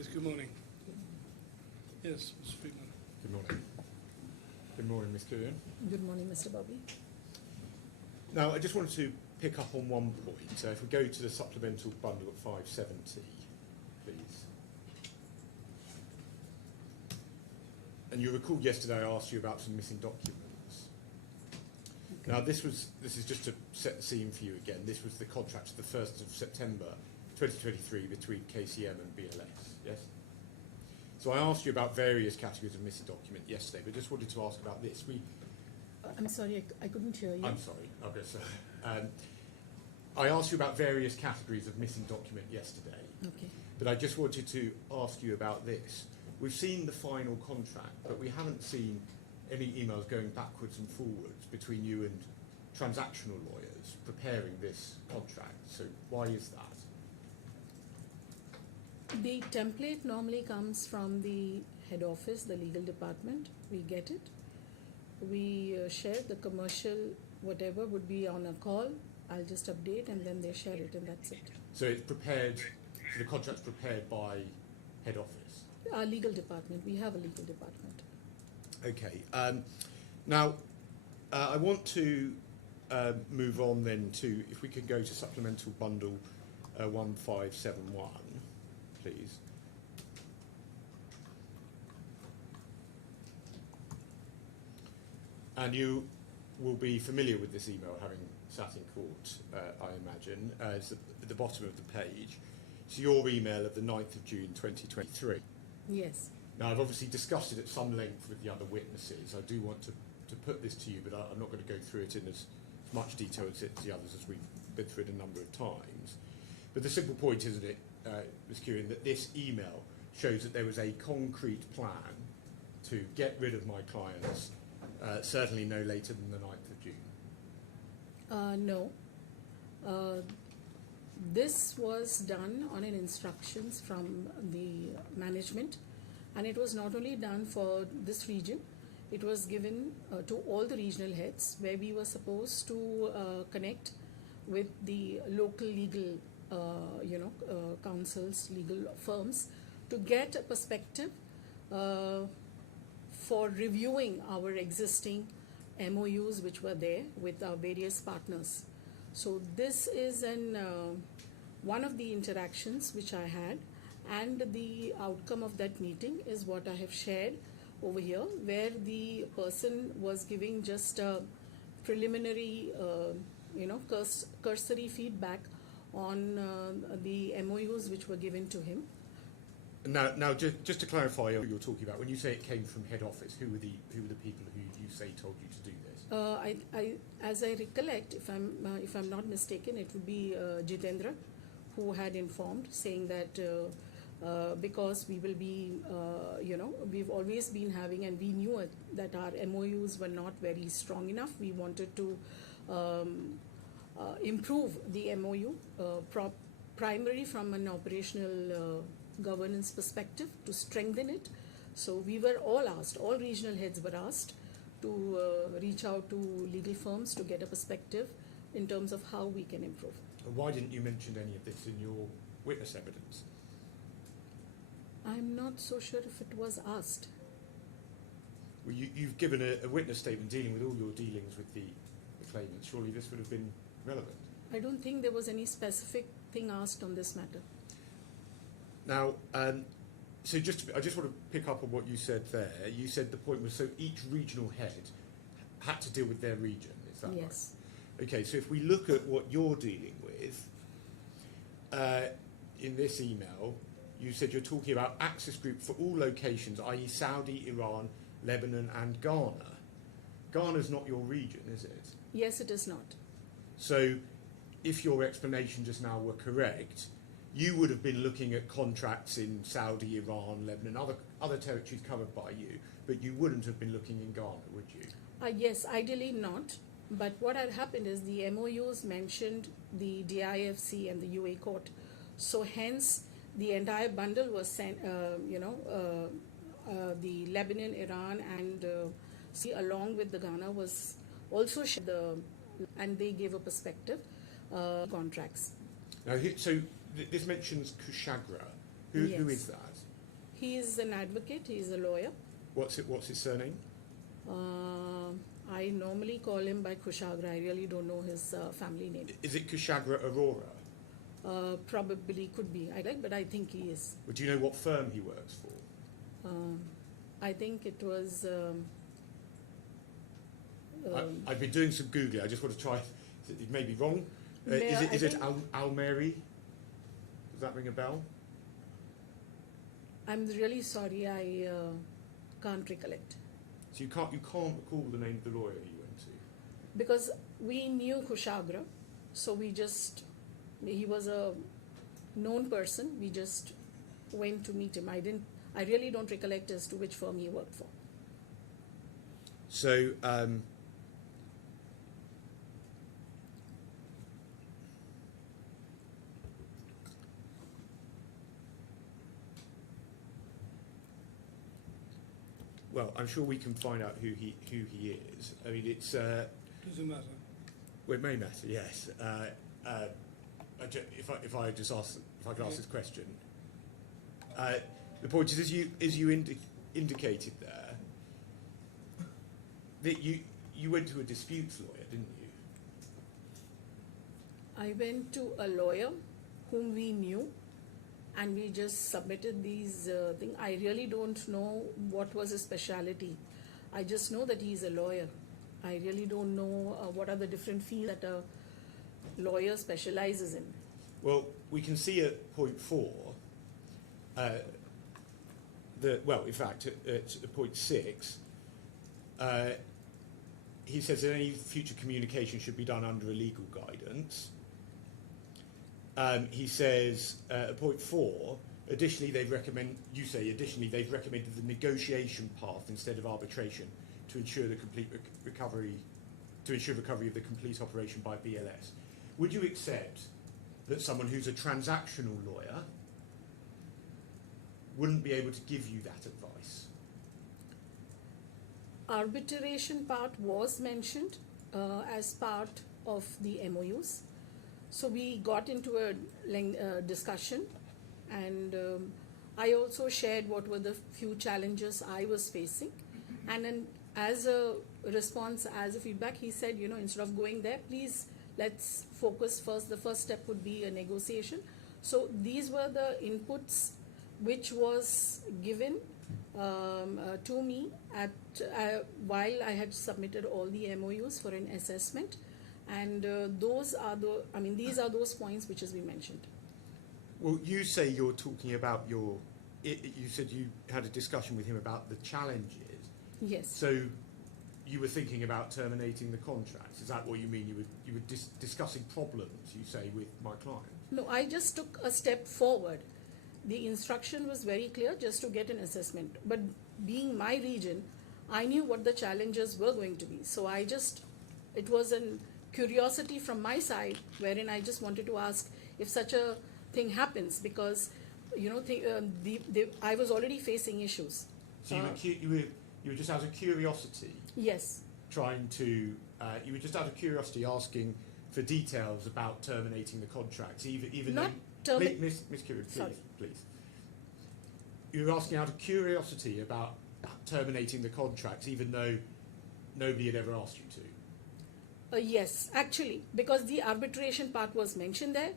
Yes, good morning. Yes, Mr. Friedman. Good morning. Good morning, Ms. Curran. Good morning, Mr. Bobby. Now, I just wanted to pick up on one point. If we go to the supplemental bundle at 570, please. And you recall yesterday I asked you about some missing documents. Okay. Now, this is just to set the scene for you again. This was the contract of the 1st of September 2023 between KCM and BLS, yes? So I asked you about various categories of missing document yesterday, but just wanted to ask about this. I'm sorry, I couldn't hear you. I'm sorry. Okay, so I asked you about various categories of missing document yesterday. Okay. But I just wanted to ask you about this. We've seen the final contract, but we haven't seen any emails going backwards and forwards between you and transactional lawyers preparing this contract. So why is that? The template normally comes from the head office, the legal department. We get it. We share the commercial, whatever would be on a call. I'll just update and then they share it and that's it. So it's prepared, so the contract's prepared by head office? Our legal department. We have a legal department. Okay. Now, I want to move on then to, if we could go to supplemental bundle 1571. Please. And you will be familiar with this email, having sat in court, I imagine. It's at the bottom of the page. It's your email of the 9th of June 2023. Yes. Now, I've obviously discussed it at some length with the other witnesses. I do want to put this to you, but I'm not going to go through it in as much detail as the others, as we've been through it a number of times. But the simple point, isn't it, Ms. Curran, that this email shows that there was a concrete plan to get rid of my clients, certainly no later than the 9th of June. No. This was done on an instructions from the management, and it was not only done for this region, it was given to all the regional heads, where we were supposed to connect with the local legal councils, legal firms, to get a perspective for reviewing our existing MOUs which were there with our various partners. So this is one of the interactions which I had, and the outcome of that meeting is what I have shared over here, where the person was giving just a preliminary, cursory feedback on the MOUs which were given to him. Now, just to clarify what you're talking about, when you say it came from head office, who were the people who you say told you to do this? As I recollect, if I'm not mistaken, it would be Jitendra, who had informed, saying that because we will be, we've always been having, and we knew that our MOUs were not very strong enough. We wanted to improve the MOU, primarily from an operational governance perspective, to strengthen it. So we were all asked, all regional heads were asked to reach out to legal firms to get a perspective in terms of how we can improve. And why didn't you mention any of this in your witness evidence? I'm not so sure if it was asked. Well, you've given a witness statement dealing with all your dealings with the claimants. Surely this would have been relevant. I don't think there was any specific thing asked on this matter. Now, so I just want to pick up on what you said there. You said the point was, so each regional head had to deal with their region, is that yes. right? Okay, so if we look at what you're dealing with, in this email, you said you're talking about Access Group for all locations, i.e. Saudi, Iran, Lebanon and Ghana. Ghana's not your region, is it? Yes, it is not. So if your explanation just now were correct, you would have been looking at contracts in Saudi, Iran, Lebanon, other territories covered by you, but you wouldn't have been looking in Ghana, would you? Yes, ideally not. But what had happened is the MOUs mentioned the DIFC and the UA court. So hence, the entire bundle was sent, the Lebanon, Iran, and along with the Ghana was also shared, and they gave a perspective contracts. Now, so this mentions Kushagra. Who is that? He is an advocate, he is a lawyer. What's his surname? I normally call him by Kushagra. I really don't know his family name. Is it Kushagra Aurora? Probably could be, but I think he is. Well, do you know what firm he works for? I think it was. I've been doing some Googling. I just want to try. It may be wrong. Is it Almeri? Does that ring a bell? I'm really sorry. I can't recollect. So you can't recall the name of the lawyer you went to? Because we knew Kushagra, so he was a known person. We just went to meet him. I really don't recollect as to which firm he worked for. So, well, I'm sure we can find out who he is. I mean, it's Doesn't matter. well, it may matter. Yes. If I could ask this question, the point is, as you indicated there, that you went to a disputes lawyer, didn't you? I went to a lawyer whom we knew, and we just submitted these things. I really don't know what was his speciality. I just know that he's a lawyer. I really don't know what are the different fields that a lawyer specializes in. Well, we can see at point 4, in fact, at point 6, he says that any future communication should be done under a legal guidance. He says at point 4, additionally they've recommended the negotiation path instead of arbitration to ensure the complete recovery of the complete operation by BLS. Would you accept that someone who's a transactional lawyer wouldn't be able to give you that advice? Arbitration part was mentioned as part of the MOUs. So we got into a discussion, and I also shared what were the few challenges I was facing. And then as a response, as a feedback, he said, instead of going there, please let's focus first. The first step would be a negotiation. So these were the inputs which was given to me while I had submitted all the MOUs for an assessment. And these are those points which has been mentioned. Well, you say you're talking about you said you had a discussion with him about the challenges. Yes. So you were thinking about terminating the contract. Is that what you mean? You were discussing problems, you say, with my client? No, I just took a step forward. The instruction was very clear, just to get an assessment. But being my region, I knew what the challenges were going to be. So it was a curiosity from my side, wherein I just wanted to ask if such a thing happens, because I was already facing issues. So you were just out of curiosity. Yes. You were just out of curiosity asking for details about terminating the contract, even Not though. Miss Kiran, please. You were asking out of curiosity about terminating the contract, even though nobody had ever asked you to. Yes, actually, because the arbitration part was mentioned there,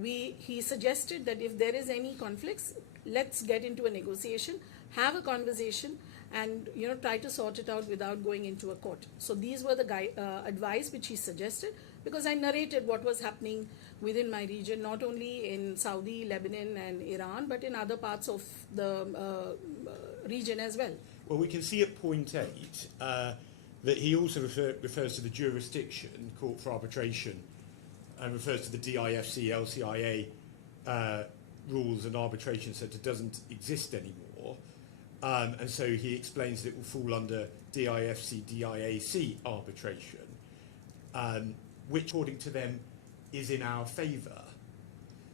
he suggested that if there is any conflicts, let's get into a negotiation, have a conversation, and try to sort it out without going into a court. So these were the advice which he suggested, because I narrated what was happening within my region, not only in Saudi, Lebanon, and Iran, but in other parts of the region as well. Well, we can see at point 8 that he also refers to the jurisdiction, Court for Arbitration, and refers to the DIFC LCIA rules and arbitration centre doesn't exist anymore. And so he explains that it will fall under DIFC DIAC arbitration, which according to them is in our favour.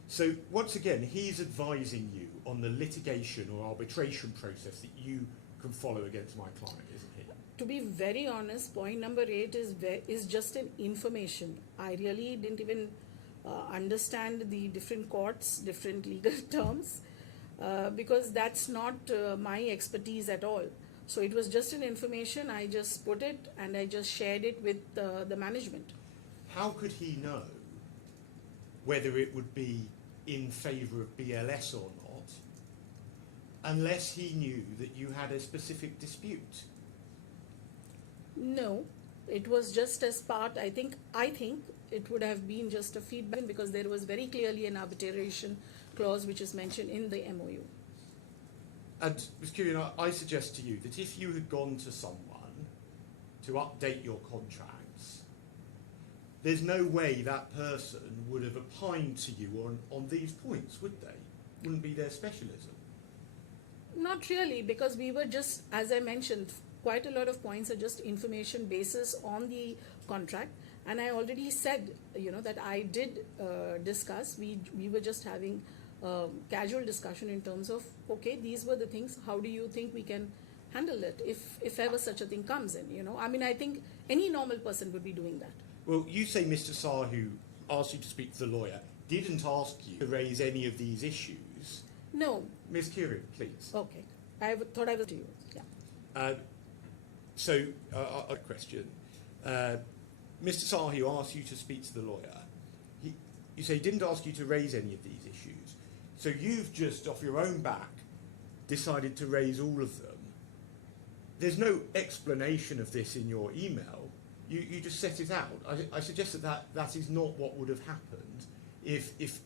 So once again, he's advising you on the litigation or arbitration process that you can follow against my client, isn't he? To be very honest, point number 8 is just an information. I really didn't even understand the different courts, different legal terms. because that's not my expertise at all. So it was just an information, I just put it and I just shared it with the management. How could he know whether it would be in favour of BLS or not unless he knew that you had a specific dispute? No, it was just as part, I think it would have been just a feedback because there was very clearly an arbitration clause which is mentioned in the MOU. And Ms. Kurian, I suggest to you that if you had gone to someone to update your contracts, there's no way that person would have opined to you on these points, would they? Wouldn't be their specialism. Not really, because we were just, as I mentioned, quite a lot of points are just information basis on the contract. And I already said, that I did discuss, we were just having casual discussion in terms of, okay, these were the things, how do you think we can handle it if ever such a thing comes in, I mean, I think any normal person would be doing that. Well, you say Mr. Sahu asked you to speak to the lawyer, didn't ask you to raise any of these issues. No. Ms. Kurian, please. Okay. Thought I was to you. Yeah. So, a question. Mr. Sahu asked you to speak to the lawyer. You say he didn't ask you to raise any of these issues. So you've just, off your own back, decided to raise all of them. There's no explanation of this in your email. You just set it out. I suggest that is not what would have happened if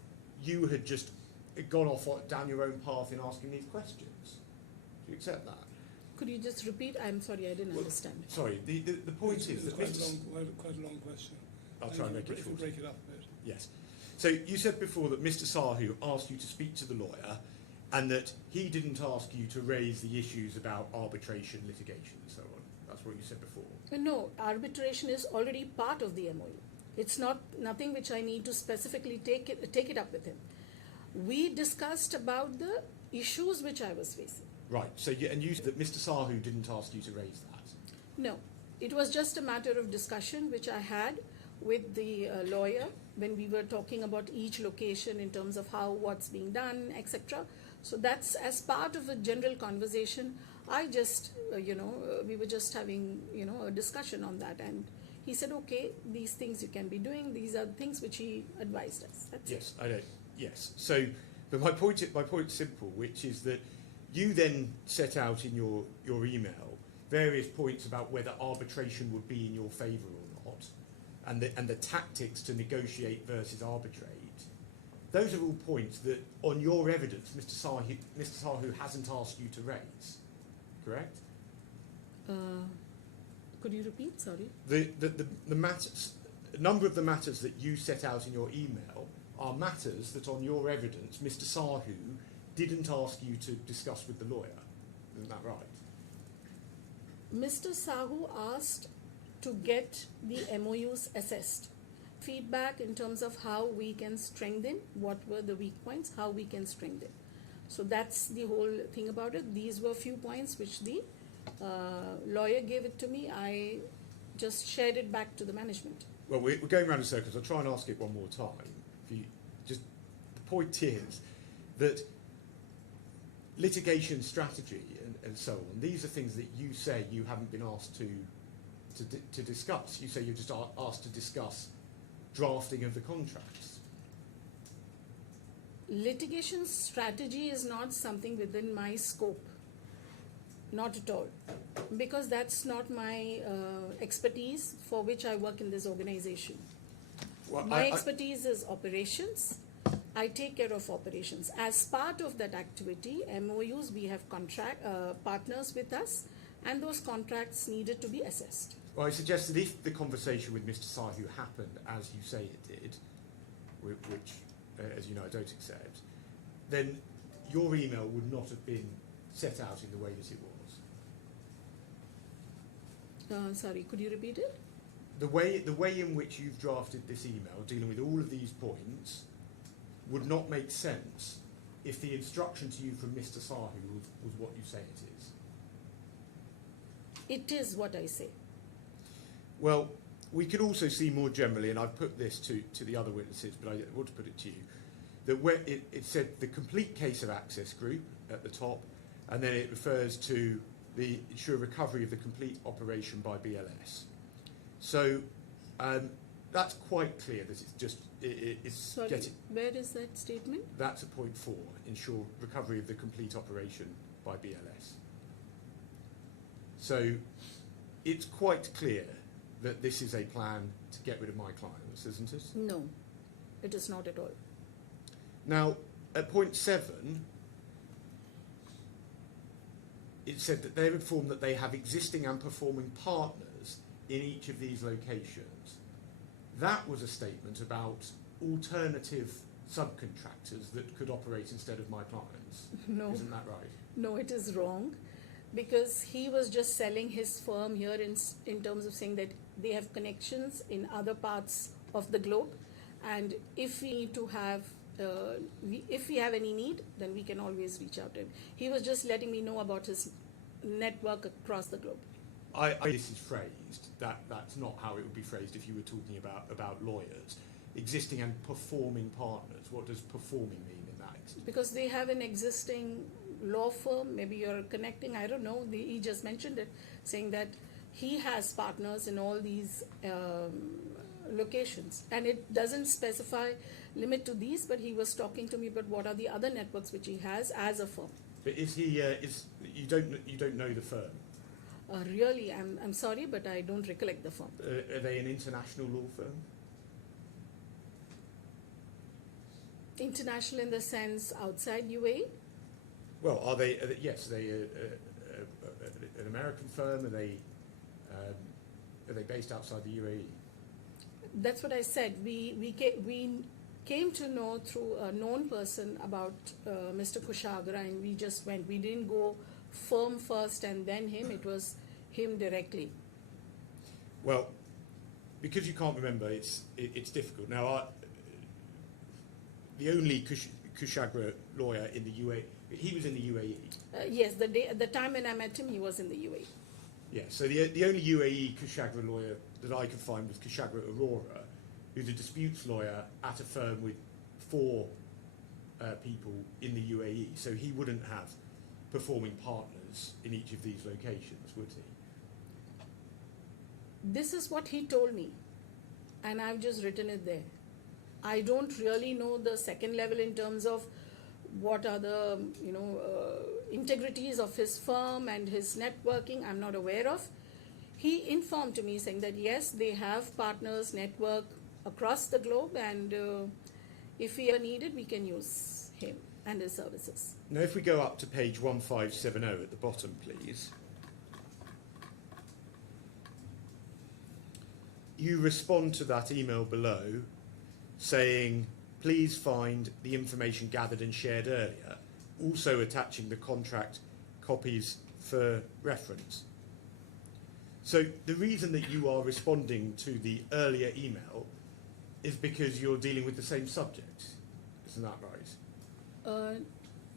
you had just gone off down your own path in asking these questions. Do you accept that? Could you just repeat? I'm sorry, I didn't understand. Sorry, the point is that quite a long question. I'll try and make it short. Break it up a bit. Yes. So you said before that Mr. Sahu asked you to speak to the lawyer and that he didn't ask you to raise the issues about arbitration, litigation and so on. That's what you said before. No, arbitration is already part of the MOU. It's nothing which I need to specifically take it up with him. We discussed about the issues which I was facing. Right. So you said that Mr. Sahu didn't ask you to raise that. No, it was just a matter of discussion which I had with the lawyer when we were talking about each location in terms of what's being done, etc. So that's as part of a general conversation. I just, we were just having, a discussion on that, and he said, okay, these things you can be doing. These are things which he advised us. That's yes, it. I know. Yes. So, but my point's simple, which is that you then set out in your email various points about whether arbitration would be in your favour or not, and the tactics to negotiate versus arbitrate. Those are all points that, on your evidence, Mr. Sahu hasn't asked you to raise. Correct? Could you repeat? Sorry. The matters, a number of the matters that you set out in your email are matters that, on your evidence, Mr. Sahu didn't ask you to discuss with the lawyer. Isn't that right? Mr. Sahu asked to get the MOUs assessed. Feedback in terms of how we can strengthen, what were the weak points, how we can strengthen. So that's the whole thing about it. These were few points which the lawyer gave it to me. I just shared it back to the management. Well, we're going around in circles. I'll try and ask it one more time. The point is that litigation strategy and so on, these are things that you say you haven't been asked to discuss. You say you're just asked to discuss drafting of the contracts. Litigation strategy is not something within my scope. Not at all. Because that's not my expertise for which I work in this organization. Well, my expertise is operations. I take care of operations. As part of that activity, MOUs, we have contract partners with us, and those contracts needed to be assessed. Well, I suggest that if the conversation with Mr. Sahu happened as you say it did, which, as you know, I don't accept, then your email would not have been set out in the way that it was. Sorry, could you repeat it? The way in which you've drafted this email, dealing with all of these points, would not make sense if the instruction to you from Mr. Sahu was what you say it is. It is what I say. Well, we could also see more generally, and I've put this to the other witnesses, but I want to put it to you, that where it said the complete case of Access Group at the top, and then it refers to the ensure recovery of the complete operation by BLS. So that's quite clear that it's just it's Sorry, getting. where is that statement? That's at point 4. Ensure recovery of the complete operation by BLS. So it's quite clear that this is a plan to get rid of my clients, isn't it? No, it is not at all. Now, at point 7, it said that they're informed that they have existing and performing partners in each of these locations. That was a statement about alternative subcontractors that could operate instead of my clients. No. Isn't that right? No, it is wrong, because he was just selling his firm here in terms of saying that they have connections in other parts of the globe, and if we need to have, if we have any need, then we can always reach out to him. He was just letting me know about his network across the globe. This is phrased, that's not how it would be phrased if you were talking about lawyers. Existing and performing partners, what does performing mean in that instance? Because they have an existing law firm, maybe you're connecting, I don't know, he just mentioned it, saying that he has partners in all these locations. And it doesn't specify limit to these, but he was talking to me about what are the other networks which he has as a firm. But is he, you don't know the firm? Really, I'm sorry, but I don't recollect the firm. Are they an international law firm? International in the sense outside UAE? Well, are they yes, are they an American firm? Are they based outside the UAE? That's what I said. We came to know through a known person about Mr. Kushagra, and we just went. We didn't go firm first and then him. It was him directly. Well, because you can't remember, it's difficult. Now, the only Kushagra lawyer in the UAE, he was in the UAE. Yes, the time when I met him, he was in the UAE. Yeah, so the only UAE Kushagra lawyer that I could find was Kushagra Aurora, who's a disputes lawyer at a firm with 4 people in the UAE. So he wouldn't have performing partners in each of these locations, would he? This is what he told me, and I've just written it there. I don't really know the second level in terms of what are the integrities of his firm and his networking. I'm not aware of. He informed to me saying that yes, they have partners network across the globe, and if we ever need it, we can use him and his services. Now, if we go up to page 1570 at the bottom, please. You respond to that email below saying, please find the information gathered and shared earlier, also attaching the contract copies for reference. So the reason that you are responding to the earlier email is because you're dealing with the same subject. Isn't that right?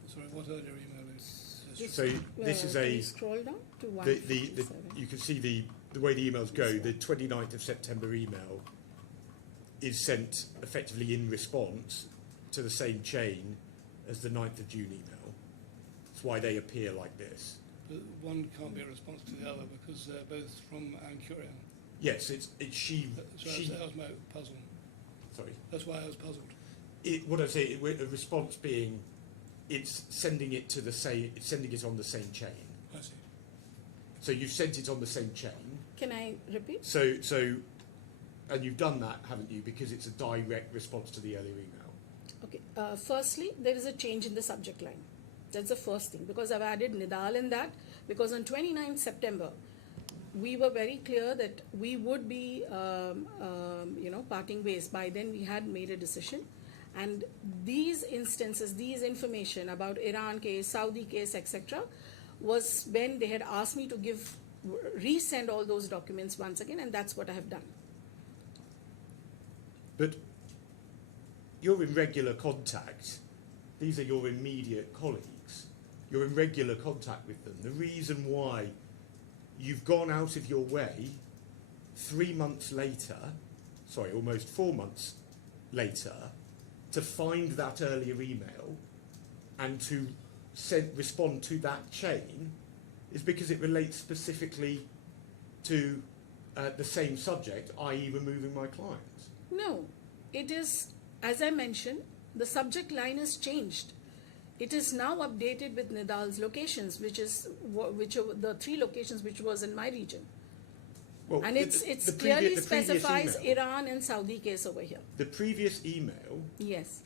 Sorry, what earlier email is this? So this is can a you scroll down to 157. you can see the way the emails go. The 29th of September email is sent effectively in response to the same chain as the 9th of June email. That's why they appear like this. But one can't be a response to the other because they're both from Ancurian. Yes, it's she. So that was my puzzle. Sorry. That's why I was puzzled. What I say, a response being, it's sending it to the same, it's sending it on the same chain. I see. So you've sent it on the same chain. Can I repeat? So, and you've done that, haven't you? Because it's a direct response to the earlier email. Okay. Firstly, there is a change in the subject line. That's the first thing, because I've added Nidal in that, because on 29th September, we were very clear that we would be, parting ways. By then, we had made a decision. And these instances, these information about Iran case, Saudi case, etc., was when they had asked me to resend all those documents once again, and that's what I have done. But you're in regular contact. These are your immediate colleagues. You're in regular contact with them. The reason why you've gone out of your way 3 months later, sorry, almost 4 months later, to find that earlier email and to respond to that chain is because it relates specifically to the same subject, i.e. removing my clients. No, it is, as I mentioned, the subject line has changed. It is now updated with Nidal's locations, which are the 3 locations which was in my region. Well, And it's the clearly the previous specifies email, Iran and Saudi case over here. the previous email Yes,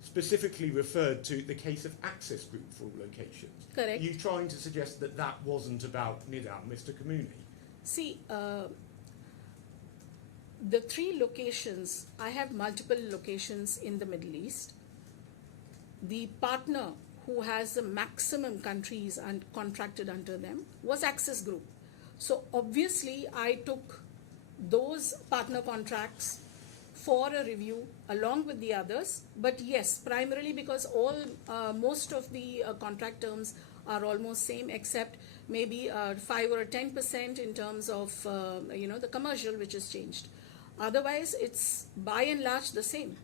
specifically referred to the case of Access Group for all locations. correct. Are you trying to suggest that that wasn't about Nidal, Mr. Kamuni? See, the 3 locations, I have multiple locations in the Middle East. The partner who has the maximum countries and contracted under them was Access Group. So obviously I took those partner contracts for a review along with the others, but yes, primarily because most of the contract terms are almost same, except maybe 5 or 10% in terms of the commercial, which is changed. Otherwise, it's by and large the same.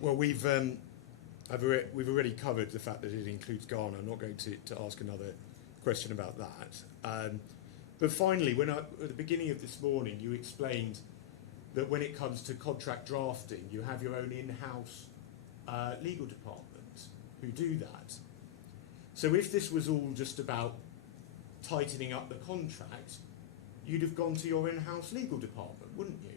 Well, we've already covered the fact that it includes Ghana. I'm not going to ask another question about that. But finally, at the beginning of this morning, you explained that when it comes to contract drafting, you have your own in-house legal department who do that. So if this was all just about tightening up the contract, you'd have gone to your in-house legal department, wouldn't you?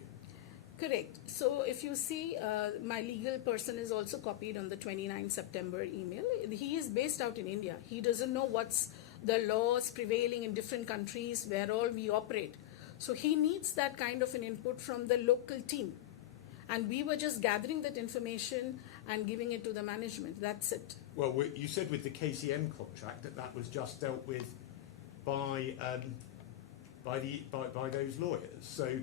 Correct. So if you see, my legal person is also copied on the 29 September email. He is based out in India. He doesn't know what's the laws prevailing in different countries where all we operate. So he needs that kind of an input from the local team. And we were just gathering that information and giving it to the management. That's it. Well, you said with the KCM contract that was just dealt with by those lawyers. So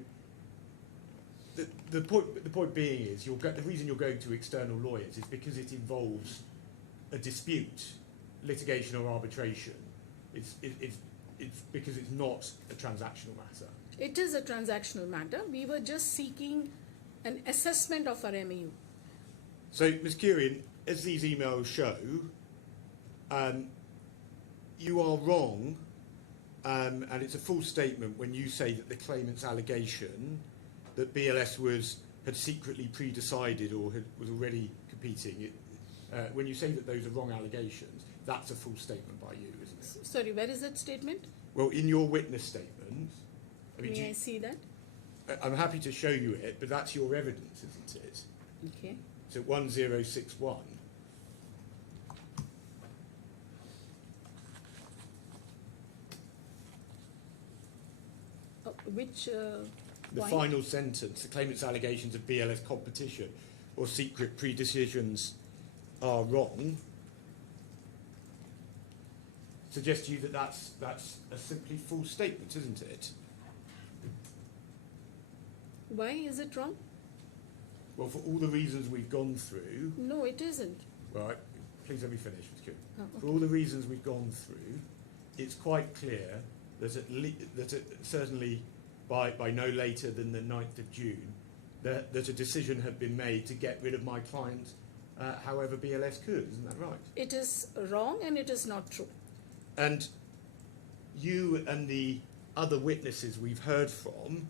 the point being is the reason you're going to external lawyers is because it involves a dispute, litigation or arbitration. It's because it's not a transactional matter. It is a transactional matter. We were just seeking an assessment of our MAU. So, Ms. Kurian, as these emails show, you are wrong, and it's a full statement when you say that the claimant's allegation that BLS had secretly pre-decided or was already competing, when you say that those are wrong allegations, that's a full statement by you, isn't it? Sorry, where is that statement? Well, in your witness statement, May I see that? I'm happy to show you it, but that's your evidence, isn't it? Okay. So 1061. Which The point? final sentence, the claimant's allegations of BLS competition or secret pre-decisions are wrong, suggests to you that that's a simply full statement, isn't it? Why is it wrong? Well, for all the reasons we've gone through, No, it isn't. right, please let me finish, Ms. Kuhn. Oh, okay. For all the reasons we've gone through, it's quite clear that certainly by no later than the 9th of June, that a decision had been made to get rid of my client however BLS could, isn't that right? It is wrong and it is not true. And you and the other witnesses we've heard from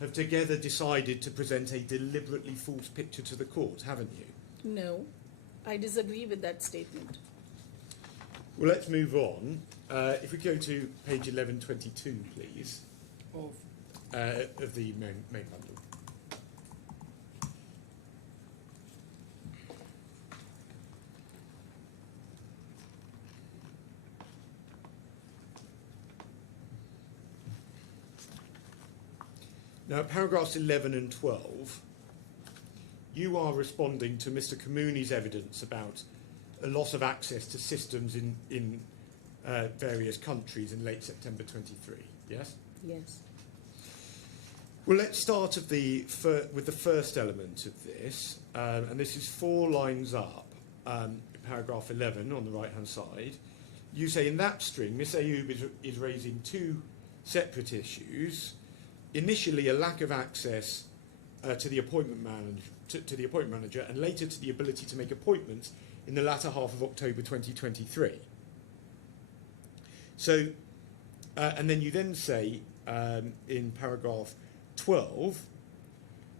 have together decided to present a deliberately false picture to the court, haven't you? No, I disagree with that statement. Well, let's move on. If we go to page 1122, please, Of of the main bundle. Now, paragraphs 11 and 12, you are responding to Mr. Kamuni's evidence about a loss of access to systems in various countries in late September 23, yes? Yes. Well, let's start with the first element of this, and this is 4 lines up, paragraph 11 on the right-hand side. You say in that string, Ms. Ayoub is raising 2 separate issues. Initially, a lack of access to the appointment to the appointment manager, and later to the ability to make appointments in the latter half of October 2023. So, and then you then say in paragraph 12,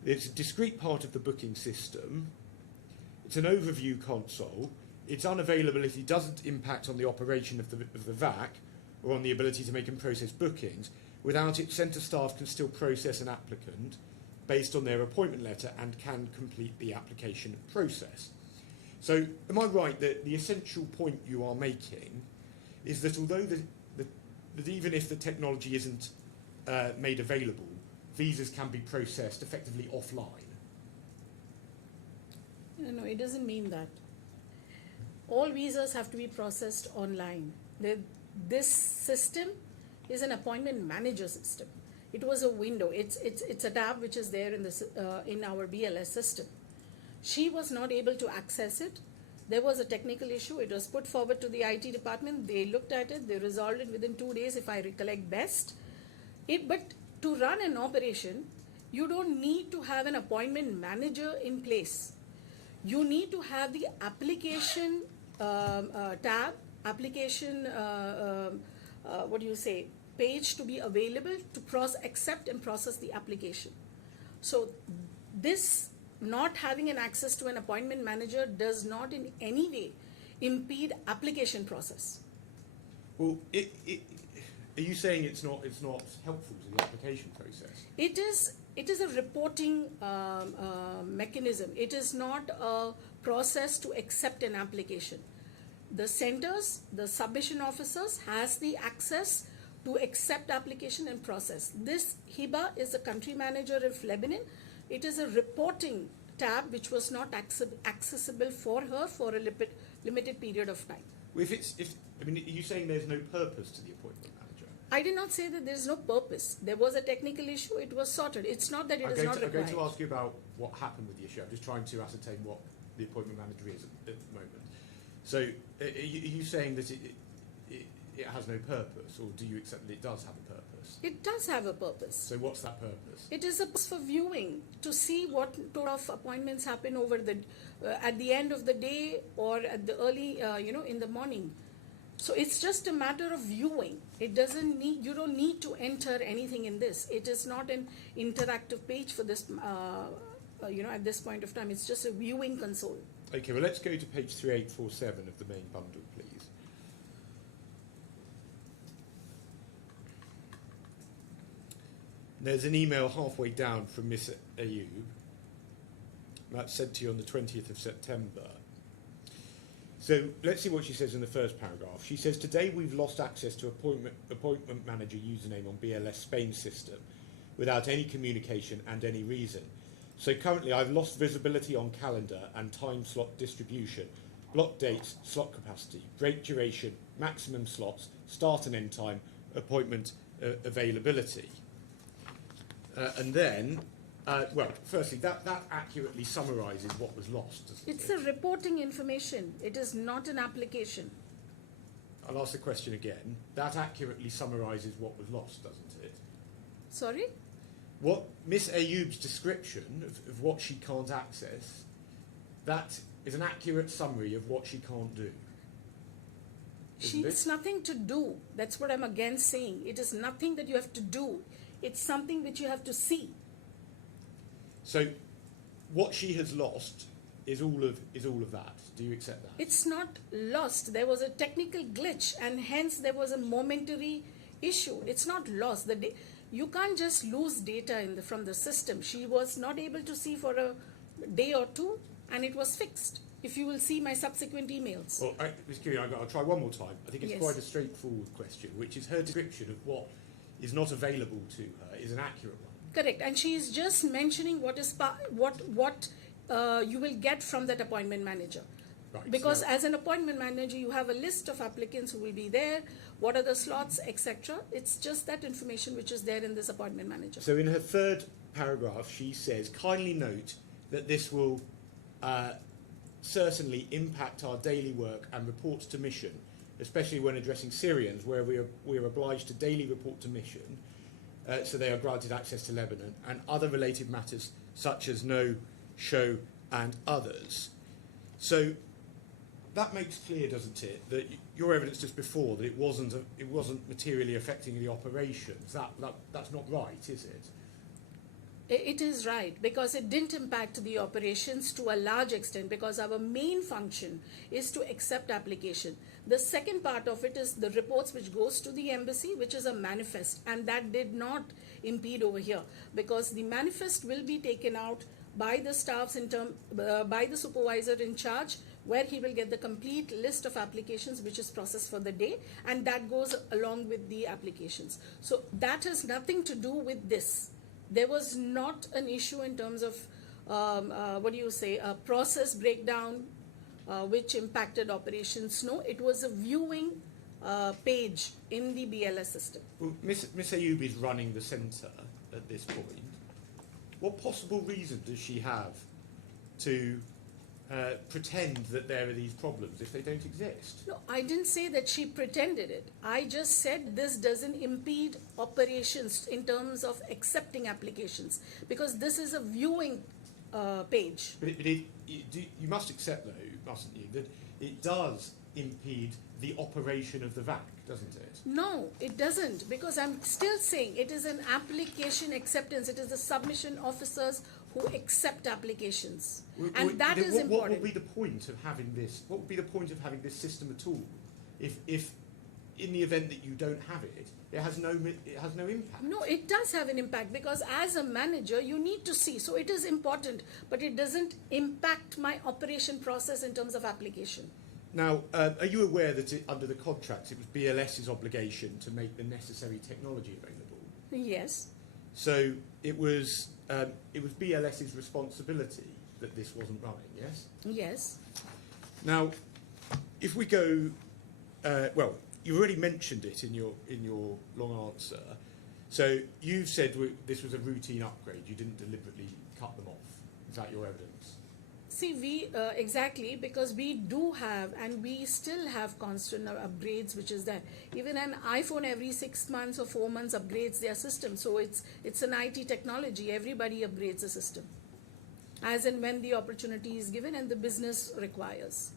it's a discrete part of the booking system. It's an overview console. Its unavailability doesn't impact on the operation of the VAC or on the ability to make and process bookings. Without it, centre staff can still process an applicant based on their appointment letter and can complete the application process. So am I right that the essential point you are making is that although that even if the technology isn't made available, visas can be processed effectively offline? No, it doesn't mean that. All visas have to be processed online. This system is an appointment manager system. It was a window. It's a tab which is there in our BLS system. She was not able to access it. There was a technical issue. It was put forward to the IT department. They looked at it. They resolved it within 2 days, if I recollect best. But to run an operation, you don't need to have an appointment manager in place. You need to have the application tab, application, page to be available to accept and process the application. So this not having an access to an appointment manager does not in any way impede application process. Well, are you saying it's not helpful to the application process? It is a reporting mechanism. It is not a process to accept an application. The centers, the submission officers has the access to accept application and process. This Hiba is the country manager of Lebanon. It is a reporting tab which was not accessible for her for a limited period of time. Well, are you saying there's no purpose to the appointment manager? I did not say that there is no purpose. There was a technical issue. It was sorted. It's not that it is not required. I'm going to ask you about what happened with the issue. I'm just trying to ascertain what the appointment manager is at the moment. So, are you saying that it has no purpose, or do you accept that it does have a purpose? It does have a purpose. So what's that purpose? It is a purpose for viewing, to see what sort of appointments happen over the at the end of the day or at the early, in the morning. So it's just a matter of viewing. It doesn't need, you don't need to enter anything in this. It is not an interactive page for this, at this point of time. It's just a viewing console. Okay, well, let's go to page 3847 of the main bundle, please. There's an email halfway down from Miss Ayub. That's sent to you on the 20th of September. So let's see what she says in the first paragraph. She says, today we've lost access to appointment manager username on BLS Spain system without any communication and any reason. So currently I've lost visibility on calendar and time slot distribution, block dates, slot capacity, break duration, maximum slots, start and end time, appointment availability. And then, firstly, that accurately summarises what was lost, doesn't it? It's a reporting information. It is not an application. I'll ask the question again. That accurately summarises what was lost, doesn't it? Sorry? What Miss Ayub's description of what she can't access, that is an accurate summary of what she can't do. It's nothing to do. That's what I'm again saying. It is nothing that you have to do. It's something which you have to see. So, what she has lost is all of that. Do you accept that? It's not lost. There was a technical glitch, and hence there was a momentary issue. It's not lost. You can't just lose data from the system. She was not able to see for a day or two, and it was fixed. If you will see my subsequent emails. Well, Ms. Curie, I'll try one more time. I think it's Yes. quite a straightforward question, which is her description of what is not available to her is an accurate one. Correct, and she is just mentioning what you will get from that appointment manager. Right, Because so as an appointment manager, you have a list of applicants who will be there, what are the slots, etc. It's just that information which is there in this appointment manager. So in her third paragraph, she says, kindly note that this will certainly impact our daily work and reports to mission, especially when addressing Syrians, where we are obliged to daily report to mission, so they are granted access to Lebanon, and other related matters such as no show, and others. So that makes clear, doesn't it, that your evidence just before that it wasn't materially affecting the operations. That's not right, is it? It is right, because it didn't impact the operations to a large extent, because our main function is to accept application. The second part of it is the reports which goes to the embassy, which is a manifest, and that did not impede over here, because the manifest will be taken out by the staffs by the supervisor in charge, where he will get the complete list of applications which is processed for the day, and that goes along with the applications. So that has nothing to do with this. There was not an issue in terms of, a process breakdown which impacted operations. No, it was a viewing page in the BLS system. Well, Miss Ayub is running the centre at this point. What possible reason does she have to pretend that there are these problems if they don't exist? No, I didn't say that she pretended it. I just said this doesn't impede operations in terms of accepting applications, because this is a viewing page. But you must accept, though, mustn't you, that it does impede the operation of the VAC, doesn't it? No, it doesn't, because I'm still saying it is an application acceptance. It is the submission officers who accept applications, and that is important. What would be the point of having this? What would be the point of having this system at all, if in the event that you don't have it, it has no impact? No, it does have an impact, because as a manager you need to see. So it is important, but it doesn't impact my operation process in terms of application. Now, are you aware that under the contracts it was BLS's obligation to make the necessary technology available? Yes. So it was BLS's responsibility that this wasn't running, yes? Yes. Now, if we go, well, you already mentioned it in your long answer. So you've said this was a routine upgrade. You didn't deliberately cut them off. Is that your evidence? See, exactly, because we do have, and we still have constant upgrades, which is that even an iPhone every 6 months or 4 months upgrades their system. So it's an IT technology. Everybody upgrades the system, as and when the opportunity is given and the business requires.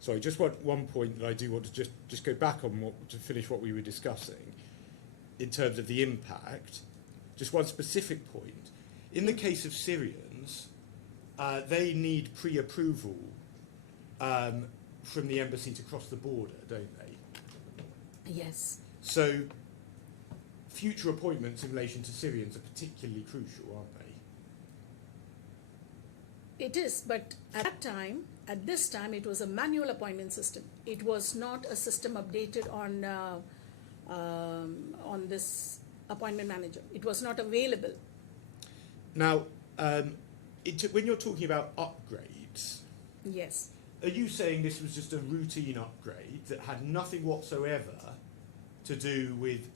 Sorry, just one point that I do want to just go back on to finish what we were discussing in terms of the impact. Just one specific point. In the case of Syrians, they need pre-approval from the embassy to cross the border, don't they? Yes. So future appointments in relation to Syrians are particularly crucial, aren't they? It is, but at this time, it was a manual appointment system. It was not a system updated on this appointment manager. It was not available. Now, when you're talking about upgrades, yes, are you saying this was just a routine upgrade that had nothing whatsoever to do with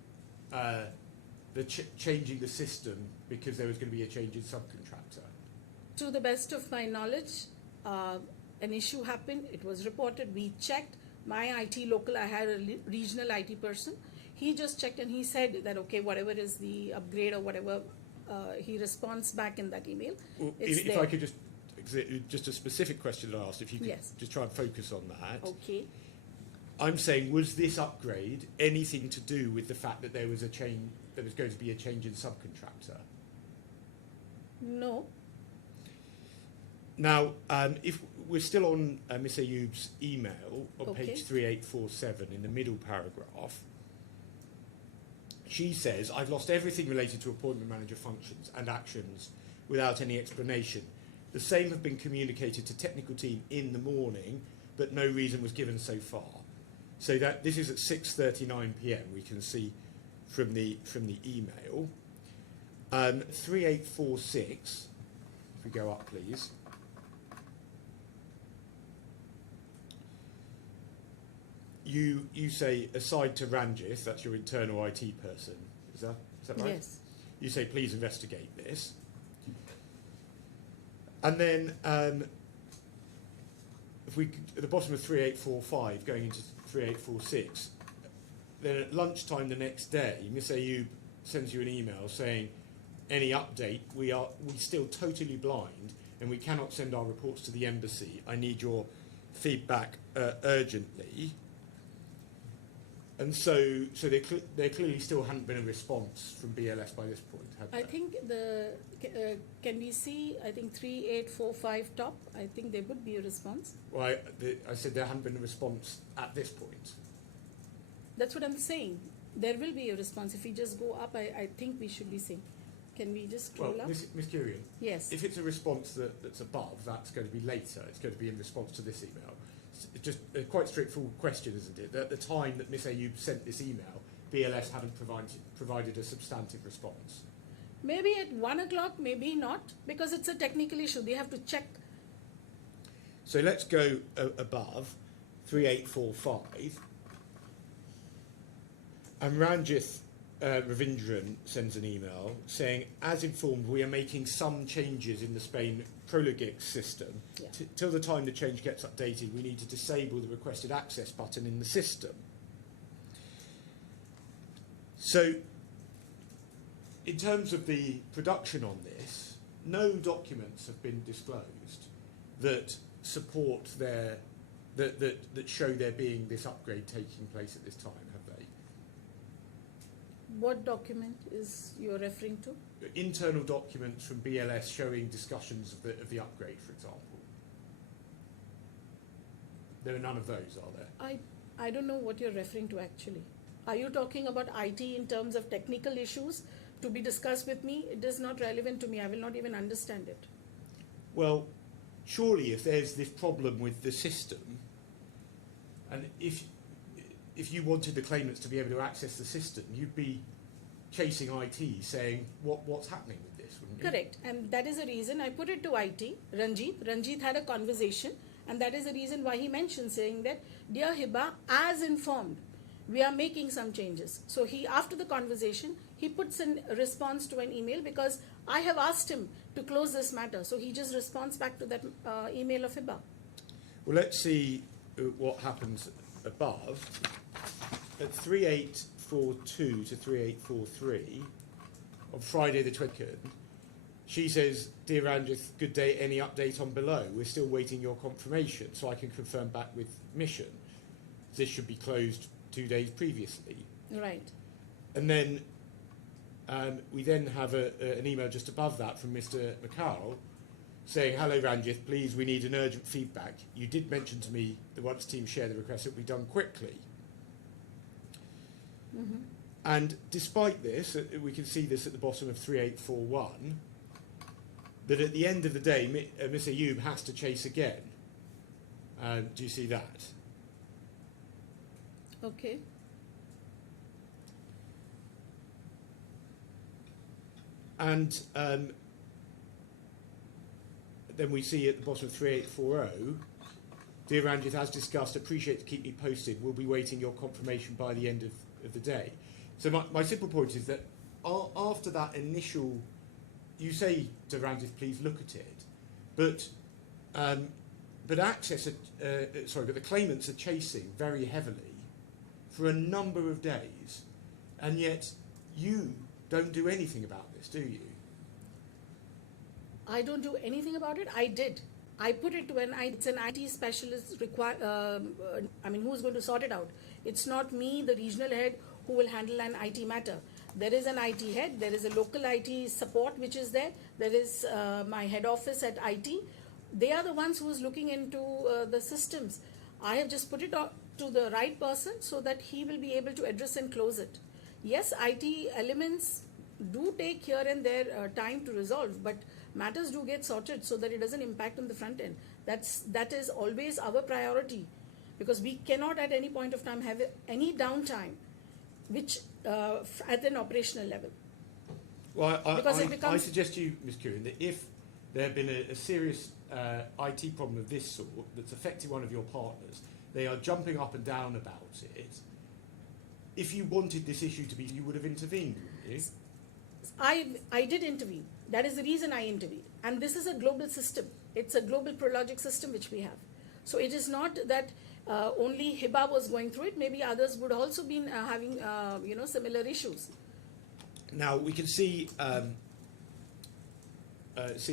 changing the system because there was going to be a change in subcontractor? To the best of my knowledge, an issue happened. It was reported. We checked. My IT local, I had a regional IT person. He just checked and he said that, okay, whatever is the upgrade or whatever, he responds back in that email. Well, if I could just a specific question that I asked, if you could Yes. just try and focus on that. Okay. I'm saying, was this upgrade anything to do with the fact that there was going to be a change in subcontractor? No. Now, if we're still on Ms. Ayub's email on Okay. page 3847 in the middle paragraph, she says, I've lost everything related to appointment manager functions and actions without any explanation. The same have been communicated to technical team in the morning, but no reason was given so far. So that this is at 6:39 p.m. we can see from the email. 3846, if we go up please. You say, aside to Ranjith, that's your internal IT person, is that right? Yes. You say, please investigate this. And then, if we at the bottom of 3845, going into 3846, then at lunchtime the next day, Miss Ayub sends you an email saying, any update, we still totally blind, and we cannot send our reports to the embassy. I need your feedback urgently. And so there clearly still hadn't been a response from BLS by this point, had I there? think can we see, I think 3845 top, I think there would be a response. Well, I said there hadn't been a response at this point. That's what I'm saying. There will be a response. If we just go up, I think we should be seeing. Can we just scroll Well, up? Ms. Curian, Yes. if it's a response that's above, that's going to be later. It's going to be in response to this email. It's just a quite straightforward question, isn't it? At the time that Ms. Ayub sent this email, BLS hadn't provided a substantive response. Maybe at 1 o'clock, maybe not, because it's a technical issue. They have to check. So let's go above 3845. And Ranjith Ravindran sends an email saying, as informed, we are making some changes in the Spain Prologix system. Yeah. Till the time the change gets updated, we need to disable the requested access button in the system. So, in terms of the production on this, no documents have been disclosed that support that show there being this upgrade taking place at this time, have they? What document is you're referring to? Internal documents from BLS showing discussions of the upgrade, for example. There are none of those, are there? I don't know what you're referring to actually. Are you talking about IT in terms of technical issues to be discussed with me? It is not relevant to me. I will not even understand it. Well, surely if there's this problem with the system, and if you wanted the claimants to be able to access the system, you'd be chasing IT saying, what's happening with this, wouldn't you? Correct. And that is the reason I put it to IT. Ranjit had a conversation, and that is the reason why he mentioned saying that, dear Hiba, as informed, we are making some changes. So he, after the conversation, he puts in a response to an email because I have asked him to close this matter. So he just responds back to that email of Hiba. Well, let's see what happens above. At 3842 to 3843, on Friday the 22nd, she says, Dear Ranjith, good day, any update on below? We're still waiting your confirmation so I can confirm back with mission. This should be closed 2 days previously. Right. And then we then have an email just above that from Mr. McCarroll saying, hello Ranjith, please, we need an urgent feedback. You did mention to me that once team share the request, it will be done quickly. Mm-hmm. And despite this, we can see this at the bottom of 3841, that at the end of the day, Ms. Ayub has to chase again. Do you see that? Okay. And then we see at the bottom of 3840, Dear Ranjith, as discussed, appreciate to keep me posted. We'll be waiting your confirmation by the end of the day. So my simple point is that after that initial, you say to Ranjith, please look at it, but access, but the claimants are chasing very heavily for a number of days, and yet you don't do anything about this, do you? I don't do anything about it. I did. I put it to it's an IT specialist who's going to sort it out. It's not me, the regional head, who will handle an IT matter. There is an IT head, there is a local IT support which is there, there is my head office at IT. They are the ones who is looking into the systems. I have just put it to the right person so that he will be able to address and close it. Yes, IT elements do take here and there time to resolve, but matters do get sorted so that it doesn't impact on the front end. That is always our priority, because we cannot at any point of time have any downtime which at an operational level. Well, I suggest to you, Ms. Curran, that if there had been a serious IT problem of this sort that's affected one of your partners, they are jumping up and down about it. If you wanted this issue to be, you would have intervened, wouldn't you? I did intervene. That is the reason I intervened. And this is a global system. It's a global Prologic system which we have. So it is not that only Hiba was going through it. Maybe others would also be having similar issues. Now we can see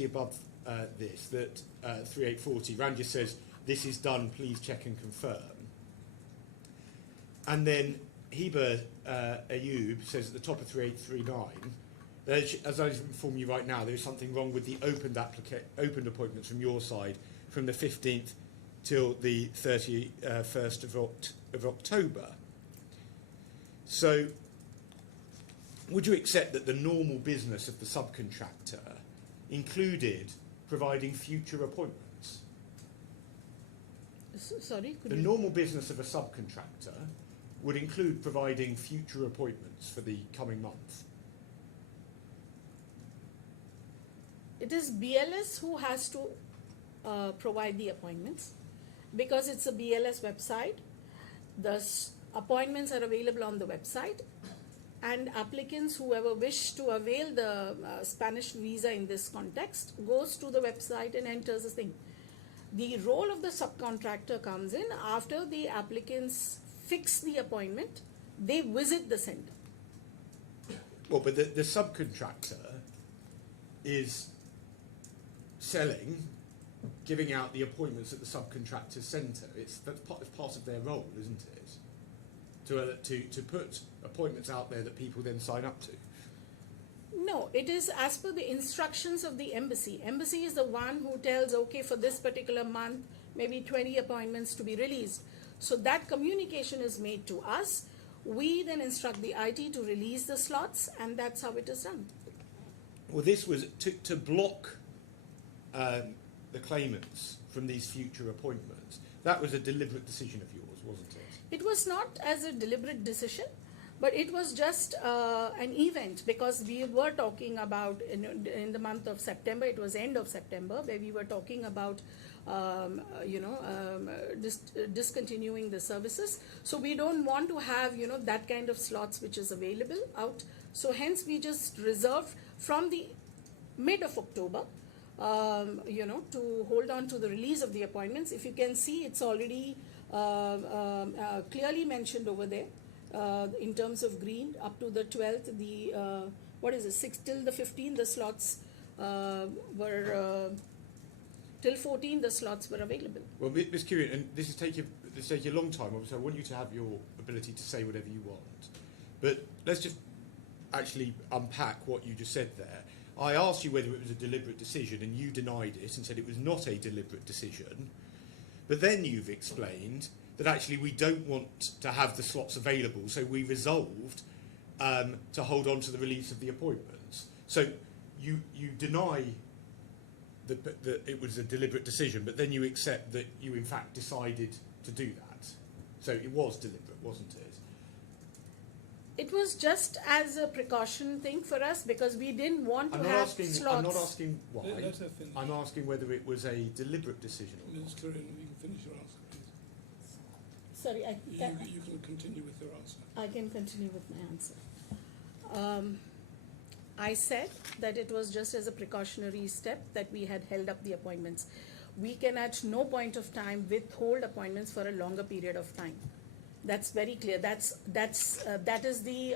above this, that 3840, Rand just says, this is done, please check and confirm. And then Hiba Ayub says at the top of 3839, as I inform you right now, there's something wrong with the opened appointments from your side from the 15th till the 31st of October. So would you accept that the normal business of the subcontractor included providing future appointments? Sorry? The normal business of a subcontractor would include providing future appointments for the coming month. It is BLS who has to provide the appointments because it's a BLS website. The appointments are available on the website, and applicants, whoever wish to avail the Spanish visa in this context, goes to the website and enters the thing. The role of the subcontractor comes in after the applicants fix the appointment, they visit the center. Well, but the subcontractor is selling, giving out the appointments at the subcontractor centre. That's part of their role, isn't it? To put appointments out there that people then sign up to. No, it is as per the instructions of the embassy. Embassy is the one who tells, okay, for this particular month, maybe 20 appointments to be released. So that communication is made to us. We then instruct the IT to release the slots, and that's how it is done. Well, this was to block the claimants from these future appointments. That was a deliberate decision of yours, wasn't it? It was not as a deliberate decision, but it was just an event, because we were talking about in the month of September, it was end of September, where we were talking about discontinuing the services. So we don't want to have that kind of slots which is available out. So hence we just reserved from the mid of October to hold on to the release of the appointments. If you can see, it's already clearly mentioned over there in terms of green. Up to the 12th, the 6th till the 15th, the slots were till 14, the slots were available. Well, Ms. Curran, and this is taking a long time. Obviously, I want you to have your ability to say whatever you want. But let's just actually unpack what you just said there. I asked you whether it was a deliberate decision, and you denied it and said it was not a deliberate decision. But then you've explained that actually we don't want to have the slots available, so we resolved to hold on to the release of the appointments. So you deny that it was a deliberate decision, but then you accept that you in fact decided to do that. So it was deliberate, wasn't it? It was just as a precaution thing for us, because we didn't want to have slots. I'm not asking why. Let her finish. I'm asking whether it was a deliberate decision or not. Ms. Curran, you can finish your answer, please. Sorry, You can continue with your answer. I can continue with my answer. I said that it was just as a precautionary step that we had held up the appointments. We can at no point of time withhold appointments for a longer period of time. That's very clear. That is the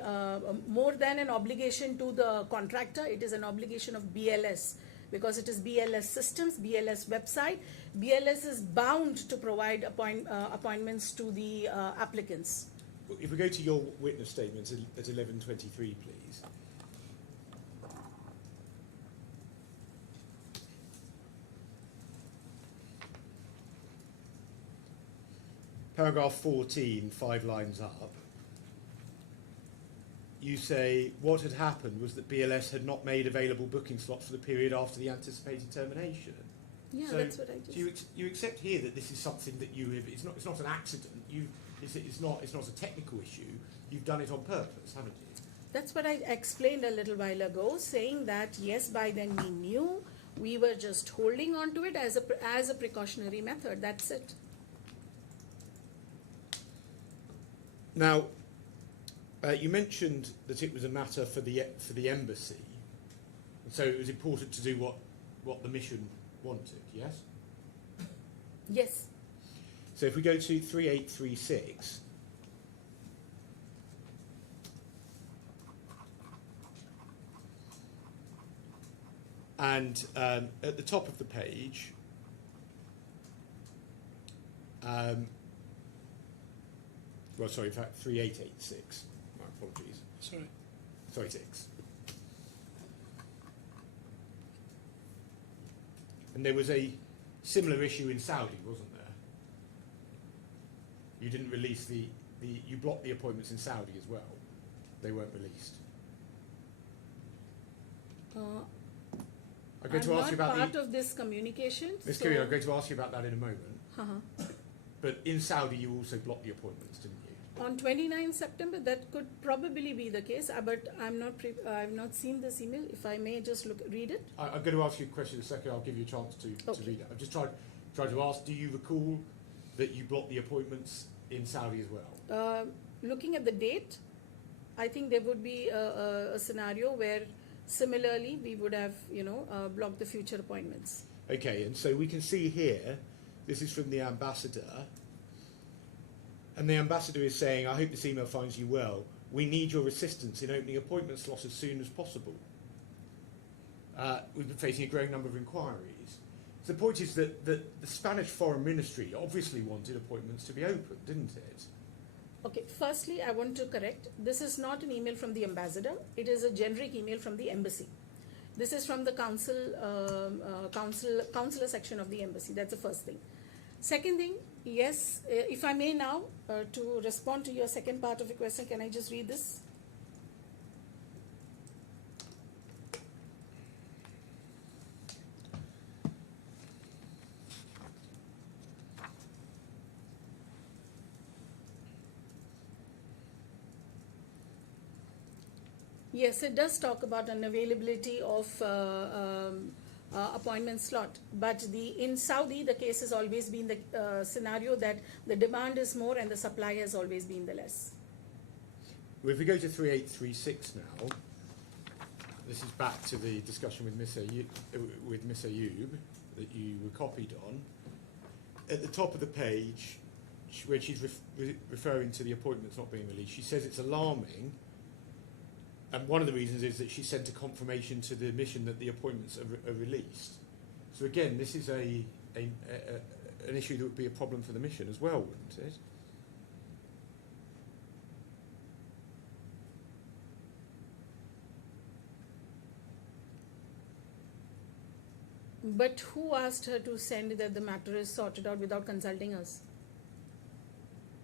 more than an obligation to the contractor. It is an obligation of BLS, because it is BLS systems, BLS website. BLS is bound to provide appointments to the applicants. If we go to your witness statements at 1123, please. Paragraph 14, 5 lines up. You say what had happened was that BLS had not made available booking slots for the period after the anticipated termination. Yeah, So that's what I just. you accept here that this is something that you have. It's not an accident. It's not a technical issue. You've done it on purpose, haven't you? That's what I explained a little while ago, saying that yes, by then we knew, we were just holding on to it as a precautionary method. That's it. Now, you mentioned that it was a matter for the embassy, and so it was important to do what the mission wanted. Yes. Yes. So if we go to 3836. And at the top of the page, well, sorry, in fact, 3886. My apologies. Sorry. 36. And there was a similar issue in Saudi, wasn't there? You didn't release you blocked the appointments in Saudi as well. They weren't released. I'm going to ask you about part of this communication. Ms. Kiri, I'm going to ask you about that in a moment. Uh-huh. But in Saudi, you also blocked the appointments, didn't you? On 29 September, that could probably be the case, but I've not seen this email. If I may just read it. I'm going to ask you a question in a second. I'll give you a chance to read it. I'm just trying to ask, do you recall that you blocked the appointments in Saudi as well? Looking at the date, I think there would be a scenario where similarly we would have, blocked the future appointments. Okay, and so we can see here, this is from the ambassador, and the ambassador is saying, I hope this email finds you well. We need your assistance in opening appointment slots as soon as possible. We've been facing a growing number of inquiries. So the point is that the Spanish Foreign Ministry obviously wanted appointments to be opened, didn't it? Okay, firstly, I want to correct. This is not an email from the ambassador. It is a generic email from the embassy. This is from the consular section of the embassy. That's the first thing. Second thing, yes, if I may now, to respond to your second part of the question, can I just read this? Yes, it does talk about unavailability of appointment slot, but in Saudi the case has always been the scenario that the demand is more and the supply has always been the less. Well, if we go to 3836 now, this is back to the discussion with Ms. Ayoub that you were copied on. At the top of the page, where she's referring to the appointments not being released, she says it's alarming. And one of the reasons is that she sent a confirmation to the mission that the appointments are released. So again, this is an issue that would be a problem for the mission as well, wouldn't it? But who asked her to send that the matter is sorted out without consulting us?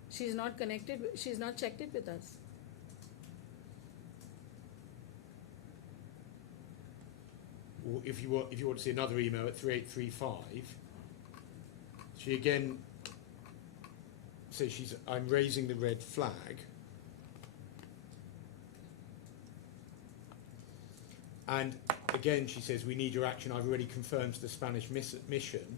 She's not connected, she's not checked it with us. If you want to see another email at 3835, she again says I'm raising the red flag. And again she says we need your action. I've already confirmed to the Spanish mission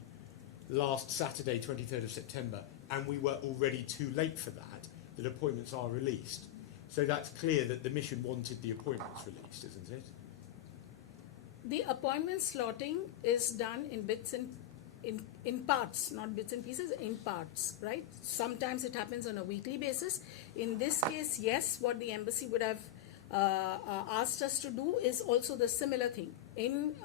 last Saturday, 23rd of September, and we were already too late for that appointments are released. So that's clear that the mission wanted the appointments released, isn't it? The appointment slotting is done in bits and in parts, not bits and pieces, in parts, right? Sometimes it happens on a weekly basis. In this case, yes, what the embassy would have asked us to do is also the similar thing in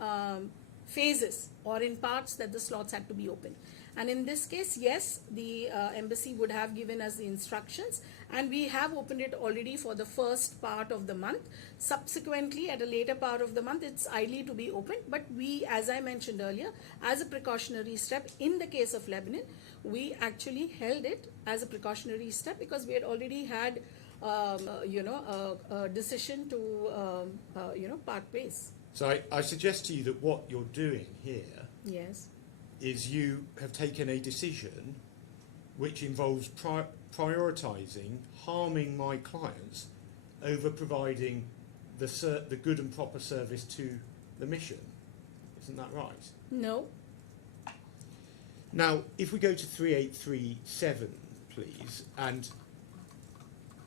phases or in parts that the slots had to be open. And in this case, yes, the embassy would have given us the instructions, and we have opened it already for the first part of the month. Subsequently, at a later part of the month, it's idly to be opened, but we, as I mentioned earlier, as a precautionary step, in the case of Lebanon, we actually held it as a precautionary step because we had already had, a decision to, part ways. So I suggest to you that what you're doing here Yes. is you have taken a decision which involves prioritising harming my clients over providing the good and proper service to the mission. Isn't that right? No. Now, if we go to 3837, please, and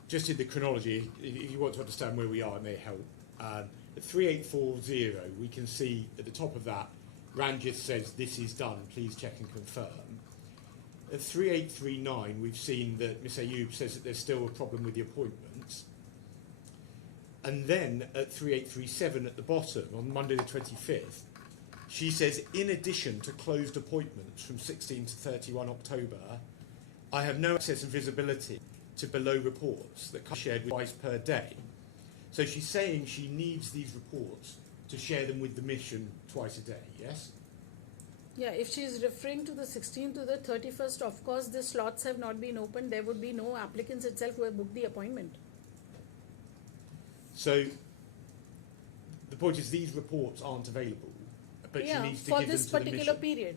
just in the chronology, if you want to understand where we are, it may help. At 3840, we can see at the top of that, Ranjith says this is done, please check and confirm. At 3839, we've seen that Ms. Ayoub says that there's still a problem with the appointments. And then at 3837 at the bottom, on Monday the 25th, she says, in addition to closed appointments from 16 to 31 October, I have no access and visibility to below reports that can be shared twice per day. So she's saying she needs these reports to share them with the mission twice a day, yes? Yeah, if she is referring to the 16th to the 31st, of course the slots have not been opened. There would be no applicants itself who have booked the appointment. So the point is these reports aren't available, but Yeah, she needs to for give this them to the particular mission. period.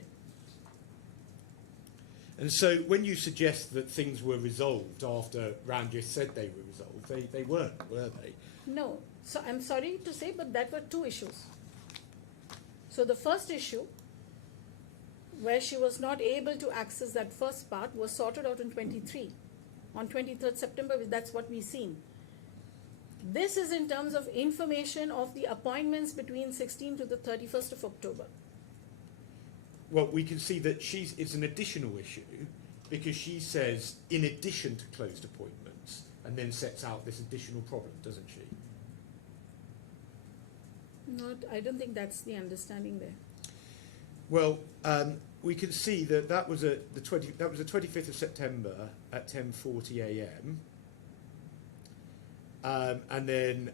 And so when you suggest that things were resolved after Ranjit said they were resolved, they weren't, were they? No, so I'm sorry to say, but that were two issues. So the first issue, where she was not able to access that first part, was sorted out in 23. On 23rd September, that's what we've seen. This is in terms of information of the appointments between 16 to the 31st of October. Well, we can see that it's an additional issue because she says in addition to closed appointments and then sets out this additional problem, doesn't she? Not, I don't think that's the understanding there. Well, we can see that was the 25th of September at 10:40 a.m. And then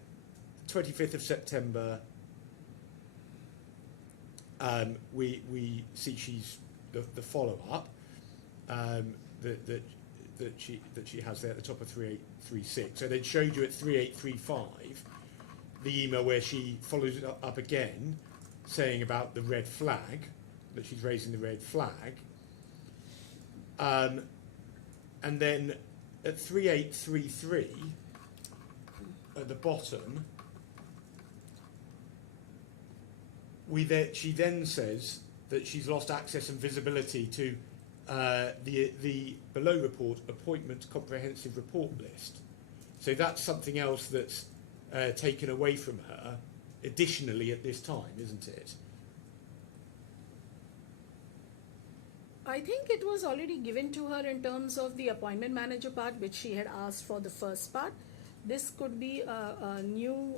25th of September, we see she's the follow up that she has there at the top of 3836. So they showed you at 3835 the email where she follows it up again, saying about the red flag, that she's raising the red flag. And then at 3833, at the bottom, she then says that she's lost access and visibility to the below report appointment comprehensive report list. So that's something else that's taken away from her additionally at this time, isn't it? I think it was already given to her in terms of the appointment manager part, which she had asked for the first part. This could be a new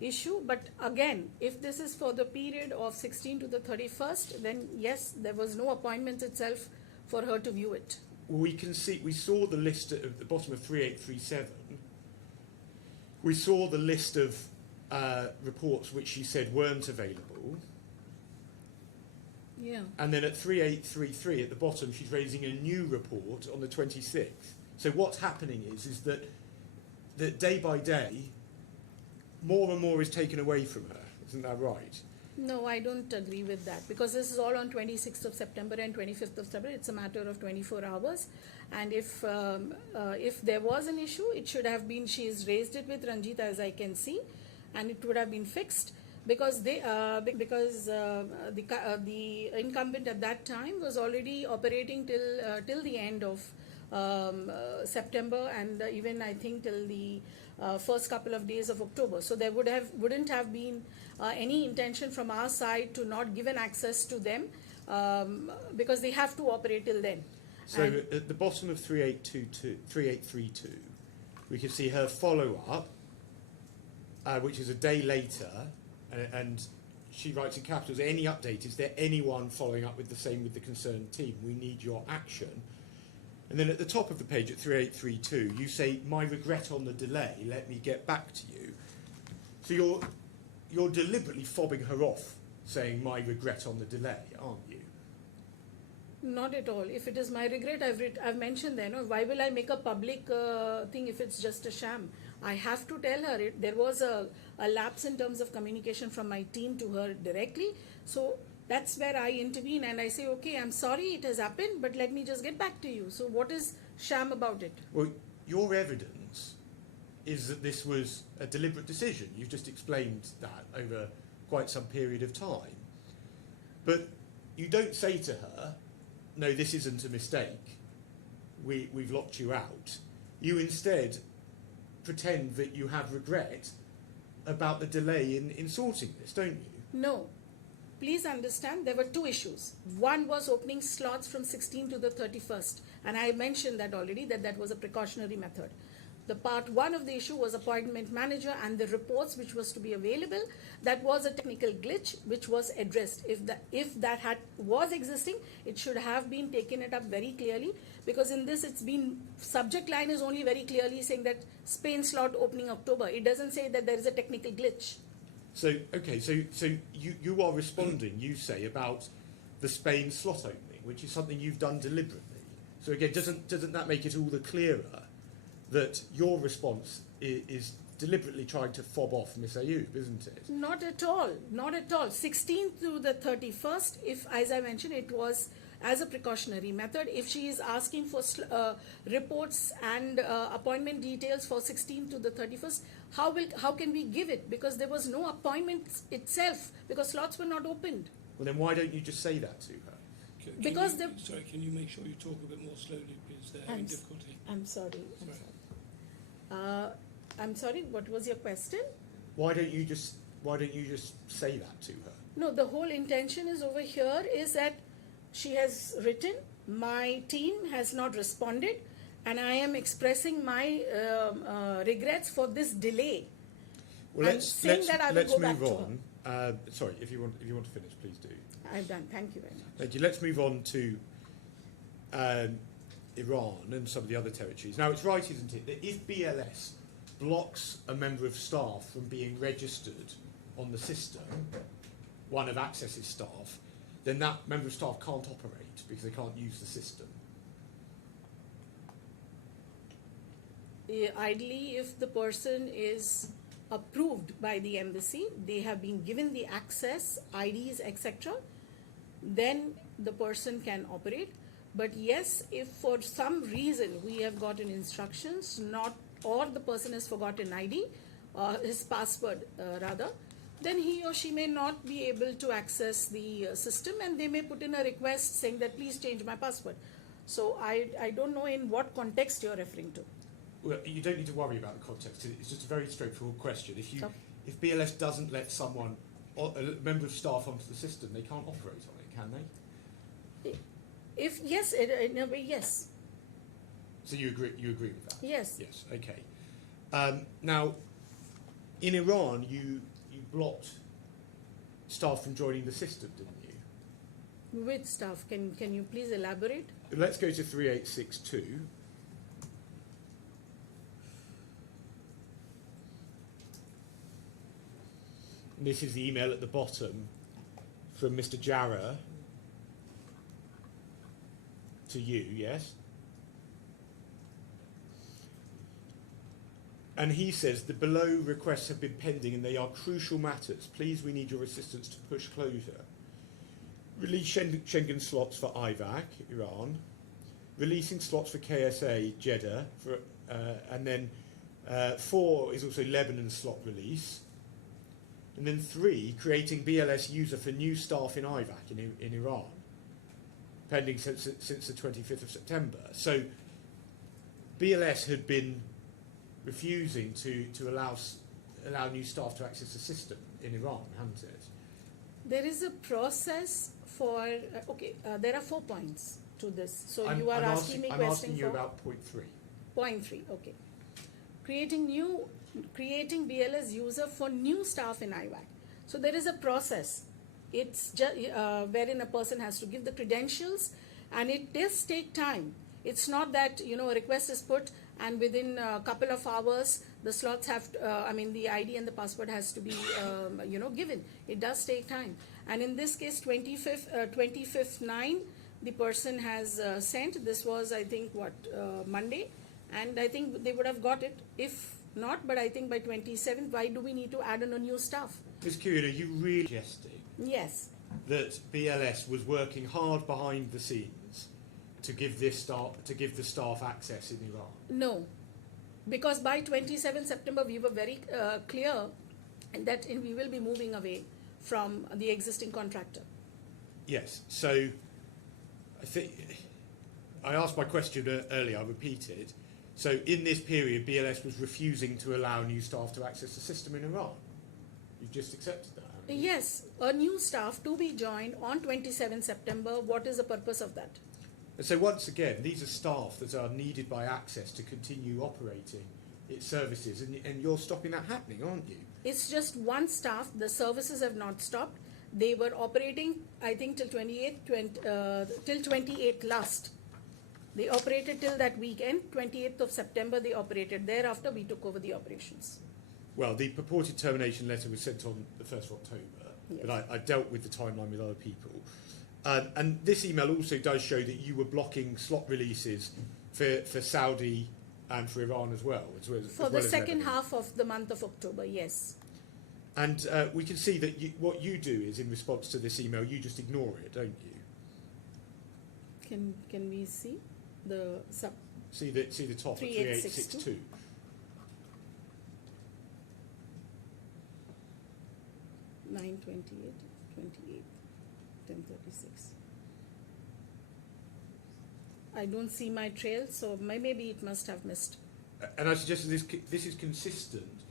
issue, but again, if this is for the period of 16 to the 31st, then yes, there was no appointment itself for her to view it. We saw the list at the bottom of 3837. We saw the list of reports which she said weren't available. Yeah. And then at 3833 at the bottom, she's raising a new report on the 26th. So what's happening is that day by day, more and more is taken away from her. Isn't that right? No, I don't agree with that, because this is all on 26th of September and 25th of September. It's a matter of 24 hours. And if there was an issue, it should have been, she's raised it with Ranjit, as I can see, and it would have been fixed, because the incumbent at that time was already operating till the end of September, and even I think till the first couple of days of October. So there wouldn't have been any intention from our side to not give an access to them, because they have to operate till then. So at the bottom of 3832, we can see her follow-up, which is a day later, and she writes in capitals, any update, is there anyone following up with the same with the concerned team? We need your action. And then at the top of the page at 3832, you say, my regret on the delay, let me get back to you. So you're deliberately fobbing her off, saying my regret on the delay, aren't you? Not at all. If it is my regret, I've mentioned there. No, why will I make a public thing if it's just a sham? I have to tell her it. There was a lapse in terms of communication from my team to her directly. So that's where I intervene and I say, okay, I'm sorry it has happened, but let me just get back to you. So what is sham about it? Well, your evidence is that this was a deliberate decision. You've just explained that over quite some period of time. But you don't say to her, no, this isn't a mistake. We've locked you out. You instead pretend that you have regret about the delay in sorting this, don't you? No. Please understand, there were two issues. One was opening slots from 16 to the 31st. And I mentioned that already, that was a precautionary method. The part one of the issue was appointment manager and the reports which was to be available. That was a technical glitch which was addressed. If that was existing, it should have been taken it up very clearly, because in this it's been, subject line is only very clearly saying that Spain slot opening October. It doesn't say that there is a technical glitch. So, okay, so you are responding, you say, about the Spain slot opening, which is something you've done deliberately. So again, doesn't that make it all the clearer that your response is deliberately trying to fob off Miss Ayub, isn't it? Not at all, not at all. 16th to the 31st, if, as I mentioned, it was as a precautionary method. If she is asking for reports and appointment details for 16th to the 31st, how can we give it? Because there was no appointment itself, because slots were not opened. Well, then why don't you just say that to her? Because sorry, can you make sure you talk a bit more slowly, please? They're having difficulty. I'm sorry. I'm sorry. What was your question? Why don't you just say that to her? No, the whole intention is over here is that she has written, my team has not responded, and I am expressing my regrets for this delay. Well, let's move on. Sorry, if you want to finish, please do. I've done. Thank you very much. Thank you. Let's move on to Iran and some of the other territories. Now, it's right, isn't it, that if BLS blocks a member of staff from being registered on the system, one of Access's staff, then that member of staff can't operate because they can't use the system. Ideally, if the person is approved by the embassy, they have been given the access, IDs, etc., then the person can operate. But yes, if for some reason we have gotten instructions or the person has forgotten ID, his password rather, then he or she may not be able to access the system, and they may put in a request saying that please change my password. So I don't know in what context you're referring to. Well, you don't need to worry about the context. It's just a very straightforward question. If BLS doesn't let someone, a member of staff, onto the system, they can't operate on it, can they? If yes, in a way, yes. So you agree with that? Yes. Yes. Okay. Now, in Iran, you blocked staff from joining the system, didn't you? Which staff? Can you please elaborate? Let's go to 3862. And this is the email at the bottom from Mr. Jarrah to you, yes? And he says, the below requests have been pending and they are crucial matters. Please, we need your assistance to push closure. Release Schengen slots for IVAC, Iran. Releasing slots for KSA, Jeddah. And then 4 is also Lebanon slot release. And then 3, creating BLS user for new staff in IVAC in Iran, pending since the 25th of September. So BLS had been refusing to allow new staff to access the system in Iran, hadn't it? There is a process for, there are 4 points to this. So you are asking me question I'm asking you for about point 3. Point 3, okay. Creating BLS user for new staff in IVAC. So there is a process. It's just wherein a person has to give the credentials, and it does take time. It's not that a request is put and within a couple of hours the slots have to, the ID and the password has to be given. It does take time. And in this case, 25th 9, the person has sent. This was, I think, Monday, and I think they would have got it. If not, but I think by 27th, why do we need to add on a new staff? Ms. Kuhn, are you really suggesting Yes. that BLS was working hard behind the scenes to give the staff access in Iran? No, because by 27 September we were very clear that we will be moving away from the existing contractor. Yes. So I think I asked my question earlier. I repeat it. So in this period, BLS was refusing to allow new staff to access the system in Iran. You've just accepted that, haven't you? Yes, a new staff to be joined on 27 September. What is the purpose of that? And so once again, these are staff that are needed by Access to continue operating its services, and you're stopping that happening, aren't you? It's just one staff. The services have not stopped. They were operating, I think, till 28th last. They operated till that weekend, 28th of September they operated. Thereafter, we took over the operations. Well, the purported termination letter was sent on the 1st of October, Yes. but I dealt with the timeline with other people. And this email also does show that you were blocking slot releases for Saudi and for Iran as well. For the second half of the month of October, yes. And we can see that what you do is, in response to this email, you just ignore it, don't you? Can we see the sub? See the top at 3862. 9/28, 28, 10:36. I don't see my trail, so maybe it must have missed. And I suggest that this is consistent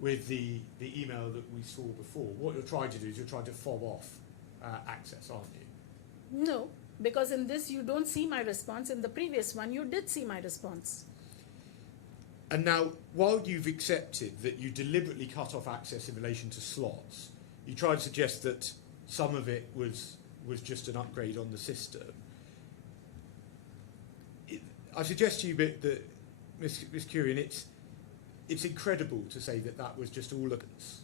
with the email that we saw before. What you're trying to do is you're trying to fob off Access, aren't you? No, because in this you don't see my response. In the previous one, you did see my response. And now, while you've accepted that you deliberately cut off access in relation to slots, you try to suggest that some of it was just an upgrade on the system. I suggest to you that Ms. Kurian, it's incredible to say that was just all of us.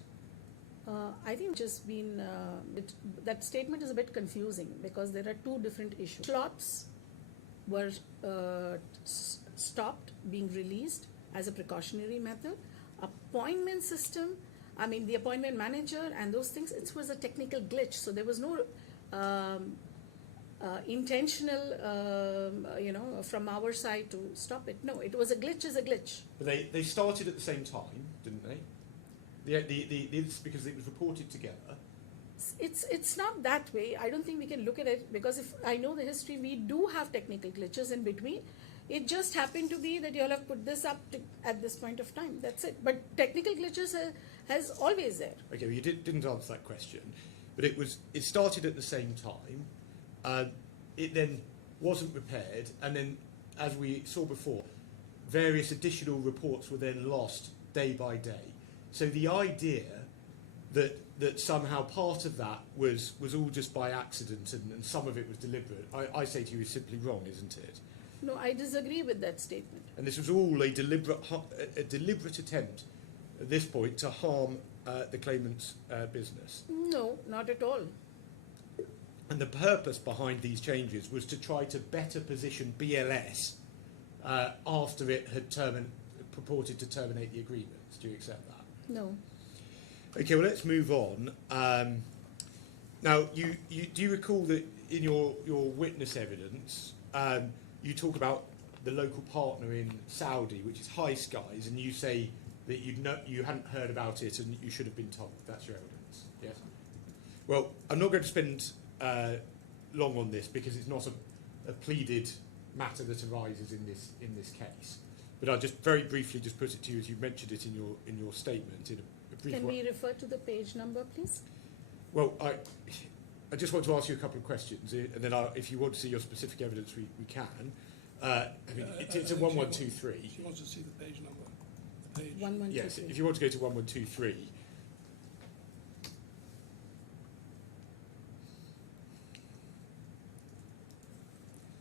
I think just been that statement is a bit confusing because there are two different issues. Slots were stopped being released as a precautionary method. Appointment system, I mean the appointment manager and those things, it was a technical glitch. So there was no intentional, from our side to stop it. No, it was a glitch is a glitch. But they started at the same time, didn't they? It's because it was reported together. It's not that way. I don't think we can look at it because if I know the history, we do have technical glitches in between. It just happened to be that you all have put this up at this point of time. That's it. But technical glitches has always there. Okay, well, you didn't answer that question. But it started at the same time. It then wasn't repaired, and then, as we saw before, various additional reports were then lost day by day. So the idea that somehow part of that was all just by accident and some of it was deliberate, I say to you, is simply wrong, isn't it? No, I disagree with that statement. And this was all a deliberate attempt at this point to harm the claimant's business. No, not at all. And the purpose behind these changes was to try to better position BLS after it had purported to terminate the agreements. Do you accept that? No. Okay, well, let's move on. Now, do you recall that in your witness evidence, you talk about the local partner in Saudi, which is High Skies, and you say that you hadn't heard about it and you should have been told. That's your evidence, yes? Well, I'm not going to spend long on this because it's not a pleaded matter that arises in this case. But I'll just very briefly just put it to you as you mentioned it in your statement. In a brief Can we refer to the page number, please? Well, I just want to ask you a couple of questions, and then if you want to see your specific evidence, we can. It's a 1123. She wants to see the page number. The page. 1123. Yes, if you want to go to 1123.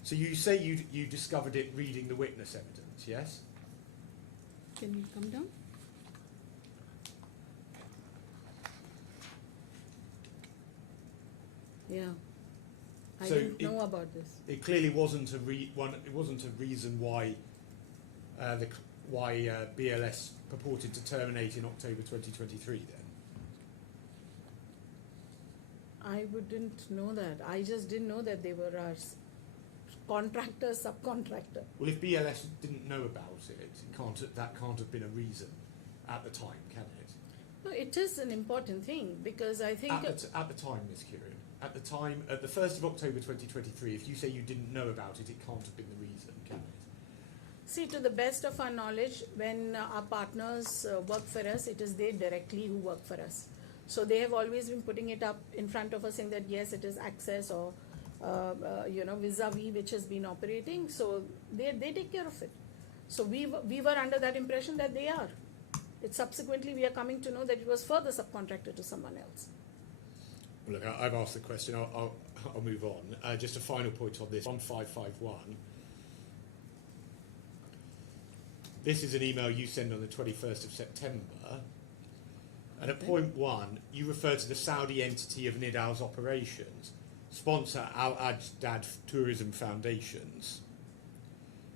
So you say you discovered it reading the witness evidence, yes? Can you come down? Yeah. I So didn't know about this. It clearly wasn't it wasn't a reason why BLS purported to terminate in October 2023. Then I wouldn't know that. I just didn't know that they were our contractor, subcontractor. well, if BLS didn't know about it, that can't have been a reason at the time, can it? No, it is an important thing because I think At the time, Ms. Kurian, at the time, at the 1st of October 2023, if you say you didn't know about it, it can't have been the reason, can it? see, to the best of our knowledge, when our partners work for us, it is they directly who work for us. So they have always been putting it up in front of us saying that yes, it is Access or vis-a-vis which has been operating. So they take care of it. So we were under that impression that they are. It subsequently we are coming to know that it was further subcontracted to someone else. Well, look, I've asked the question. I'll move on. Just a final point on this. 1551. This is an email you send on the 21st of September. And at point 1, you refer to the Saudi entity of Nidal's operations, sponsor Al Ajdad Tourism Foundations.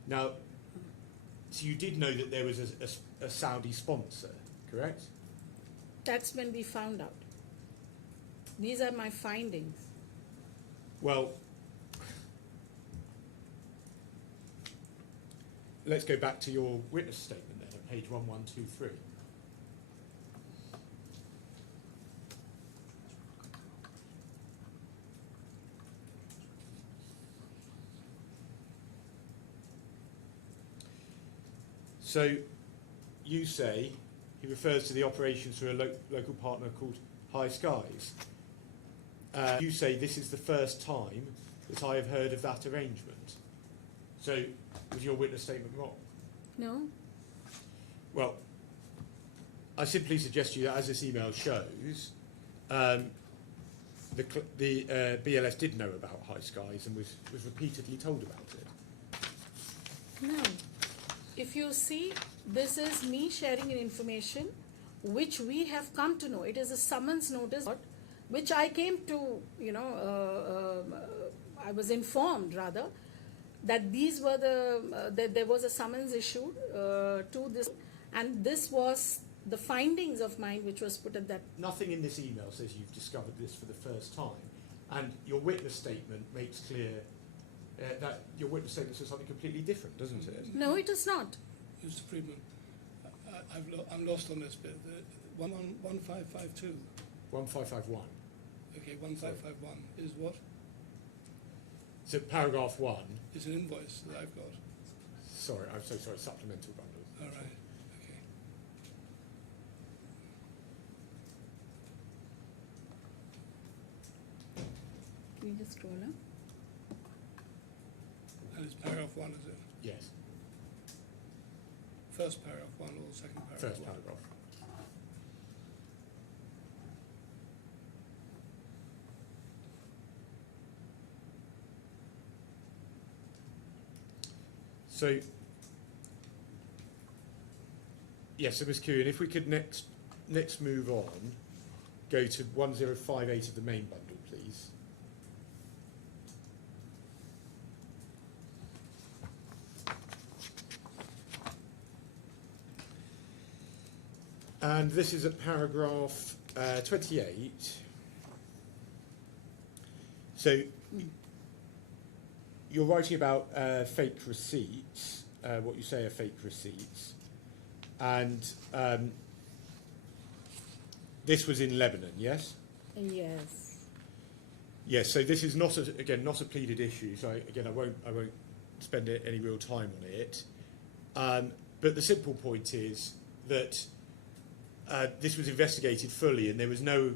Now, so you did know that there was a Saudi sponsor, correct? That's when we found out. These are my findings. Well, let's go back to your witness statement then, on page 1123. So, you say he refers to the operations through a local partner called High Skies. You say this is the first time that I have heard of that arrangement. So, was your witness statement wrong? No? Well, I simply suggest to you that as this email shows, the BLS did know about High Skies and was repeatedly told about it. No. If you see, this is me sharing an information which we have come to know. It is a summons notice which I came to, I was informed rather that these were that there was a summons issued to this, and this was the findings of mine which was put at that. Nothing in this email says you've discovered this for the first time, and your witness statement makes clear that your witness statement says something completely different, doesn't it? No, it is not. Mr. Friedman, I'm lost on this bit. 1552. 1551. Okay, 1551 is what? So paragraph 1. It's an invoice that I've got. Sorry, I'm so sorry. Supplemental bundle. All right. Okay. Can you just scroll up? And it's paragraph 1, is it? Yes. First paragraph 1 or second paragraph? First 1? paragraph. So, yes, so Ms. Kuhn, if we could next move on, go to 1058 of the main bundle, please. And this is at paragraph 28. So, you're writing about fake receipts, what you say are fake receipts, and this was in Lebanon, yes? Yes. Yes. So this is not not a pleaded issue. So I won't spend any real time on it. But the simple point is that this was investigated fully, and there was no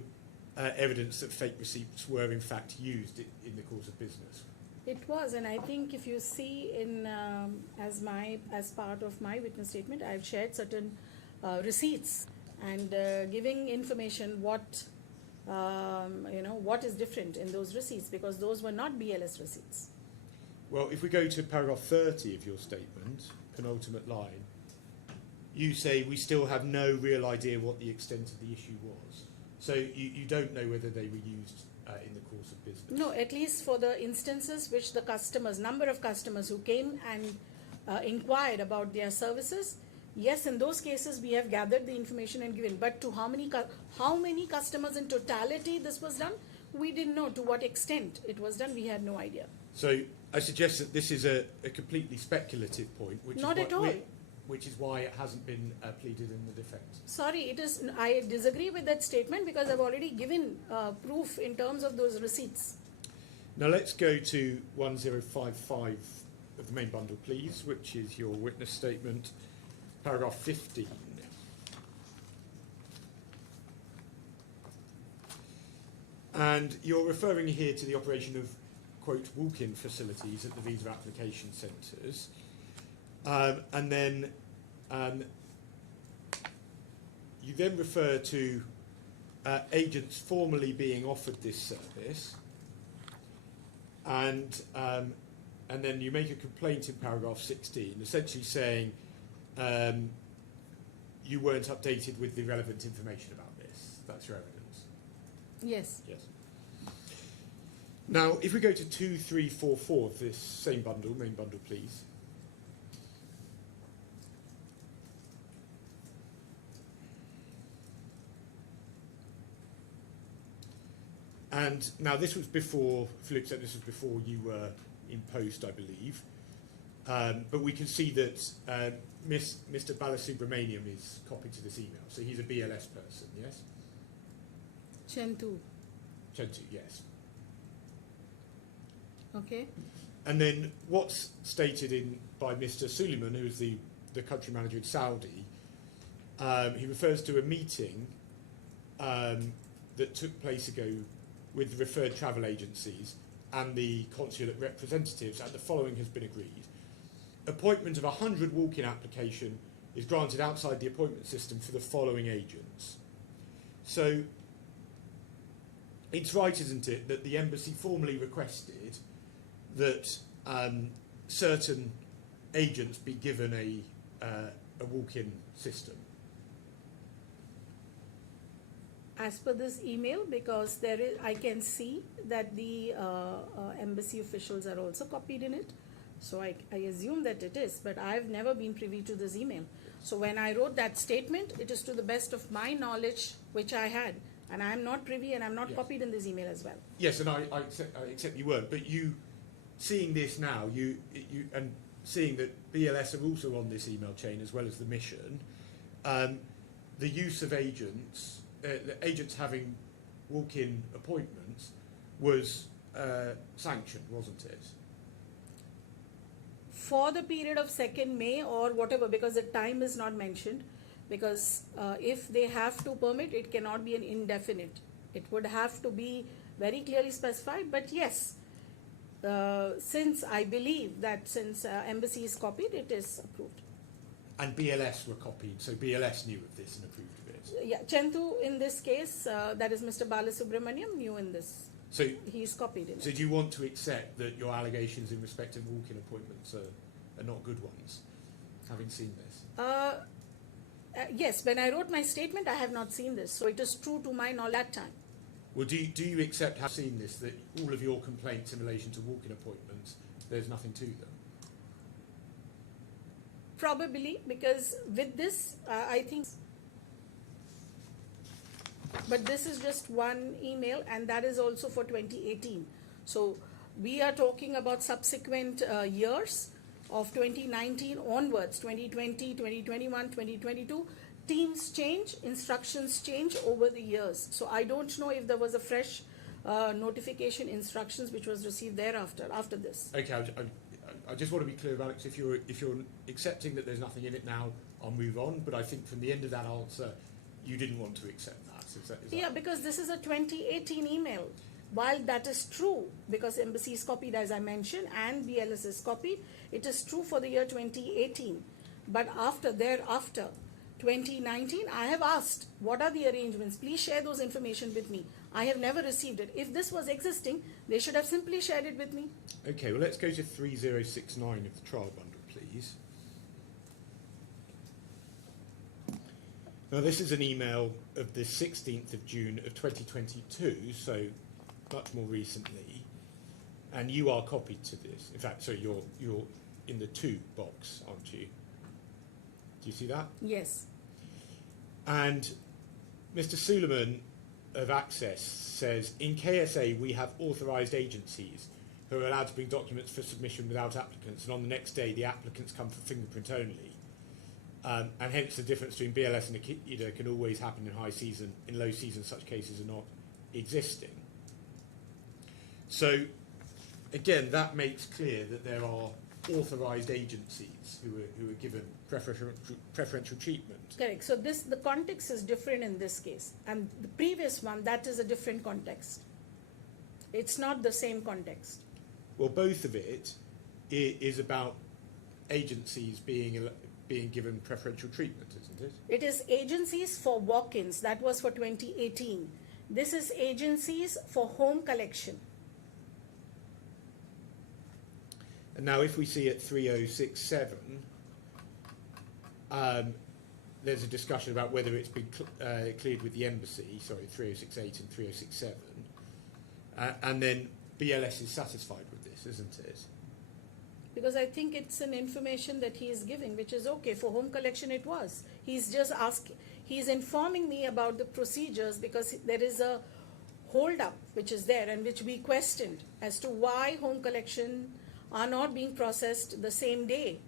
evidence that fake receipts were in fact used in the course of business. It was, and I think if you see in as part of my witness statement, I've shared certain receipts and giving information what what is different in those receipts, because those were not BLS receipts. Well, if we go to paragraph 30 of your statement, penultimate line, you say we still have no real idea what the extent of the issue was. So you don't know whether they were used in the course of business? No, at least for the instances which the customers, number of customers who came and inquired about their services, yes, in those cases we have gathered the information and given. But to how many customers in totality this was done, we didn't know. To what extent it was done, we had no idea. So I suggest that this is a completely speculative point, which is why it hasn't been pleaded in the defence. Sorry, it is. I disagree with that statement because I've already given proof in terms of those receipts. Now let's go to 1055 of the main bundle, please, which is your witness statement, paragraph 15. And you're referring here to the operation of, quote, walk-in facilities at the visa application centres. And then you then refer to agents formerly being offered this service, and then you make a complaint in paragraph 16, essentially saying you weren't updated with the relevant information about this. That's your evidence. Yes. Yes. Now, if we go to 2344 of this same bundle, main bundle, please. And now this was before, Philip said this was before you were in post, I believe. But we can see that Mr. Balasubramaniam is copied to this email. So he's a BLS person, yes? Chentu. Chentu, yes. Okay. And then what's stated in by Mr. Suleiman, who is the country manager in Saudi, he refers to a meeting that took place ago with the referred travel agencies and the consulate representatives, and the following has been agreed. Appointment of 100 walk-in application is granted outside the appointment system for the following agents. So it's right, isn't it, that the embassy formally requested that certain agents be given a walk-in system? As per this email, because there is, I can see that the embassy officials are also copied in it. So I assume that it is, but I've never been privy to this email. So when I wrote that statement, it is to the best of my knowledge, which I had. And I'm not privy and I'm not copied in this email as well. Yes, and I accept you weren't, but you, seeing this now, you and seeing that BLS are also on this email chain as well as the mission, the use of agents, the agents having walk-in appointments was sanctioned, wasn't it? For the period of 2nd May or whatever, because the time is not mentioned, because if they have to permit, it cannot be an indefinite. It would have to be very clearly specified, but yes, since I believe that since embassy is copied, it is approved. And BLS were copied, so BLS knew of this and approved of it. Yeah, Chentu in this case, that is Mr. Balasubramaniam, knew in this. So he's copied in So it. do you want to accept that your allegations in respect of walk-in appointments are not good ones, having seen this? Yes, when I wrote my statement, I have not seen this. So it is true to my knowledge at that time. Well, do you accept, having seen this, that all of your complaints in relation to walk-in appointments, there's nothing to them? Probably, because with this, I think... But this is just one email, and that is also for 2018. So we are talking about subsequent years of 2019 onwards, 2020, 2021, 2022. Teams change, instructions change over the years. So I don't know if there was a fresh notification instructions which was received thereafter, after this. Okay, I just want to be clear about it. If you're accepting that there's nothing in it now, I'll move on. But I think from the end of that answer, you didn't want to accept that. Is that Yeah, because this is a 2018 email. While that is true, because embassy is copied as I mentioned and BLS is copied, it is true for the year 2018. But thereafter, 2019, I have asked, what are the arrangements? Please share those information with me. I have never received it. If this was existing, they should have simply shared it with me. Okay, well, let's go to 3069 of the trial bundle, please. Now, this is an email of the 16th of June of 2022, so much more recently, and you are copied to this. In fact, so you're in the 2 box, aren't you? Do you see that? Yes. And Mr. Suleiman of Access says, in KSA we have authorised agencies who are allowed to bring documents for submission without applicants, and on the next day the applicants come for fingerprint only. And hence the difference between BLS and Akita can always happen in high season. In low season, such cases are not existing. So, again, that makes clear that there are authorised agencies who are given preferential treatment. Correct. So the context is different in this case. And the previous one, that is a different context. It's not the same context. Well, both of it is about agencies being given preferential treatment, isn't it? It is agencies for walk-ins. That was for 2018. This is agencies for home collection. And now if we see at 3067, there's a discussion about whether it's been cleared with the embassy, sorry, 3068 and 3067. And then BLS is satisfied with this, isn't it? Because I think it's an information that he is giving, which is okay. For home collection it was. He's just asking, he's informing me about the procedures because there is a hold up which is there and which we questioned as to why home collection are not being processed the same day.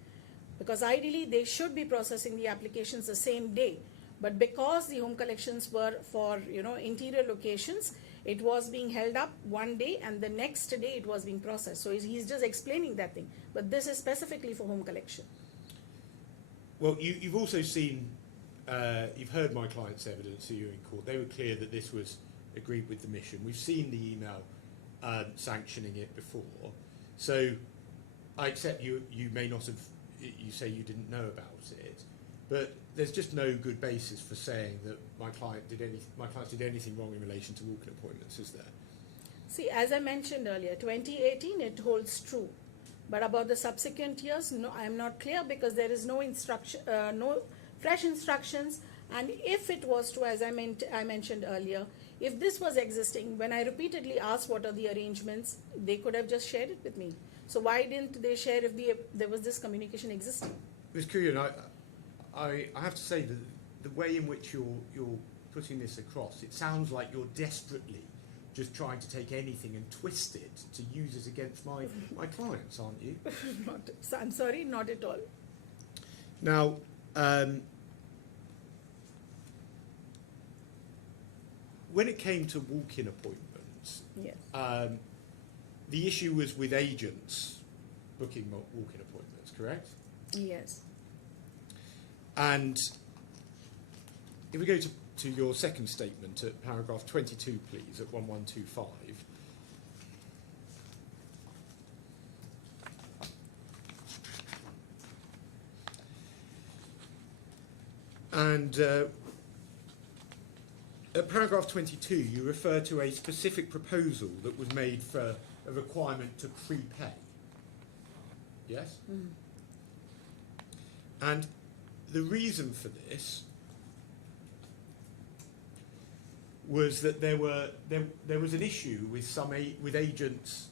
Because ideally they should be processing the applications the same day. But because the home collections were for, interior locations, it was being held up one day and the next day it was being processed. So he's just explaining that thing. But this is specifically for home collection. Well, you've also seen, you've heard my client's evidence who you're in court. They were clear that this was agreed with the mission. We've seen the email sanctioning it before. So I accept you may not have, you say you didn't know about it, but there's just no good basis for saying that my clients did anything wrong in relation to walk-in appointments, is there? See, as I mentioned earlier, 2018 it holds true. But about the subsequent years, no, I am not clear because there is no instruction, no fresh instructions. And if it was true, as I mentioned earlier, if this was existing, when I repeatedly asked what are the arrangements, they could have just shared it with me. So why didn't they share if there was this communication existing? Ms. Kurian, I have to say that the way in which you're putting this across, it sounds like you're desperately just trying to take anything and twist it to use it against my clients, aren't you? I'm sorry, not at all. Now, when it came to walk-in appointments, Yes. the issue was with agents booking walk-in appointments, correct? Yes. And if we go to your second statement at paragraph 22, please, at 1125. And at paragraph 22, you refer to a specific proposal that was made for a requirement to prepay. Yes? Mm. And the reason for this was that there was an issue with agents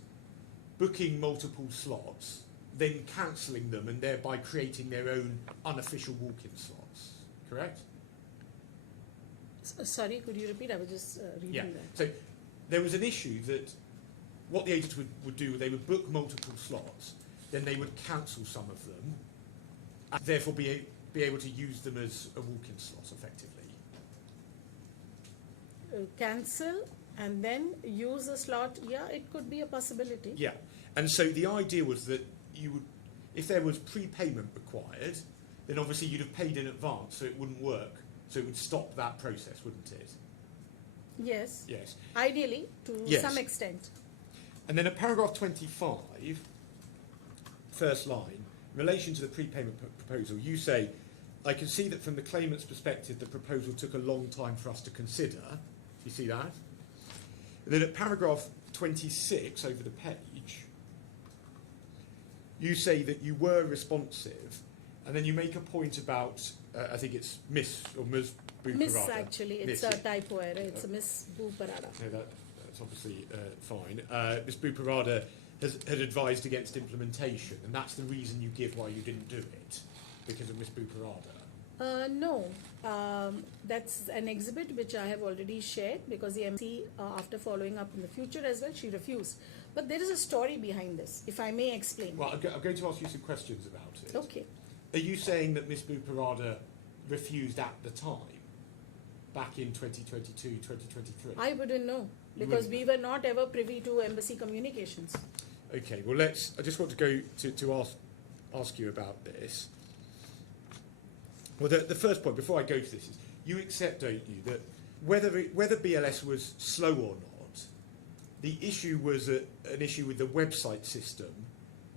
booking multiple slots, then cancelling them and thereby creating their own unofficial walk-in slots. Correct? Sorry, could you repeat? I was just reading that. So there was an issue that what the agents would do, they would book multiple slots, then they would cancel some of them, and therefore be able to use them as a walk-in slot effectively. Cancel and then use a slot, yeah, it could be a possibility. Yeah, and so the idea was that you would, if there was prepayment required, then obviously you'd have paid in advance, so it wouldn't work. So it would stop that process, wouldn't it? Yes. Yes. Ideally, to Yes. some extent. And then at paragraph 25, first line, in relation to the prepayment proposal, you say, I can see that from the claimant's perspective, the proposal took a long time for us to consider. You see that? And then at paragraph 26, over the page, you say that you were responsive, and then you make a point about, I think it's Miss or Ms. Buparada. Miss, actually, it's Miss, a typo error. It's a Miss Buparada. No, that's obviously fine. Ms. Buparada had advised against implementation, and that's the reason you give why you didn't do it, because of Ms. Buparada. No, that's an exhibit which I have already shared because the MC, after following up in the future as well, she refused. But there is a story behind this, if I may explain. Well, I'm going to ask you some questions about it. Okay. Are you saying that Ms. Buparada refused at the time, back in 2022, 2023? I wouldn't know because we were not ever privy to embassy communications. Okay, well, I just want to go to ask you about this. Well, the first point, before I go to this, is you accept, don't you, that whether BLS was slow or not, the issue was an issue with the website system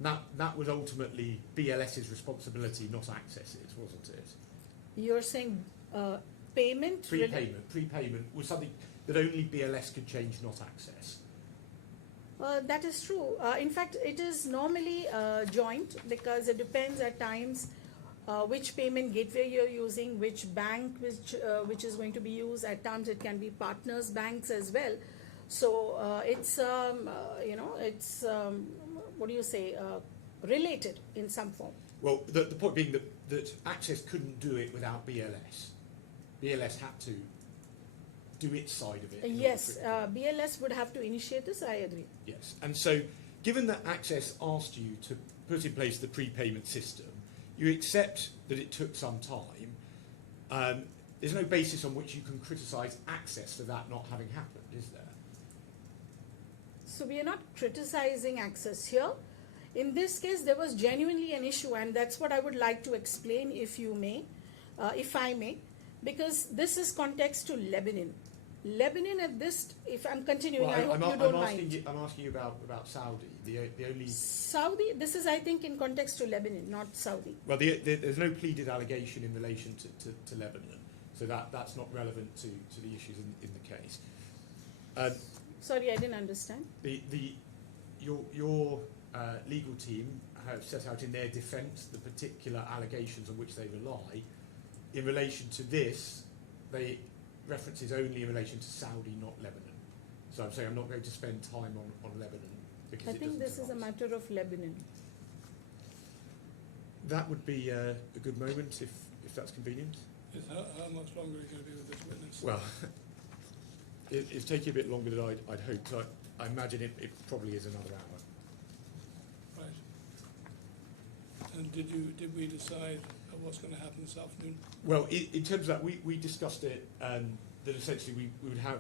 That was ultimately BLS's responsibility, not Access's, wasn't it? You're saying payment? Prepayment was something that only BLS could change, not Access. That is true. In fact, it is normally joint because it depends at times which payment gateway you're using, which bank which is going to be used. At times it can be partners banks as well. So it's it's what do you say, related in some form. Well, the point being that Access couldn't do it without BLS. BLS had to do its side of it. Yes, BLS would have to initiate this, I agree. Yes, and so given that Access asked you to put in place the prepayment system, you accept that it took some time. There's no basis on which you can criticise Access for that not having happened, is there? So we are not criticizing Access here. In this case, there was genuinely an issue, and that's what I would like to explain, if I may, because this is context to Lebanon. Lebanon at this, if I'm continuing, Well, I hope you don't mind. I'm asking you about Saudi. The only Saudi, this is, I think, in context to Lebanon, not Saudi. well, there's no pleaded allegation in relation to Lebanon, so that's not relevant to the issues in the case. Sorry, I didn't understand. Your legal team have set out in their defence the particular allegations on which they rely. In relation to this, they references only in relation to Saudi, not Lebanon. So I'm saying I'm not going to spend time on Lebanon because I it think doesn't this is a arise. matter of Lebanon. That would be a good moment if that's convenient. Yes, how much longer are you going to be with this witness? Well, it's taking a bit longer than I'd hoped. So I imagine it probably is another hour. Right. And did we decide what's going to happen this afternoon? Well, in terms of that, we discussed it, that essentially we would have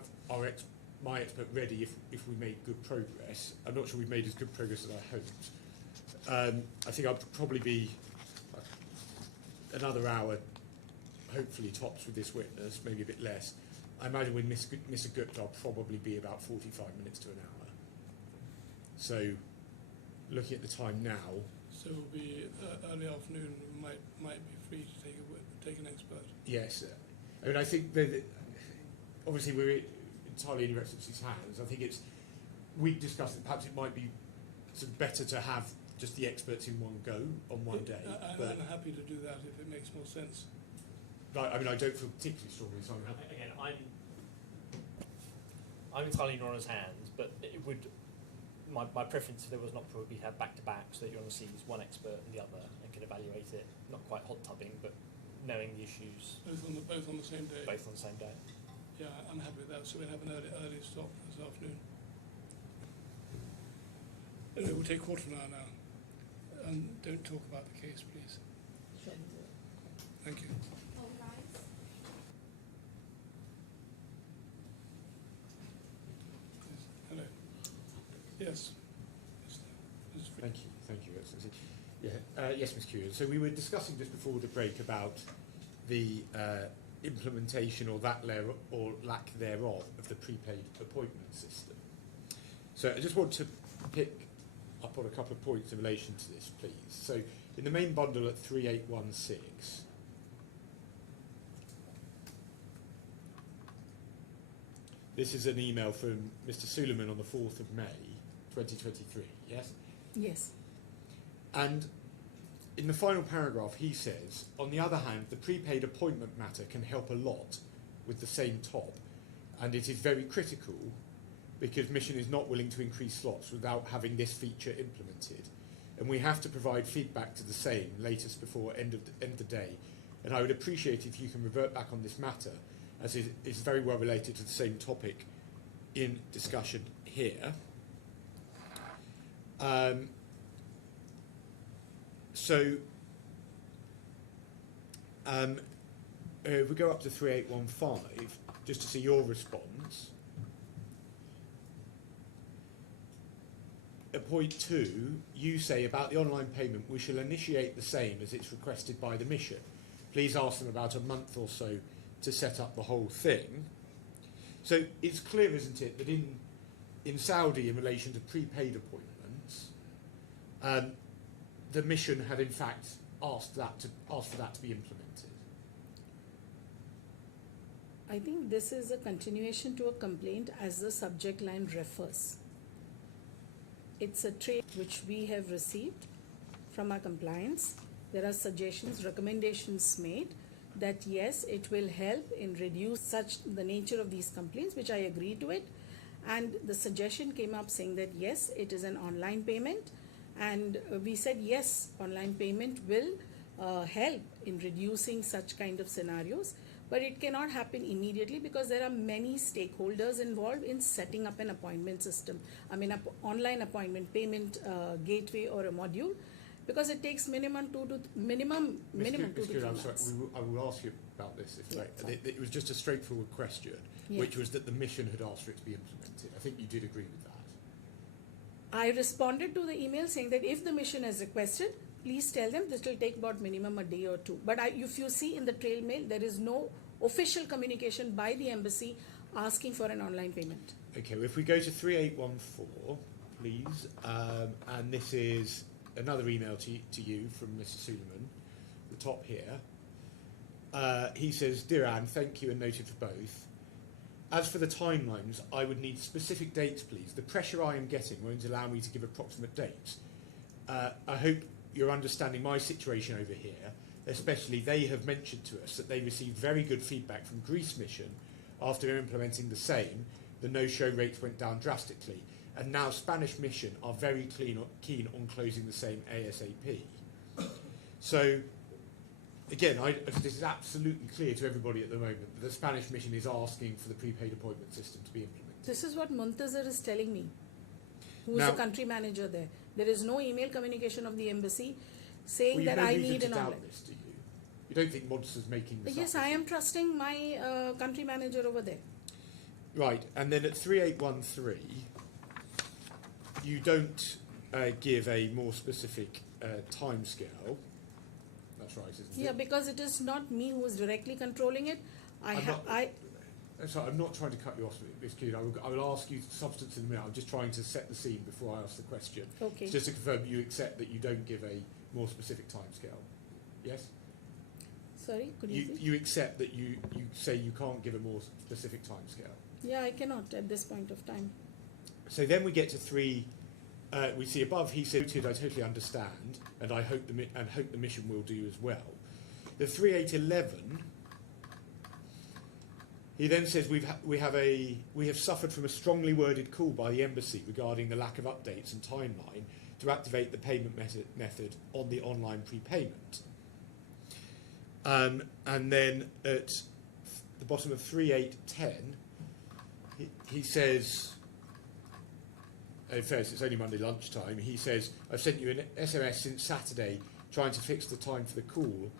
my expert ready if we made good progress. I'm not sure we've made as good progress as I hoped. I think I'll probably be another hour, hopefully tops with this witness, maybe a bit less. I imagine with Mr. Gupta I'll probably be about 45 minutes to an hour. So, looking at the time now, So it'll be early afternoon. We might be free to take an expert. yes. I mean, I think that obviously we're entirely in Your Excellency's hands. I think we discussed that perhaps it might be sort of better to have just the experts in one go on one day. I'm happy to do that if it makes more sense. I mean, I don't feel particularly strongly, so I'm happy. Again, I'm entirely in Honour's hands, but it would. My preference, if there was not, probably have back-to-back, so that your Honour sees one expert and the other and can evaluate it, not quite hot tubbing, but knowing the issues Both on the same day. both on the same day. Yeah, I'm happy with that. So we'll have an early stop this afternoon. Anyway, we'll take quarter of an hour now. And don't talk about the case, please. Thank you. Hello. Yes. Thank you, Your Excellency. Yeah, yes, Ms. Curran. So we were discussing just before the break about the implementation or lack thereof of the prepaid appointment system. So I just want to pick up on a couple of points in relation to this, please. So in the main bundle at 3816, this is an email from Mr. Suleiman on the 4th of May, 2023, yes? Yes. And in the final paragraph, he says, on the other hand, the prepaid appointment matter can help a lot with the same top, and it is very critical because Mission is not willing to increase slots without having this feature implemented. And we have to provide feedback to the same latest before end of the day. And I would appreciate if you can revert back on this matter, as it is very well related to the same topic in discussion here. If we go up to 3815, just to see your response. At point 2, you say about the online payment, we shall initiate the same as it's requested by the mission. Please ask them about a month or so to set up the whole thing. So it's clear, isn't it, that in Saudi, in relation to prepaid appointments, the mission had in fact asked for that to be implemented. I think this is a continuation to a complaint as the subject line refers. It's a trait which we have received from our compliance. There are suggestions, recommendations made that yes, it will help in reduce such the nature of these complaints, which I agree to it. And the suggestion came up saying that yes, it is an online payment, and we said yes, online payment will help in reducing such kind of scenarios, but it cannot happen immediately because there are many stakeholders involved in setting up an appointment system. I mean, online appointment payment gateway or a module, because it takes minimum 2 to 3 months. I will ask you about this. If it was just a straightforward question, Yes. which was that the mission had asked for it to be implemented. I think you did agree with that. I responded to the email saying that if the mission has requested, please tell them this will take about minimum a day or two. But if you see in the trail mail, there is no official communication by the embassy asking for an online payment. Okay, well, if we go to 3814, please, and this is another email to you from Mr. Suleiman, the top here. He says, "Dear Anne, thank you and noted for both. As for the timelines, I would need specific dates, please. The pressure I am getting won't allow me to give approximate dates. I hope you're understanding my situation over here, especially they have mentioned to us that they received very good feedback from Greece mission after implementing the same. The no-show rates went down drastically, and now Spanish mission are very keen on closing the same ASAP. So, again, this is absolutely clear to everybody at the moment that the Spanish mission is asking for the prepaid appointment system to be implemented. This is what Muntazir is telling me, who is Now- the country manager there. There is no email communication of the embassy saying Well, that you've no I reason need to an doubt online. this, do you? You don't think Monster's making this Yes, up? I am trusting my country manager over there. Right, and then at 3813, you don't give a more specific timescale. That's right, isn't Yeah, it? because it is not me who is directly controlling it. I'm not trying to cut you off, Ms. Keane. I will ask you substance in a minute. I'm just trying to set the scene before I ask the question. Okay. Just to confirm, you accept that you don't give a more specific timescale? Yes? Sorry, could you repeat? You accept that you say you can't give a more specific timescale? Yeah, I cannot at this point of time. So then we get to 3. We see above. He said, "I totally understand, and I hope the mission will do as well." The 3811. He then says, "We have suffered from a strongly worded call by the embassy regarding the lack of updates and timeline to activate the payment method on the online prepayment." And then at the bottom of 3810, he says. First, it's only Monday lunchtime. He says, "I've sent you an SMS since Saturday trying to fix the time for the call.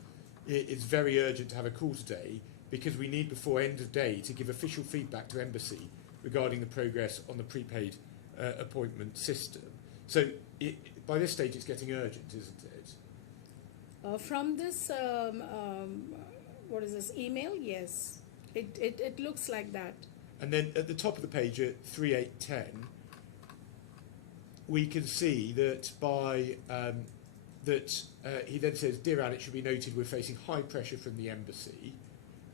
It's very urgent to have a call today because we need before end of day to give official feedback to embassy regarding the progress on the prepaid appointment system." So by this stage it's getting urgent, isn't it? From this, what is this, email? Yes. It looks like that. And then at the top of the page at 3810, we can see that he then says, "Dear Anne, it should be noted we're facing high pressure from the embassy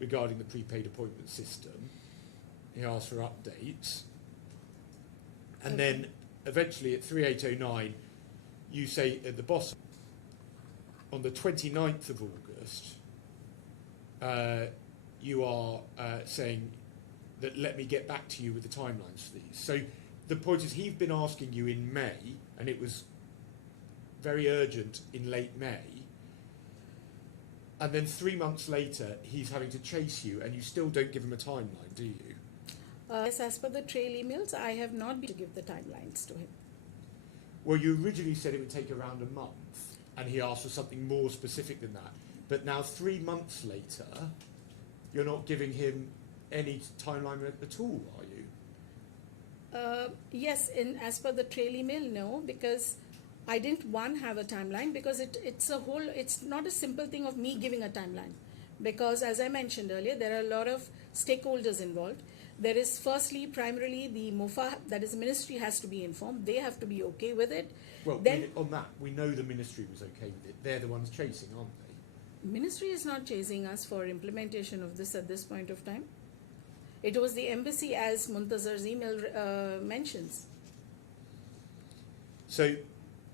regarding the prepaid appointment system." He asks for updates. And then eventually at 3809, you say at the bottom, on the 29th of August, you are saying that let me get back to you with the timelines for these. So the point is, he's been asking you in May, and it was very urgent in late May. And then 3 months later, he's having to chase you, and you still don't give him a timeline, do you? Yes, as per the trail emails, I have not been to give the timelines to him. Well, you originally said it would take around a month, and he asked for something more specific than that. But now 3 months later, you're not giving him any timeline at all, are you? Yes, as per the trail email, no, because I didn't have a timeline because it's not a simple thing of me giving a timeline, because as I mentioned earlier, there are a lot of stakeholders involved. There is primarily the MOFA, that is the ministry, has to be informed. They have to be okay with it. Well, Then- on that, we know the ministry was okay with it. They're the ones chasing, aren't they? Ministry is not chasing us for implementation of this at this point of time. It was the embassy, as Muntazar's email mentions. So,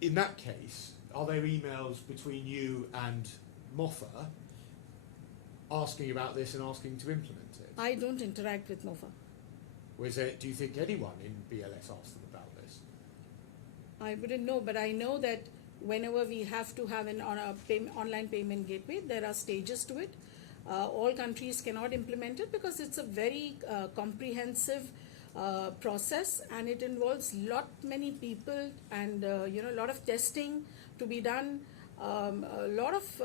in that case, are there emails between you and MOFA asking about this and asking to implement it? I don't interact with MOFA. Or is there, do you think anyone in BLS asked them about this? I wouldn't know, but I know that whenever we have to have an online payment gateway, there are stages to it. All countries cannot implement it because it's a very comprehensive process, and it involves many people and a lot of testing to be done, a lot of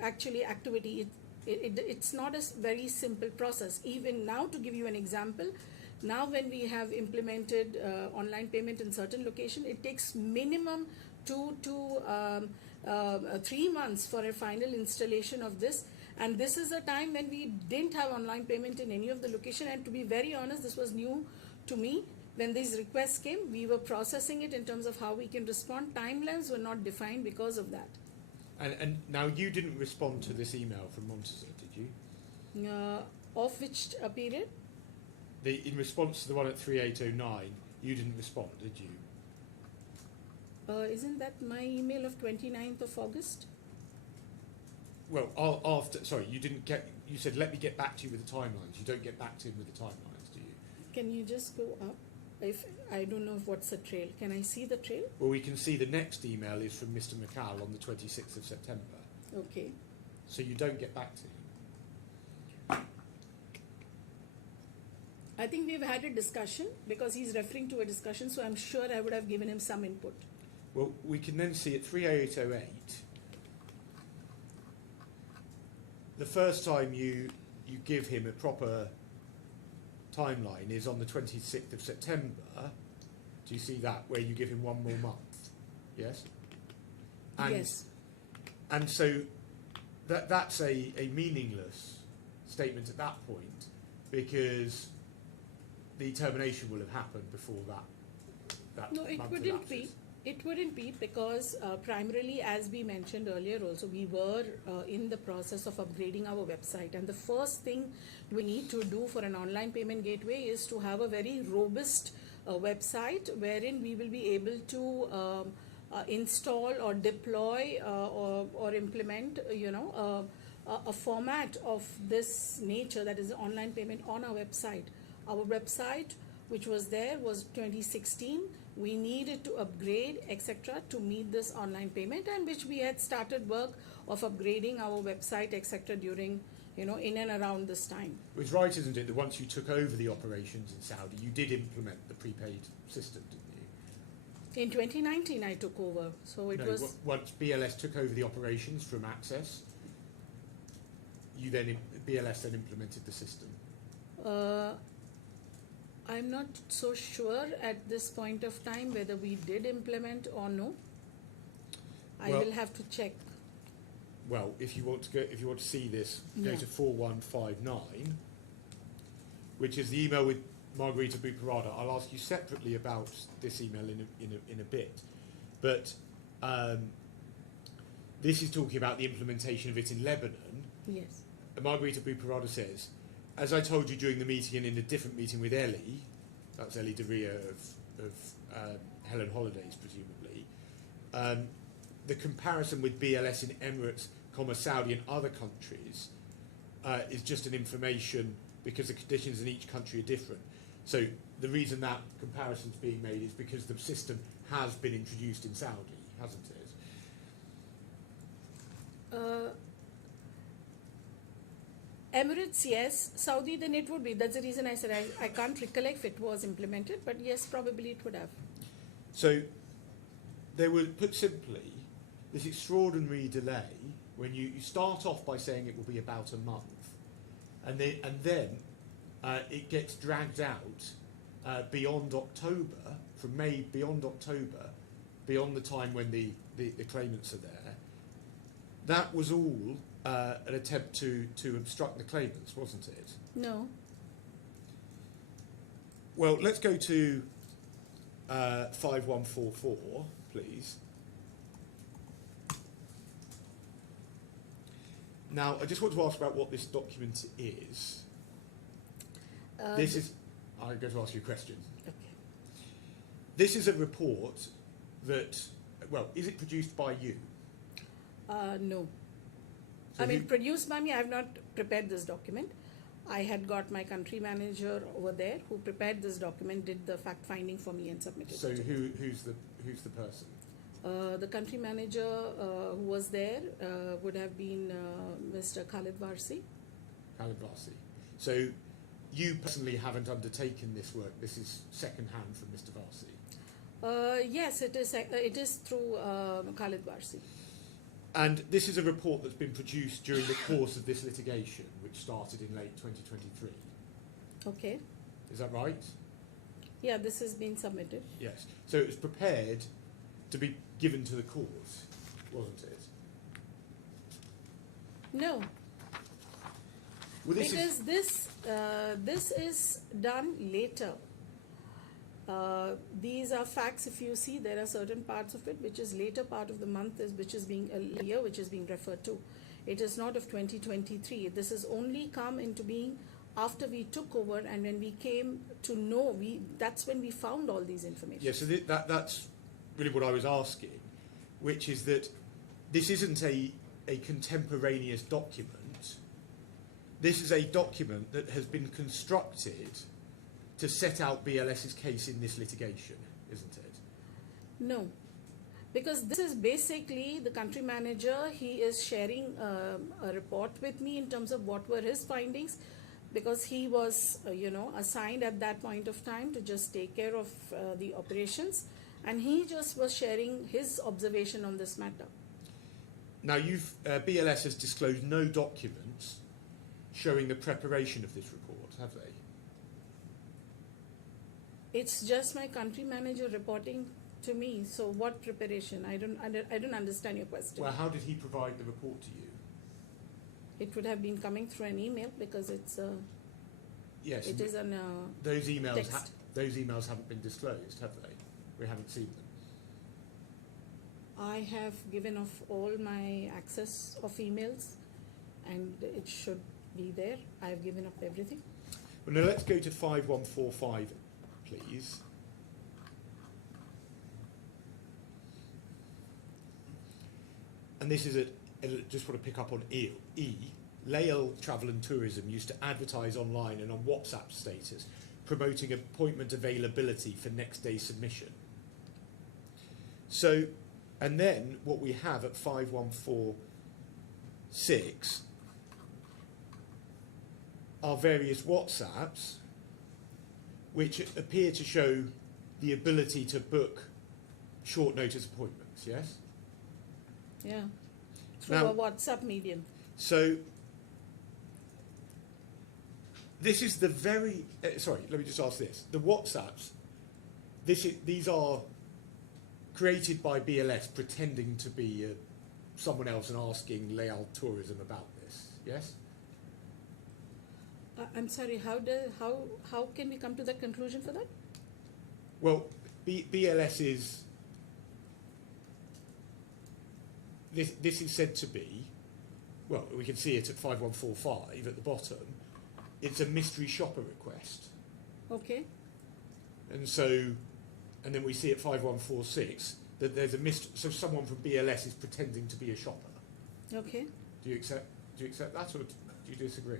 actually activity. It's not a very simple process. Even now, to give you an example, now when we have implemented online payment in certain location, it takes minimum 2 to 3 months for a final installation of this. And this is a time when we didn't have online payment in any of the location. And to be very honest, this was new to me. When these requests came, we were processing it in terms of how we can respond. Timelines were not defined because of that. And now you didn't respond to this email from Montezor, did you? Of which period? In response to the one at 3809, you didn't respond, did you? Isn't that my email of 29th of August? Well, after, sorry, you didn't get, you said, let me get back to you with the timelines. You don't get back to him with the timelines, do you? Can you just go up? If I don't know what's the trail. Can I see the trail? Well, we can see the next email is from Mr. McCall on the 26th of September. Okay. So you don't get back to him. I think we've had a discussion because he's referring to a discussion, so I'm sure I would have given him some input. Well, we can then see at 3808, the first time you give him a proper timeline is on the 26th of September. Do you see that, where you give him 1 more month? Yes? And, Yes. And so that's a meaningless statement at that point, because the termination will have happened before that No, it month wouldn't be. elapses. It wouldn't be because primarily, as we mentioned earlier also, we were in the process of upgrading our website. And the first thing we need to do for an online payment gateway is to have a very robust website wherein we will be able to install or deploy or implement, a format of this nature, that is online payment, on our website. Our website, which was there, was 2016. We needed to upgrade, etc., to meet this online payment, and which we had started work of upgrading our website, etc., during, in and around this time. It was right, isn't it, that once you took over the operations in Saudi, you did implement the prepaid system, didn't you? In 2019, I took over, so it was. Once BLS took over the operations from Access, BLS then implemented the system. I'm not so sure at this point of time whether we did implement or no. I Well- will have to check. Well, if you want to see this, go Yeah. to 4159, which is the email with Margarita Buparada. I'll ask you separately about this email in a bit, but this is talking about the implementation of it in Lebanon. Yes. Margarita Buparada says, as I told you during the meeting and in a different meeting with Ellie, that's Ellie Daria of Helen Holidays, presumably, the comparison with BLS in Emirates, Saudi and other countries is just an information because the conditions in each country are different. So the reason that comparison's being made is because the system has been introduced in Saudi, hasn't it? Emirates, yes. Saudi, then it would be. That's the reason I said I can't recollect if it was implemented, but yes, probably it would have. So there was, put simply, this extraordinary delay when you start off by saying it will be about a month, and then it gets dragged out beyond October, from May beyond October, beyond the time when the claimants are there. That was all an attempt to obstruct the claimants, wasn't it? No. Well, let's go to 5144. please. Now, I just want to ask about what this document is. This is, I'm going to ask you a question. Okay. This is a report that, well, is it produced by you? No. So I mean, who- produced by me, I have not prepared this document. I had got my country manager over there who prepared this document, did the fact finding for me and submitted So it. who's the person? The country manager who was there would have been Mr. Khalid Varsi. Khalid Varsi. So you personally haven't undertaken this work. This is second hand from Mr. Varsi. Yes, it is through Khalid Varsi. And this is a report that's been produced during the course of this litigation, which started in late 2023. Okay. Is that right? Yeah, this has been submitted. Yes. So it was prepared to be given to the court, wasn't it? No, Well, this because is, this is done later. These are facts. If you see, there are certain parts of it which is later part of the month, which is being a year which is being referred to. It is not of 2023. This has only come into being after we took over, and when we came to know, that's when we found all these information. yeah, so that's really what I was asking, which is that this isn't a contemporaneous document. This is a document that has been constructed to set out BLS's case in this litigation, isn't it? No, because this is basically the country manager. He is sharing a report with me in terms of what were his findings, because he was, assigned at that point of time to just take care of the operations, and he just was sharing his observation on this matter. Now, BLS has disclosed no documents showing the preparation of this report, have they? It's just my country manager reporting to me. So what preparation? I don't understand your question. Well, how did he provide the report to you? It would have been coming through an email, because it's Yes. it is an Those emails, text. those emails haven't been disclosed, have they? We haven't seen them. I have given off all my access of emails, and it should be there. I have given up everything. Well, now let's go to 5145, please. And this is just want to pick up on E. Lael Travel and Tourism used to advertise online and on WhatsApp status, promoting appointment availability for next day submission. So, and then what we have at 5146 are various WhatsApps which appear to show the ability to book short notice appointments, yes? Yeah, through Now- a WhatsApp medium. So this is the very, sorry, let me just ask this. The WhatsApps, these are created by BLS pretending to be someone else and asking Lael Tourism about this, yes? I'm sorry. How can we come to that conclusion for that? Well, BLS is, this is said to be, well, we can see it at 5145 at the bottom. It's a mystery shopper request. Okay. And so, and then we see at 5146 that there's so someone from BLS is pretending to be a shopper. Okay. Do you accept that, or do you disagree?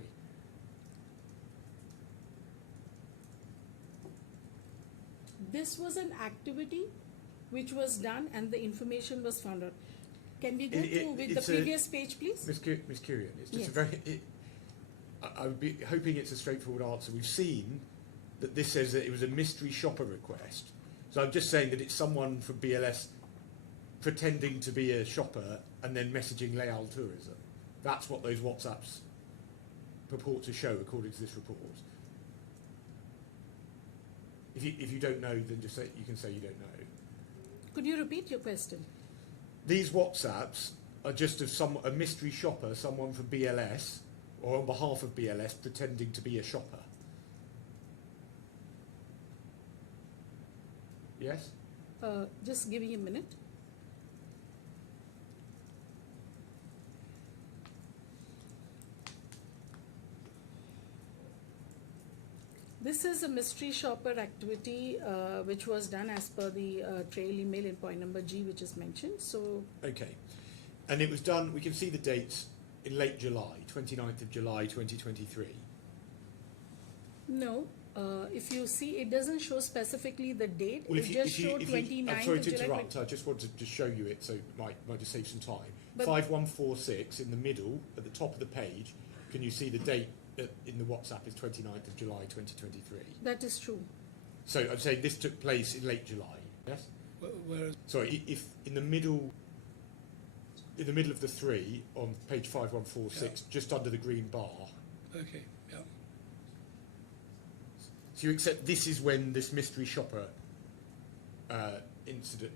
This was an activity which was done, and the information was found out. Can we go through with the previous page, please? Ms. Kurian, it's just Yes. a very, I would be hoping it's a straightforward answer. We've seen that this says that it was a mystery shopper request. So I'm just saying that it's someone from BLS pretending to be a shopper and then messaging Lael Tourism. That's what those WhatsApps purport to show, according to this report. If you don't know, then just say, you can say you don't know. Could you repeat your question? These WhatsApps are just of a mystery shopper, someone from BLS, or on behalf of BLS, pretending to be a shopper. Yes? Just give me a minute. This is a mystery shopper activity which was done as per the trail email in point number G, which is mentioned. So, Okay. And it was done, we can see the dates in late July, 29th of July 2023. no, if you see, it doesn't show specifically the date. Well, It just showed 29th I'm sorry of to July. interrupt, I just wanted to show you it, so it might just save some time. But- 5146 in the middle, at the top of the page, can you see the date in the WhatsApp is 29th of July 2023? That is true. So I'd say this took place in late July, yes? Whereas, Sorry, if in the middle of the three on page 5146, just under the green bar, okay, yeah. so you accept this is when this mystery shopper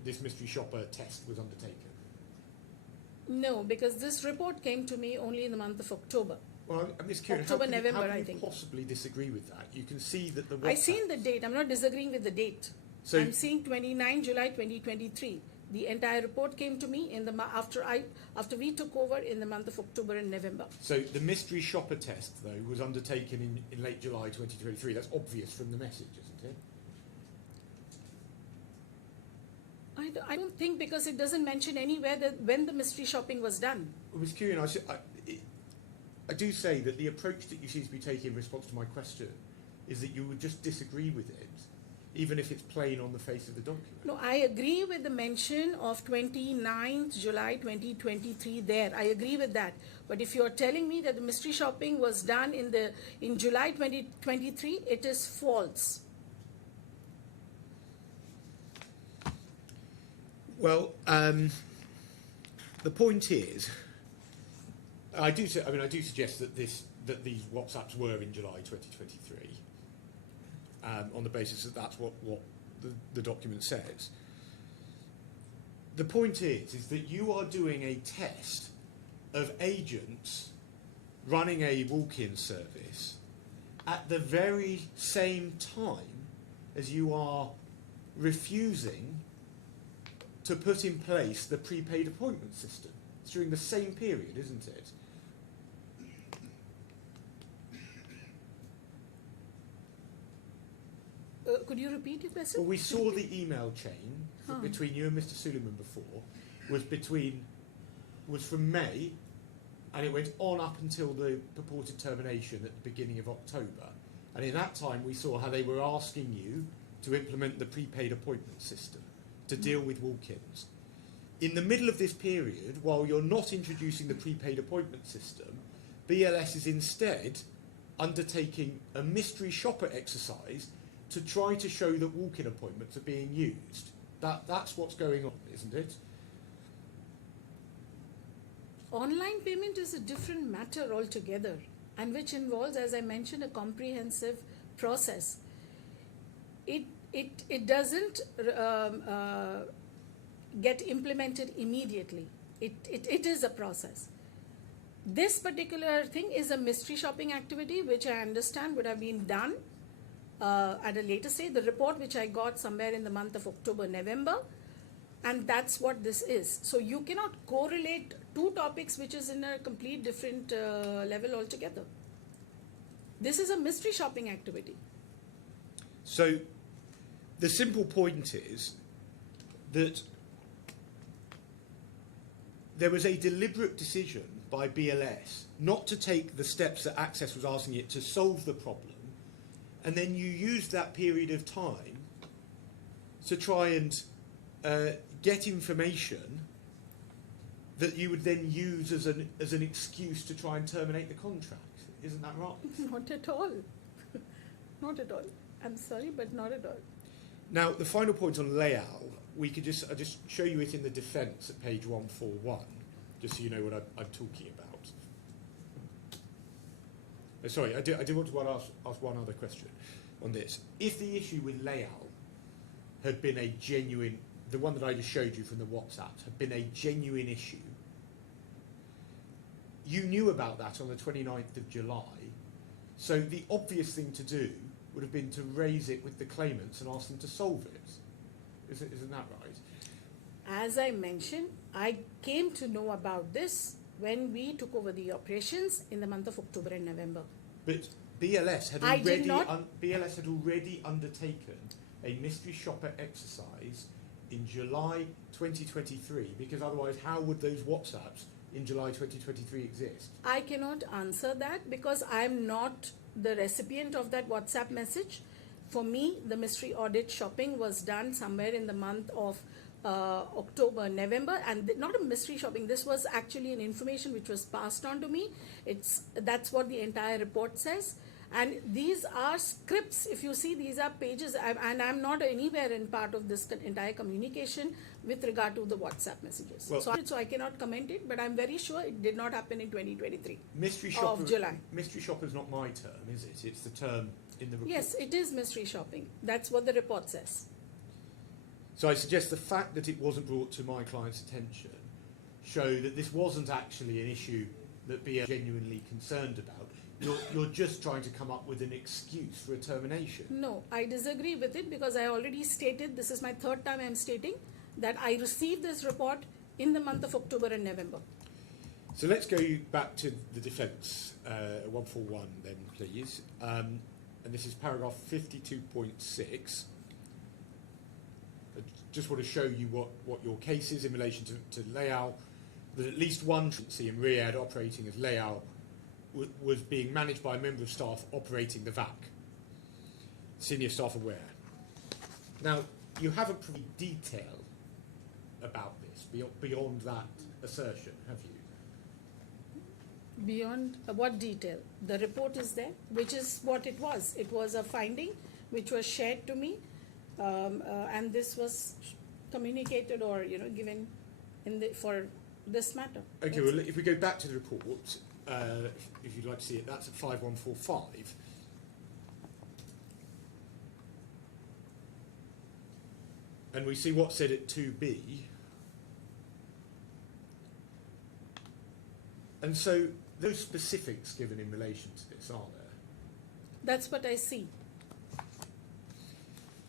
this mystery shopper test was undertaken? No, because this report came to me only in the month of October. Well, I'm just curious, October, how can November, you I think. possibly disagree with that? You can see that the I seen the date. I'm not disagreeing with the date. So- I'm seeing 29 July 2023. The entire report came to me in the after we took over in the month of October and November. So the mystery shopper test, though, was undertaken in late July 2023. That's obvious from the message, isn't it? I don't think, because it doesn't mention anywhere that when the mystery shopping was done. I was curious. I do say that the approach that you seem to be taking in response to my question is that you would just disagree with it, even if it's plain on the face of the document. No, I agree with the mention of 29th July 2023 there. I agree with that. But if you're telling me that the mystery shopping was done in July 2023, it is false. Well, the point is, I do suggest that these WhatsApps were in July 2023, on the basis that that's what the document says. The point is that you are doing a test of agents running a walk-in service at the very same time as you are refusing to put in place the prepaid appointment system. It's during the same period, isn't it? Could you repeat your question? Well, we saw the email chain between you and Mr. Suleiman before was from May, and it went on up until the purported termination at the beginning of October. And in that time, we saw how they were asking you to implement the prepaid appointment system to deal with walk-ins. In the middle of this period, while you're not introducing the prepaid appointment system, BLS is instead undertaking a mystery shopper exercise to try to show that walk-in appointments are being used. That's what's going on, isn't it? Online payment is a different matter altogether, and which involves, as I mentioned, a comprehensive process. It doesn't get implemented immediately. It is a process. This particular thing is a mystery shopping activity, which I understand would have been done at a later stage. The report which I got somewhere in the month of October, November, and that's what this is. So you cannot correlate two topics which is in a complete different level altogether. This is a mystery shopping activity. So the simple point is that there was a deliberate decision by BLS not to take the steps that Access was asking it to solve the problem, and then you used that period of time to try and get information that you would then use as an excuse to try and terminate the contract. Isn't that right? Not at all. Not at all. I'm sorry, but not at all. Now, the final point on Leal, I'll just show you it in the defence at page 141, just so you know what I'm talking about. Sorry, I do want to ask one other question on this. If the issue with Leal had been a genuine, the one that I just showed you from the WhatsApp, had been a genuine issue, you knew about that on the 29th of July, so the obvious thing to do would have been to raise it with the claimants and ask them to solve it. Isn't that right? As I mentioned, I came to know about this when we took over the operations in the month of October and November. But BLS had I did already not- BLS had already undertaken a mystery shopper exercise in July 2023, because otherwise how would those WhatsApps in July 2023 exist? I cannot answer that because I am not the recipient of that WhatsApp message. For me, the mystery audit shopping was done somewhere in the month of October, November, and not a mystery shopping. This was actually an information which was passed on to me. That's what the entire report says. And these are scripts. If you see, these are pages, and I'm not anywhere in part of this entire communication with regard to the WhatsApp messages. Well, So I cannot comment it, but I'm very sure it did not happen in 2023 Mystery shopper of July. Mystery shopper is not my term, is it? It's the term in the report. Yes, it is mystery shopping. That's what the report says. So I suggest the fact that it wasn't brought to my client's attention show that this wasn't actually an issue that BLS genuinely concerned about. You're just trying to come up with an excuse for a termination. No, I disagree with it because I already stated, this is my third time I'm stating, that I received this report in the month of October and November. So let's go back to the defence 141 then, please. And this is paragraph 52.6. I just want to show you what your case is in relation to layout. That at least one agency in Riyadh operating as layout was being managed by a member of staff operating the VAC. Senior staff aware. Now, you haven't provided detail about this beyond that assertion, have you? Beyond what detail? The report is there, which is what it was. It was a finding which was shared to me, and this was communicated or given for this matter. Okay, well, if we go back to the report, if you'd like to see it, that's at 5145. And we see what's said at 2B. And so those specifics given in relation to this, are there? That's what I see.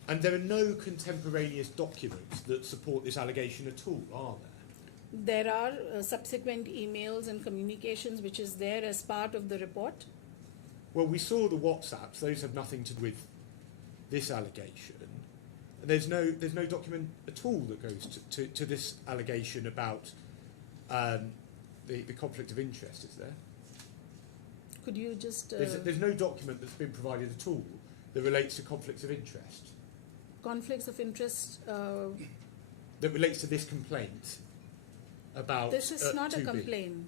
And there are no contemporaneous documents that support this allegation at all, are there? There are subsequent emails and communications which is there as part of the report. Well, we saw the WhatsApps; those have nothing to do with this allegation. And there's no document at all that goes to this allegation about the conflict of interest, is there? Could you just There's no document that's been provided at all that relates to conflicts of interest, conflicts of interest? that relates to this complaint about This is not a 2B. complaint.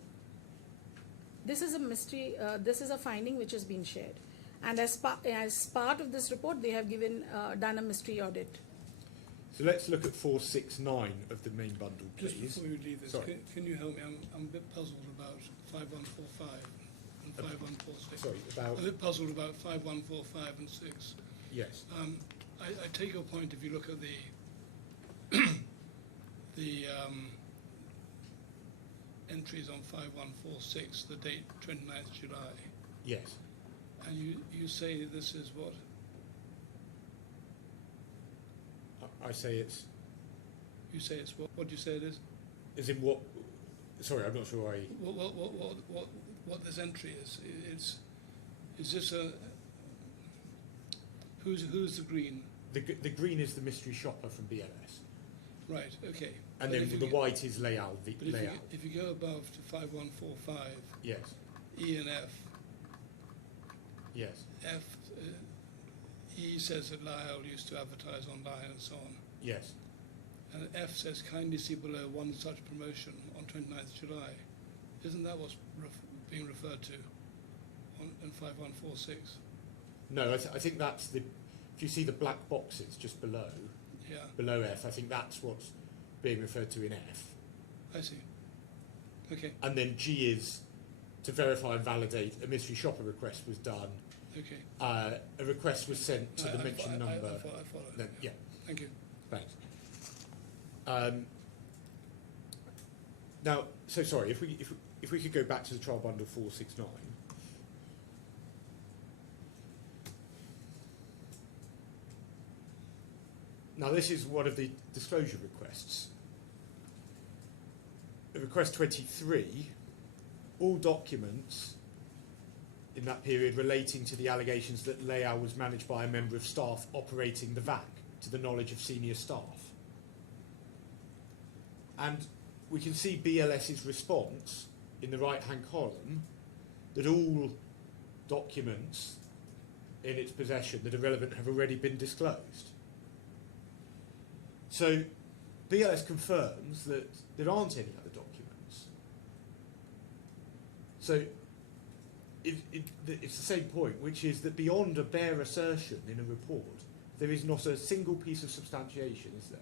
This is a mystery. This is a finding which has been shared, and as part of this report, they have done a mystery audit. So let's look at 469 of the main bundle, please. Just before you leave this, Sorry. can you help me? I'm a bit puzzled about 5145 and 5146. Sorry, I'm about a bit puzzled about 5145 and 6. yes. I take your point if you look at the entries on 5146, the date 29th July, Yes. and you say this is what? I say it's You say it's what? What do you say it is? as in what? Sorry, I'm not sure. What this entry is? Is this a? Who's the green? The green is the mystery shopper from BLS, Right. Okay. and But then if you the get- white is layout. The But layout. if you go above to 5145, Yes. E and F, Yes. F, E says that Lyle used to advertise online and so on. Yes. And F says kindly see below one such promotion on 29th July. Isn't that what's being referred to in 5146? No, I think that's the. If you see the black boxes just below Yeah, F, I think that's what's being referred to in F. I see. Okay, And then G is to verify and validate a mystery shopper request was done. okay. A request was sent to the mentioned number. I follow. Then, yeah, Thank you. thanks. Now, so sorry, if we could go back to the trial bundle 469. Now, this is one of the disclosure requests. Request 23, all documents in that period relating to the allegations that Leal was managed by a member of staff operating the VAC to the knowledge of senior staff. And we can see BLS's response in the right-hand column that all documents in its possession that are relevant have already been disclosed. So BLS confirms that there aren't any other documents. So it's the same point, which is that beyond a bare assertion in a report, there is not a single piece of substantiation, is there?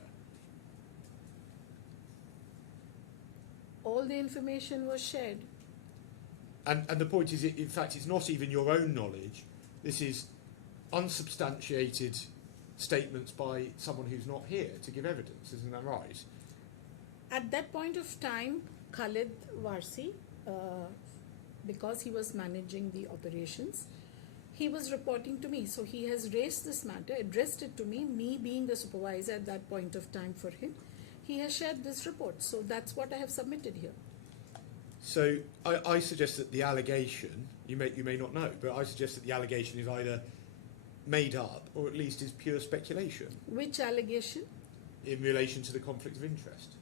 All the information was shared. And the point is, in fact, it's not even your own knowledge. This is unsubstantiated statements by someone who's not here to give evidence. Isn't that right? At that point of time, Khalid Warsi, because he was managing the operations, he was reporting to me. So he has raised this matter, addressed it to me being the supervisor at that point of time for him. He has shared this report. So that's what I have submitted here. So I suggest that the allegation, you may not know, but I suggest that the allegation is either made up or at least is pure speculation. Which allegation? In relation to the conflict of interest.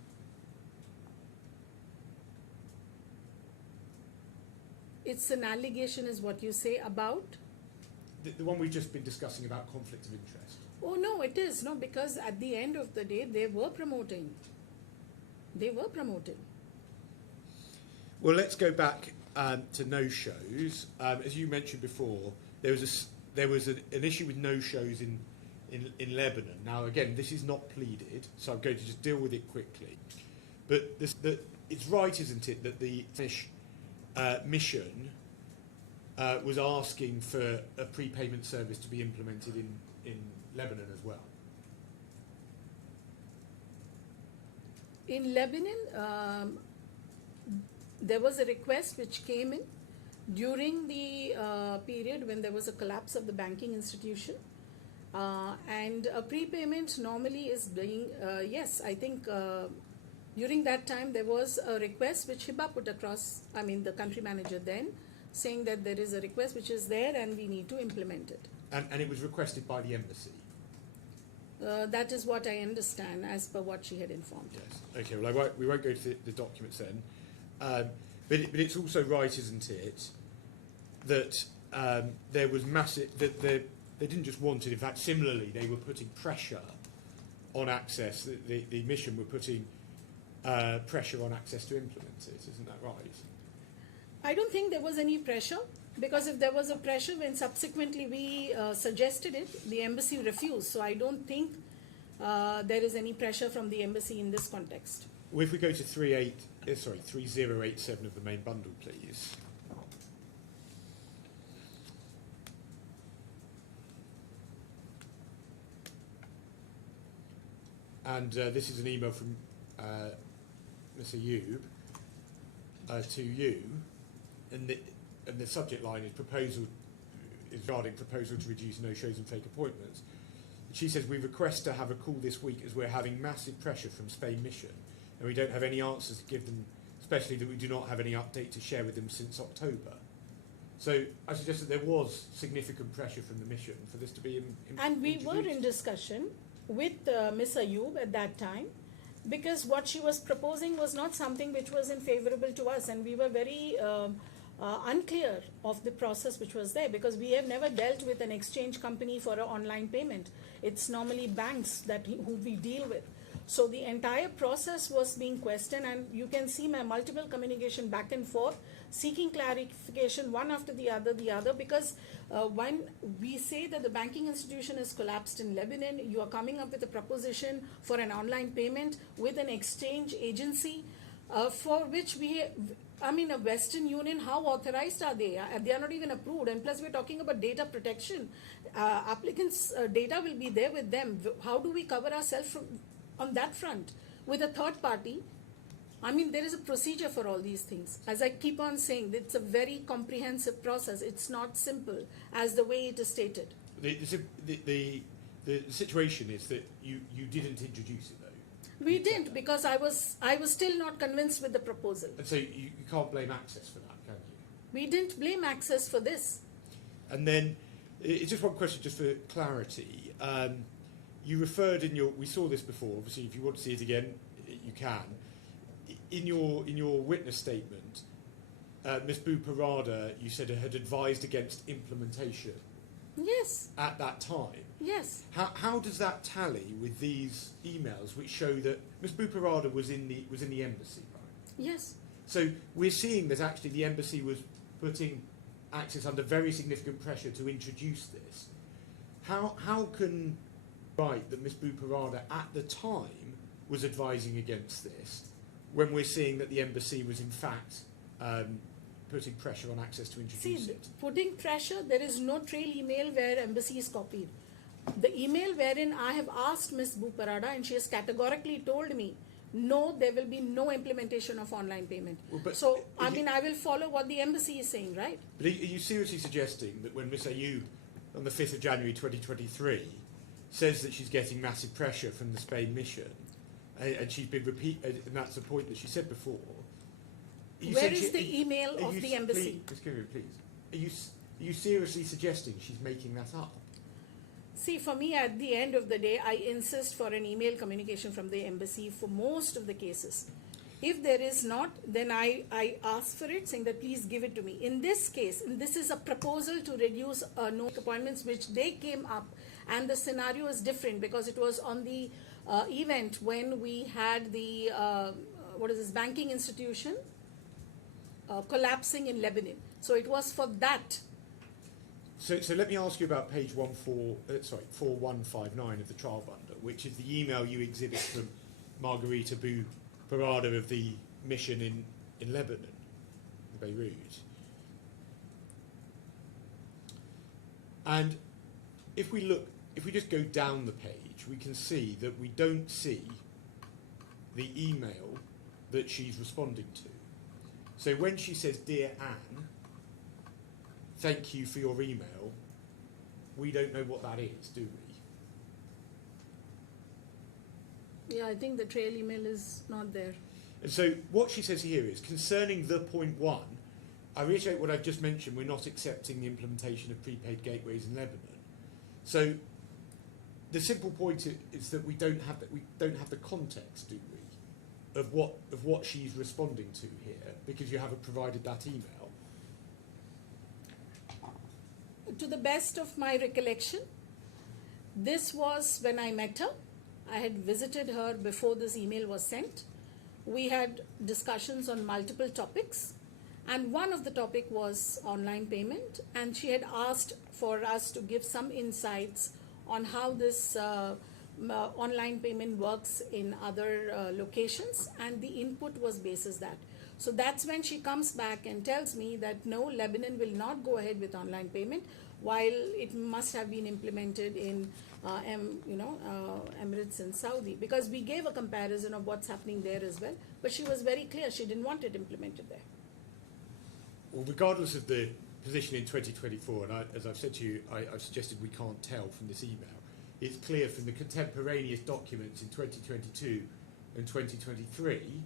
It's an allegation is what you say about? The one we've just been discussing about conflict of interest. Oh no, it is. No, because at the end of the day, they were promoting. They were promoting. Well, let's go back to no-shows. As you mentioned before, there was an issue with no-shows in Lebanon. Now, again, this is not pleaded, so I'm going to just deal with it quickly. But it's right, isn't it, that the Finnish mission was asking for a prepayment service to be implemented in Lebanon as well? In Lebanon, there was a request which came in during the period when there was a collapse of the banking institution. And a prepayment normally is being, yes, I think during that time there was a request which Hiba put across, the country manager then, saying that there is a request which is there and we need to implement it. And it was requested by the embassy? That is what I understand as per what she had informed. Yes. Okay, well, we won't go to the documents then. But it's also right, isn't it, that there was massive, that they didn't just want it, in fact, similarly, they were putting pressure on Access, the mission were putting pressure on Access to implement it, isn't that right? I don't think there was any pressure, because if there was a pressure when subsequently we suggested it, the embassy refused. So I don't think there is any pressure from the embassy in this context. Well, if we go to 3087 of the main bundle, please. And this is an email from Mr. Ayub to you, and the subject line is regarding proposal to reduce no-shows and fake appointments. She says, we request to have a call this week as we're having massive pressure from Spain mission and we don't have any answers to give them, especially that we do not have any update to share with them since October. So I suggest that there was significant pressure from the mission for this to be And we were in discussion with Ms. Ayub at that time, because what she was proposing was not something which was favourable to us, and we were very unclear of the process which was there, because we have never dealt with an exchange company for an online payment. It's normally banks who we deal with. So the entire process was being questioned, and you can see my multiple communication back and forth, seeking clarification one after the other, because when we say that the banking institution has collapsed in Lebanon, you are coming up with a proposition for an online payment with an exchange agency for which a Western Union, how authorized are they? They are not even approved, and plus we're talking about data protection. Applicants' data will be there with them. How do we cover ourselves on that front with a third party? There is a procedure for all these things. As I keep on saying, it's a very comprehensive process. It's not simple as the way it is stated. The the situation is that you didn't introduce it, though. We didn't, because I was still not convinced with the proposal. And so you can't blame Access for that, can you? We didn't blame Access for this. And then, it's just one question, just for clarity. You referred we saw this before, obviously if you want to see it again, you can. In your witness statement, Ms. Buparada, you said, had advised against implementation Yes, at that time. yes. How does that tally with these emails which show that Ms. Buparada was in the embassy, right? Yes. So we're seeing that actually the embassy was putting Access under very significant pressure to introduce this. How can right that Ms. Buparada at the time was advising against this when we're seeing that the embassy was in fact putting pressure on Access to introduce See, it? putting pressure, there is no trail email where embassy is copied. The email wherein I have asked Ms. Buparada, and she has categorically told me, no, there will be no implementation of online payment. Well, but so, I if you- mean, I will follow what the embassy is saying, right? But are you seriously suggesting that when Ms. Ayoub on the 5th of January 2023 says that she's getting massive pressure from the Spain mission, and she's been and that's the point that she said before. Where is the email of the embassy? Please. Are you seriously suggesting she's making that up? See, for me, at the end of the day, I insist for an email communication from the embassy for most of the cases. If there is not, then I ask for it, saying that please give it to me. In this case, and this is a proposal to reduce no appointments, which they came up, and the scenario is different because it was on the event when we had the, banking institution collapsing in Lebanon. So it was for that. So let me ask you about page 4159 of the trial bundle, which is the email you exhibit from Margarita Buparada of the mission in Lebanon, Beirut. And if we just go down the page, we can see that we don't see the email that she's responding to. So when she says, "Dear Anne, thank you for your email," we don't know what that is, do we? Yeah, I think the trail email is not there. And so what she says here is, concerning the point one, I reiterate what I've just mentioned, we're not accepting the implementation of prepaid gateways in Lebanon. So the simple point is that we don't have the context, do we, of what she's responding to here, because you haven't provided that email. To the best of my recollection, this was when I met her. I had visited her before this email was sent. We had discussions on multiple topics, and one of the topic was online payment, and she had asked for us to give some insights on how this online payment works in other locations, and the input was basis that. So that's when she comes back and tells me that no, Lebanon will not go ahead with online payment, while it must have been implemented in Emirates and Saudi, because we gave a comparison of what's happening there as well, but she was very clear she didn't want it implemented there. Well, regardless of the position in 2024, and as I've said to you, I've suggested we can't tell from this email, it's clear from the contemporaneous documents in 2022 and 2023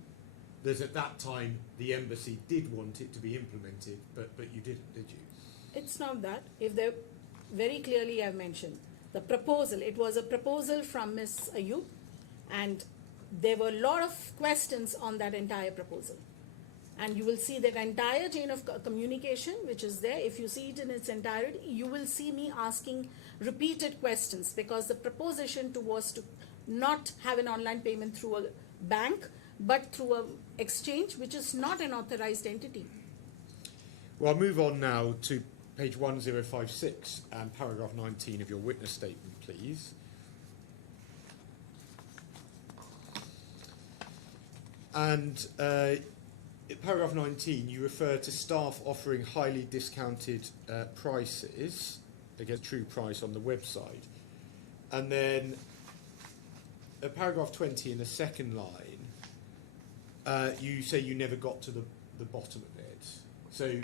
that at that time the embassy did want it to be implemented, but you didn't, did you? It's not that. If they very clearly I've mentioned the proposal, it was a proposal from Ms. Ayoub, and there were a lot of questions on that entire proposal. And you will see that entire chain of communication which is there. If you see it in its entirety, you will see me asking repeated questions, because the proposition was to not have an online payment through a bank, but through an exchange, which is not an authorized entity. Well, I'll move on now to page 1056 and paragraph 19 of your witness statement, please. And in paragraph 19, you refer to staff offering highly discounted prices against true price on the website. And then at paragraph 20 in the second line, you say you never got to the bottom of it. So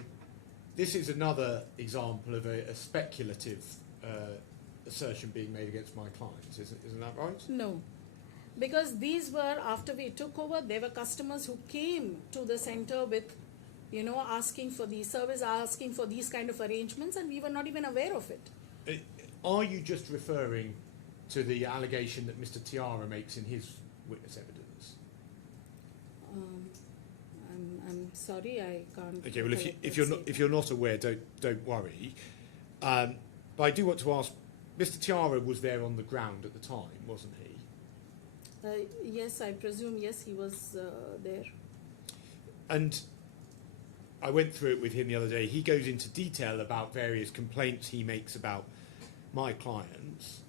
this is another example of a speculative assertion being made against my clients. Isn't that right? No, because these were, after we took over, there were customers who came to the center with, asking for the service, asking for these kind of arrangements, and we were not even aware of it. Are you just referring to the allegation that Mr. Tiara makes in his witness evidence? I'm sorry, I can't. Okay, well, correct if that you're not aware, don't worry. But I do want to ask, Mr. Tiara was there on the ground at the time, wasn't he? Yes, I presume, yes, he was there. And I went through it with him the other day. He goes into detail about various complaints he makes about my clients,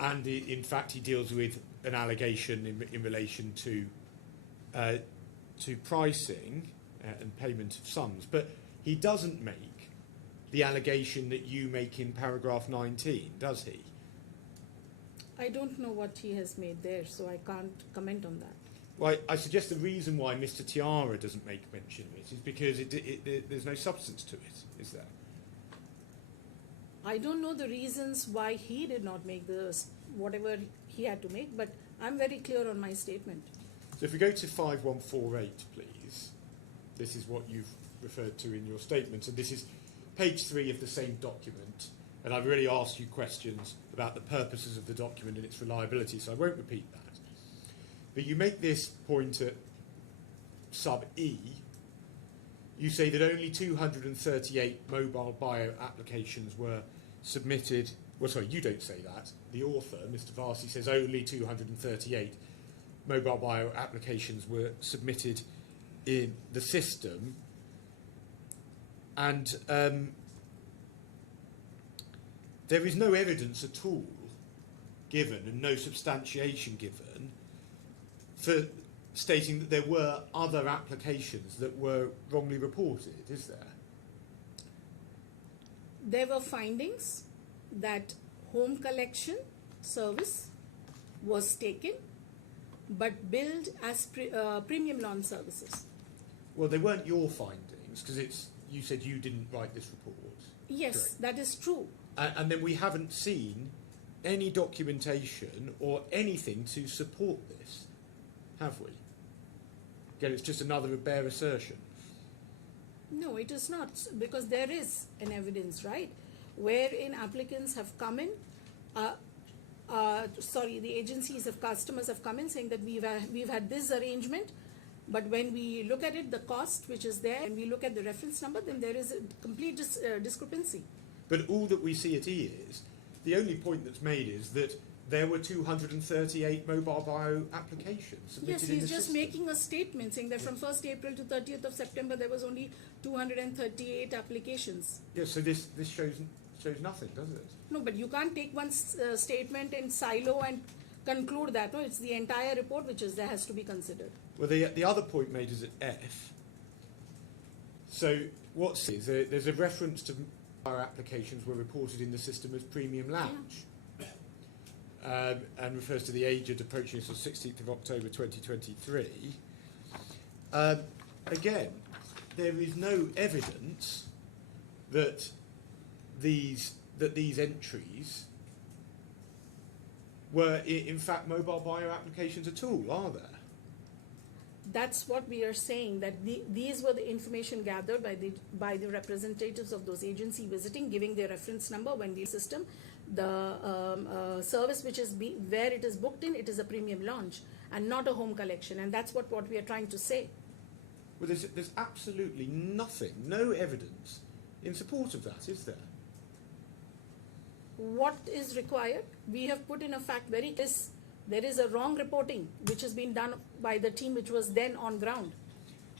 and in fact he deals with an allegation in relation to pricing and payment of sums, but he doesn't make the allegation that you make in paragraph 19, does he? I don't know what he has made there, so I can't comment on that. Well, I suggest the reason why Mr. Tiara doesn't make mention of it is because there's no substance to it, is there? I don't know the reasons why he did not make whatever he had to make, but I'm very clear on my statement. So if we go to 5148, please, this is what you've referred to in your statement, and this is page 3 of the same document, and I've already asked you questions about the purposes of the document and its reliability, so I won't repeat that. But you make this point at sub E. You say that only 238 mobile bio applications were submitted. Well, sorry, you don't say that. The author, Mr. Varsi, says only 238 mobile bio applications were submitted in the system. And there is no evidence at all given and no substantiation given for stating that there were other applications that were wrongly reported, is there? There were findings that home collection service was taken but billed as premium launch services. Well, they weren't your findings because you said you didn't write this report. Yes, Correct. that is true. And then we haven't seen any documentation or anything to support this, have we? Again, it's just another bare assertion. No, it is not, because there is an evidence, right, wherein applicants have come in, the agencies of customers have come in saying that we've had this arrangement, but when we look at it, the cost which is there, and we look at the reference number, then there is a complete discrepancy. But all that we see at E is, the only point that's made is that there were 238 mobile bio applications submitted Yes, in the he's just system. making a statement saying that from 1st April to 30th of September there was only 238 applications. Yeah, so this shows nothing, does it? No, but you can't take one statement in silo and conclude that. No, it's the entire report which is there has to be considered. Well, the other point made is at F. So there's a reference to our applications were reported in the system as premium lounge. And refers to the aged approaching us on 16th of October 2023. Again, there is no evidence that these entries were in fact mobile bio applications at all, are there? That's what we are saying, that these were the information gathered by the representatives of those agency visiting, giving their reference number when we system. The service which is where it is booked in, it is a premium launch and not a home collection, and that's what we are trying to say. Well, there's absolutely nothing, no evidence in support of that, is there? What is required? We have put in a fact there is a wrong reporting which has been done by the team which was then on ground.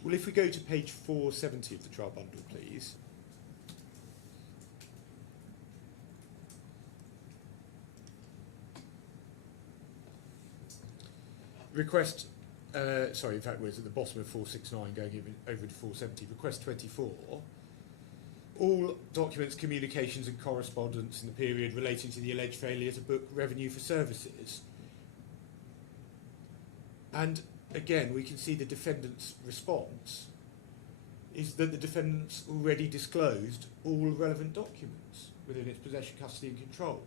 Well, if we go to page 470 of the trial bundle, please. Request, in fact, we're at the bottom of 469 going over to 470. Request 24. All documents, communications and correspondence in the period relating to the alleged failure to book revenue for services. And again, we can see the defendant's response is that the defendant's already disclosed all relevant documents within its possession, custody and control.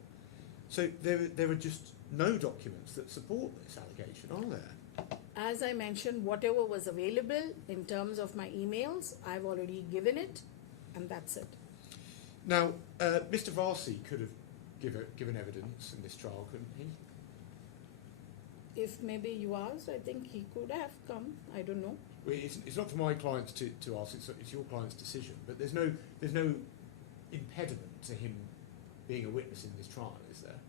So there are just no documents that support this allegation, are there? As I mentioned, whatever was available in terms of my emails, I've already given it, and that's it. Now, Mr. Varsi could have given evidence in this trial, couldn't he? If maybe you asked, I think he could have come. I don't know. Well, it's not for my clients to ask. It's your client's decision. But there's no impediment to him being a witness in this trial, is there?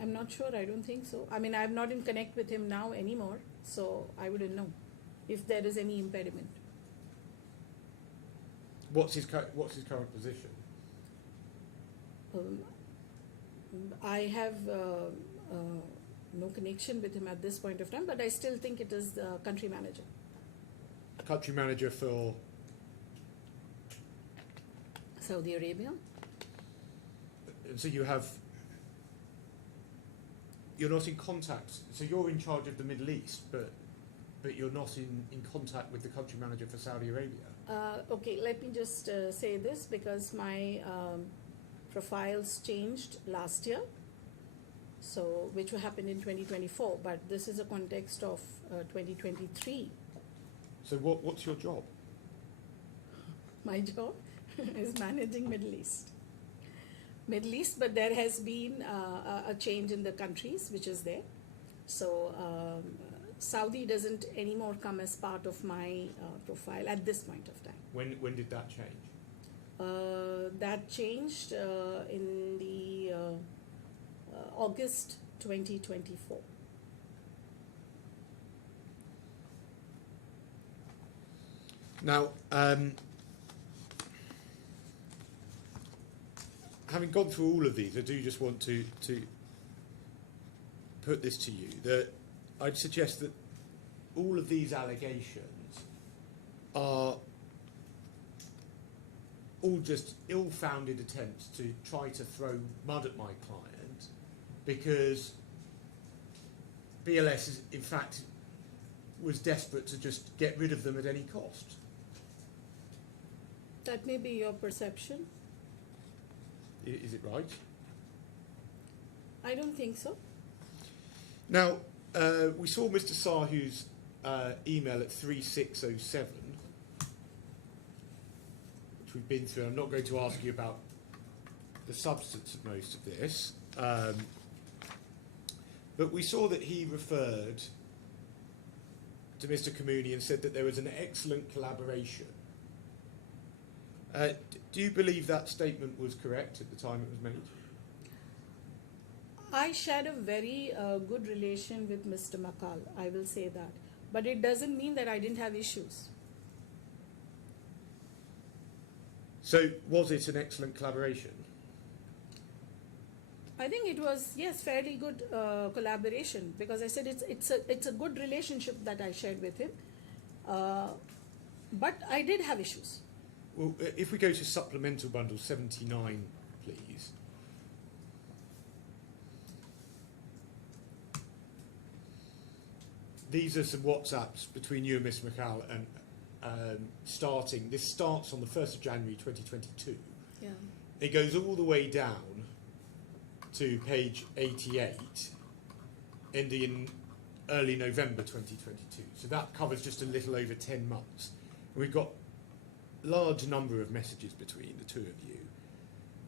I'm not sure. I don't think so. I mean, I'm not in connect with him now anymore, so I wouldn't know if there is any impediment. What's his current position? I have no connection with him at this point of time, but I still think it is the country manager. Country manager for Saudi Arabia. So you're not in contact. So you're in charge of the Middle East, but you're not in contact with the country manager for Saudi Arabia. Okay, let me just say this because my profiles changed last year, so which happened in 2024, but this is a context of 2023. So what's your job? My job is managing Middle East, but there has been a change in the countries which is there. So Saudi doesn't anymore come as part of my profile at this point of time. When did that change? That changed in the August 2024. Now, having gone through all of these, I do just want to put this to you, that I'd suggest that all of these allegations are all just ill-founded attempts to try to throw mud at my client, because BLS, in fact, was desperate to just get rid of them at any cost. That may be your perception. Is it right? I don't think so. Now, we saw Mr. Sahu's email at 3607, which we've been through. I'm not going to ask you about the substance of most of this, but we saw that he referred to Mr. Kamuni and said that there was an excellent collaboration. Do you believe that statement was correct at the time it was made? I shared a very good relation with Mr. Makal, I will say that. But it doesn't mean that I didn't have issues. So, was it an excellent collaboration? I think it was, yes, fairly good collaboration, because I said it's a good relationship that I shared with him. But I did have issues. Well, if we go to supplemental bundle 79, please. These are some WhatsApps between you and Ms. McCall, and this starts on the 1st of January 2022. Yeah. It goes all the way down to page 88, ending in early November 2022. So that covers just a little over 10 months. And we've got a large number of messages between the two of you.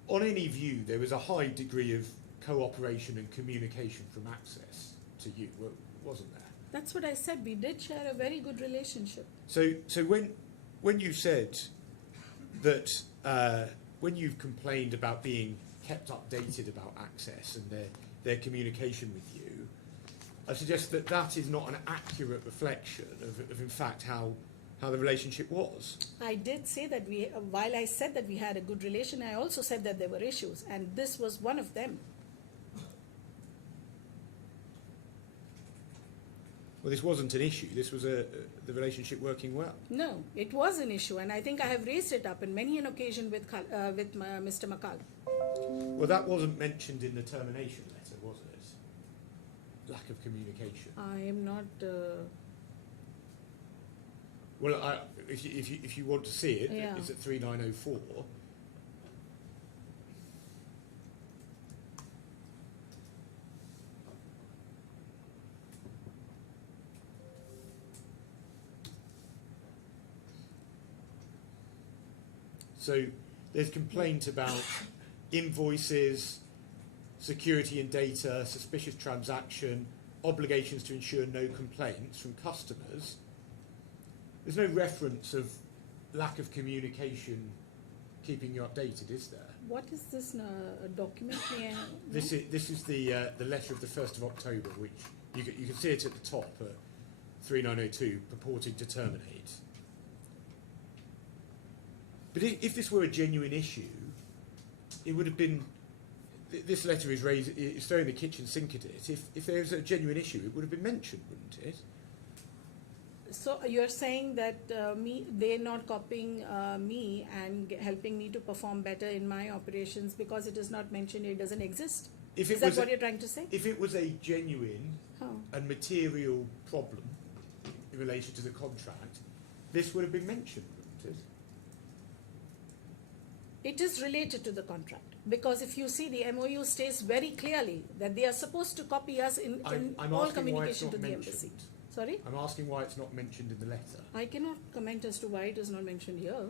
On any view, there was a high degree of cooperation and communication from Access to you, wasn't there? That's what I said. We did share a very good relationship. So when you said that, when you've complained about being kept updated about Access and their communication with you, I suggest that that is not an accurate reflection of in fact how the relationship was. I did say that while I said that we had a good relation, I also said that there were issues, and this was one of them. Well, this wasn't an issue. This was the relationship working well. No, it was an issue, and I think I have raised it up in many an occasion with Mr. Makal. Well, that wasn't mentioned in the termination letter, was it? Lack of communication. I am not. Well, if you want to see it, Yeah. it's at 3904. So there's complaint about invoices, security and data, suspicious transaction, obligations to ensure no complaints from customers. There's no reference of lack of communication keeping you updated, is there? What is this document? This is the letter of the 1st of October, which you can see it at the top at 3902, purporting to terminate. But if this were a genuine issue, it would have been. This letter is throwing the kitchen sink at it. If there was a genuine issue, it would have been mentioned, wouldn't it? So you're saying that they're not copying me and helping me to perform better in my operations because it is not mentioned, it doesn't exist? Is that what you're trying to say? If it was a genuine and material problem in relation to the contract, this would have been mentioned, wouldn't it? It is related to the contract because if you see the MOU states very clearly that they are supposed to copy us in I'm all asking why it's communication not to the mentioned. embassy. Sorry? I'm asking why it's not mentioned in the letter. I cannot comment as to why it is not mentioned here.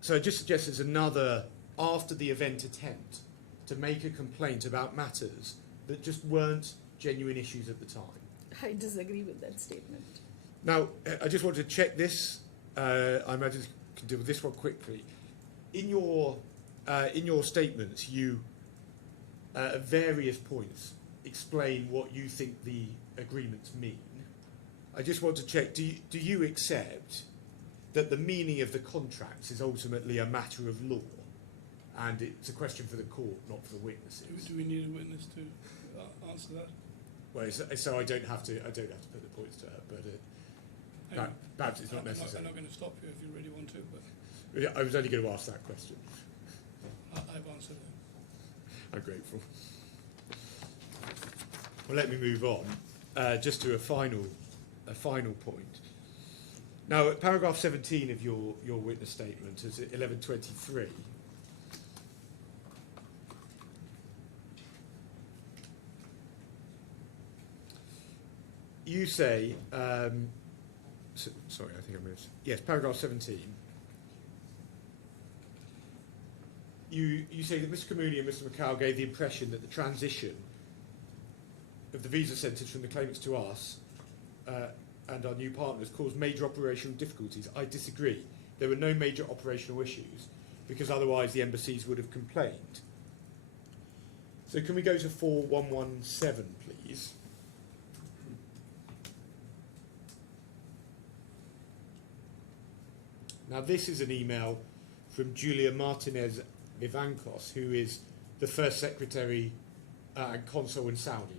So I just suggest there's another after the event attempt to make a complaint about matters that just weren't genuine issues at the time. I disagree with that statement. Now, I just want to check this. I imagine you can deal with this one quickly. In your statements, you at various points explain what you think the agreements mean. I just want to check, do you accept that the meaning of the contracts is ultimately a matter of law and it's a question for the court, not for the witnesses? Do we need a witness to answer that? Well, so I don't have to put the points to her, but perhaps it's not necessary. I'm not going to stop you if you really want to, but I was only going to ask that question. I've answered it. I'm grateful. Well, let me move on just to a final point. Now, at paragraph 17 of your witness statement is at 1123. You say, sorry, I think I missed. Yes, paragraph 17. You say that Mr. Kamuni and Mr. McCall gave the impression that the transition of the visa centres from the claimants to us and our new partners caused major operational difficulties. I disagree. There were no major operational issues because otherwise the embassies would have complained. So can we go to 4117, please? Now this is an email from Julia Martinez Vivancos, who is the first secretary and consul in Saudi.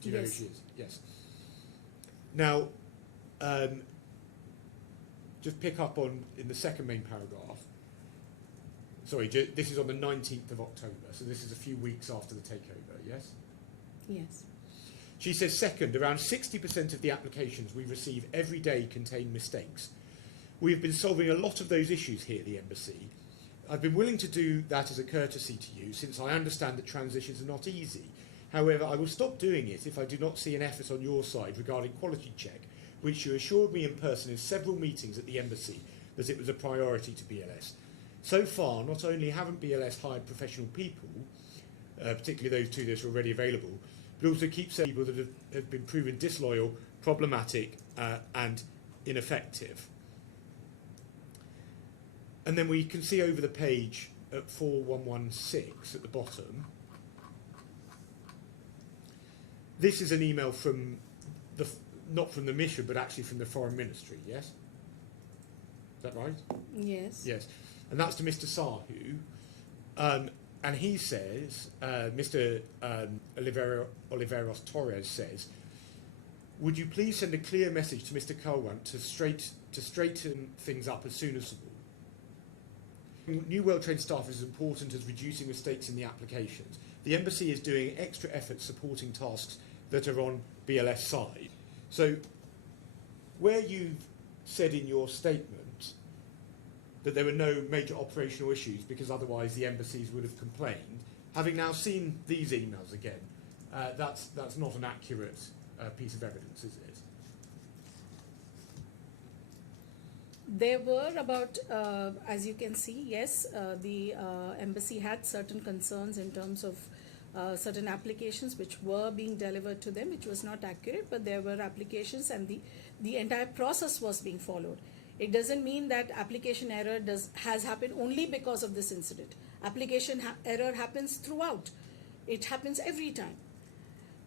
Do you know who she is? Yes. Now, just pick up on in the second main paragraph. Sorry, this is on the 19th of October, so this is a few weeks after the takeover, yes? Yes. She says, second, around 60% of the applications we receive every day contain mistakes. We have been solving a lot of those issues here at the embassy. I've been willing to do that as a courtesy to you, since I understand that transitions are not easy. However, I will stop doing it if I do not see an effort on your side regarding quality check, which you assured me in person in several meetings at the embassy that it was a priority to BLS. So far, not only haven't BLS hired professional people, particularly those two that are already available, but also keep sending people that have been proven disloyal, problematic, and ineffective. And then we can see over the page at 4116 at the bottom. This is an email from not from the mission, but actually from the Foreign Ministry, yes? Is that right? Yes. Yes. And that's to Mr. Sahu. And he says, Mr. Oliveros Torres says, would you please send a clear message to Mr. Kalwant to straighten things up as soon as possible? New well-trained staff is as important as reducing mistakes in the applications. The embassy is doing extra efforts supporting tasks that are on BLS side. So, where you've said in your statement that there were no major operational issues because otherwise the embassies would have complained, having now seen these emails again, that's not an accurate piece of evidence, is it? There were about, as you can see, yes, the embassy had certain concerns in terms of certain applications which were being delivered to them, which was not accurate, but there were applications and the entire process was being followed. It doesn't mean that application error has happened only because of this incident. Application error happens throughout. It happens every time.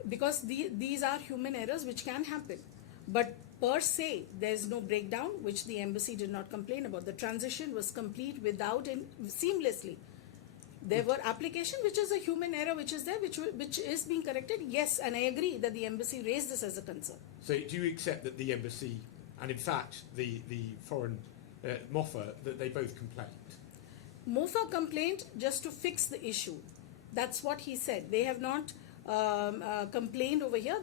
Because these are human errors which can happen. But per se, there's no breakdown, which the embassy did not complain about. The transition was complete seamlessly. There were application, which is a human error, which is there, which is being corrected. Yes, and I agree that the embassy raised this as a concern. So do you accept that the embassy, and in fact the foreign MOFA, that they both complained? MOFA complained just to fix the issue. That's what he said. They have not complained over here.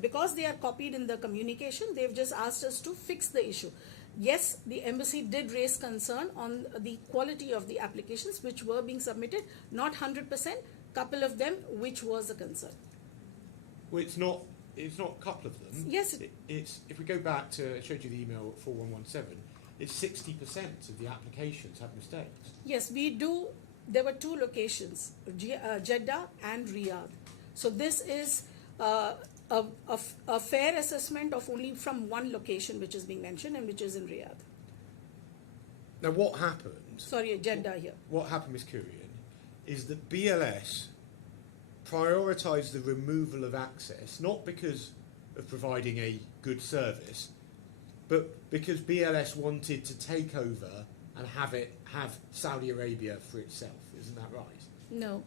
Because they are copied in the communication, they've just asked us to fix the issue. Yes, the embassy did raise concern on the quality of the applications which were being submitted, not 100%, couple of them which was a concern. Well, it's not a couple of them. Yes. It's, if we go back to, I showed you the email at 4117, it's 60% of the applications have mistakes. Yes, we do. There were two locations, Jeddah and Riyadh. So this is a fair assessment of only from one location which is being mentioned and which is in Riyadh. Now what happened? Sorry, Jeddah here. What happened, Ms. Kurian, is that BLS prioritised the removal of access, not because of providing a good service, but because BLS wanted to take over and have Saudi Arabia for itself. Isn't that right? No.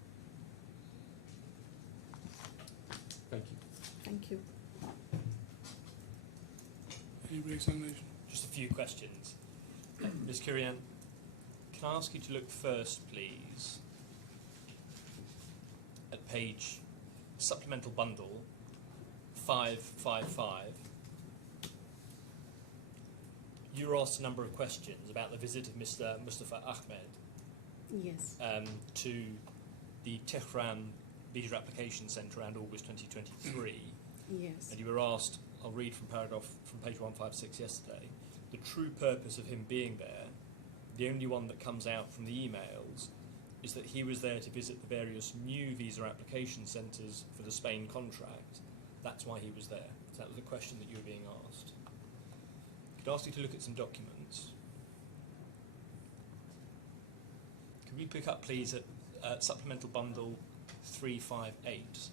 Thank you. Thank you. Any re-examination? Just a few questions. Ms. Kurian, can I ask you to look first, please, at page supplemental bundle 555. You were asked a number of questions about the visit of Mr. Mustafa Ahmed Yes. to the Tehran Visa Application Centre around August 2023. Yes. And you were asked, I'll read from page 156 yesterday, the true purpose of him being there, the only one that comes out from the emails, is that he was there to visit the various new visa application centres for the Spain contract. That's why he was there. So that was the question that you were being asked. Could I ask you to look at some documents? Could we pick up, please, at supplemental bundle 358?